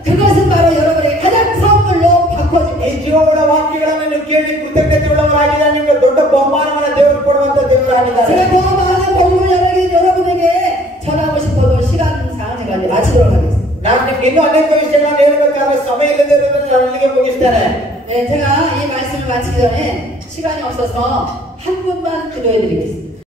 그것은 바로 여러분의 가장 선물로 바꿔줍니다. ಈ ಜೀವಗಳ ವಾಕ್ಯಗಳನ್ನು ನೀವು ಕೇಳಿ ಕೃತಜ್ಞತೆ ಉಳ್ಳವರಾಗಿದ್ದಾರೆ. ನಿಮಗೆ ದೊಡ್ಡ ಬಹುಮಾನವನ್ನು ದೇವರು ಕೊಡುವಂತ ದೇವರಾಗಿದ್ದಾರೆ. 제가 더 많은 복음을 여러분에게 전하고 싶어도 시간상 제가 이제 마치도록 하겠습니다. ನಾನು ನಿಮ್ಗೆ ಇನ್ನೂ ಅನೇಕ ವಿಷಯಗಳನ್ನು ಹೇಳಬೇಕಾದ್ರೆ ಸಮಯ ಇಲ್ಲದೆ ಇರೋದ್ರಿಂದ ನಾನು ಇಲ್ಲಿಗೆ ಮುಗಿಸ್ತೇನೆ. 네, 제가 이 말씀을 마치기 전에 시간이 없어서 한 분만 기도해 드리겠습니다.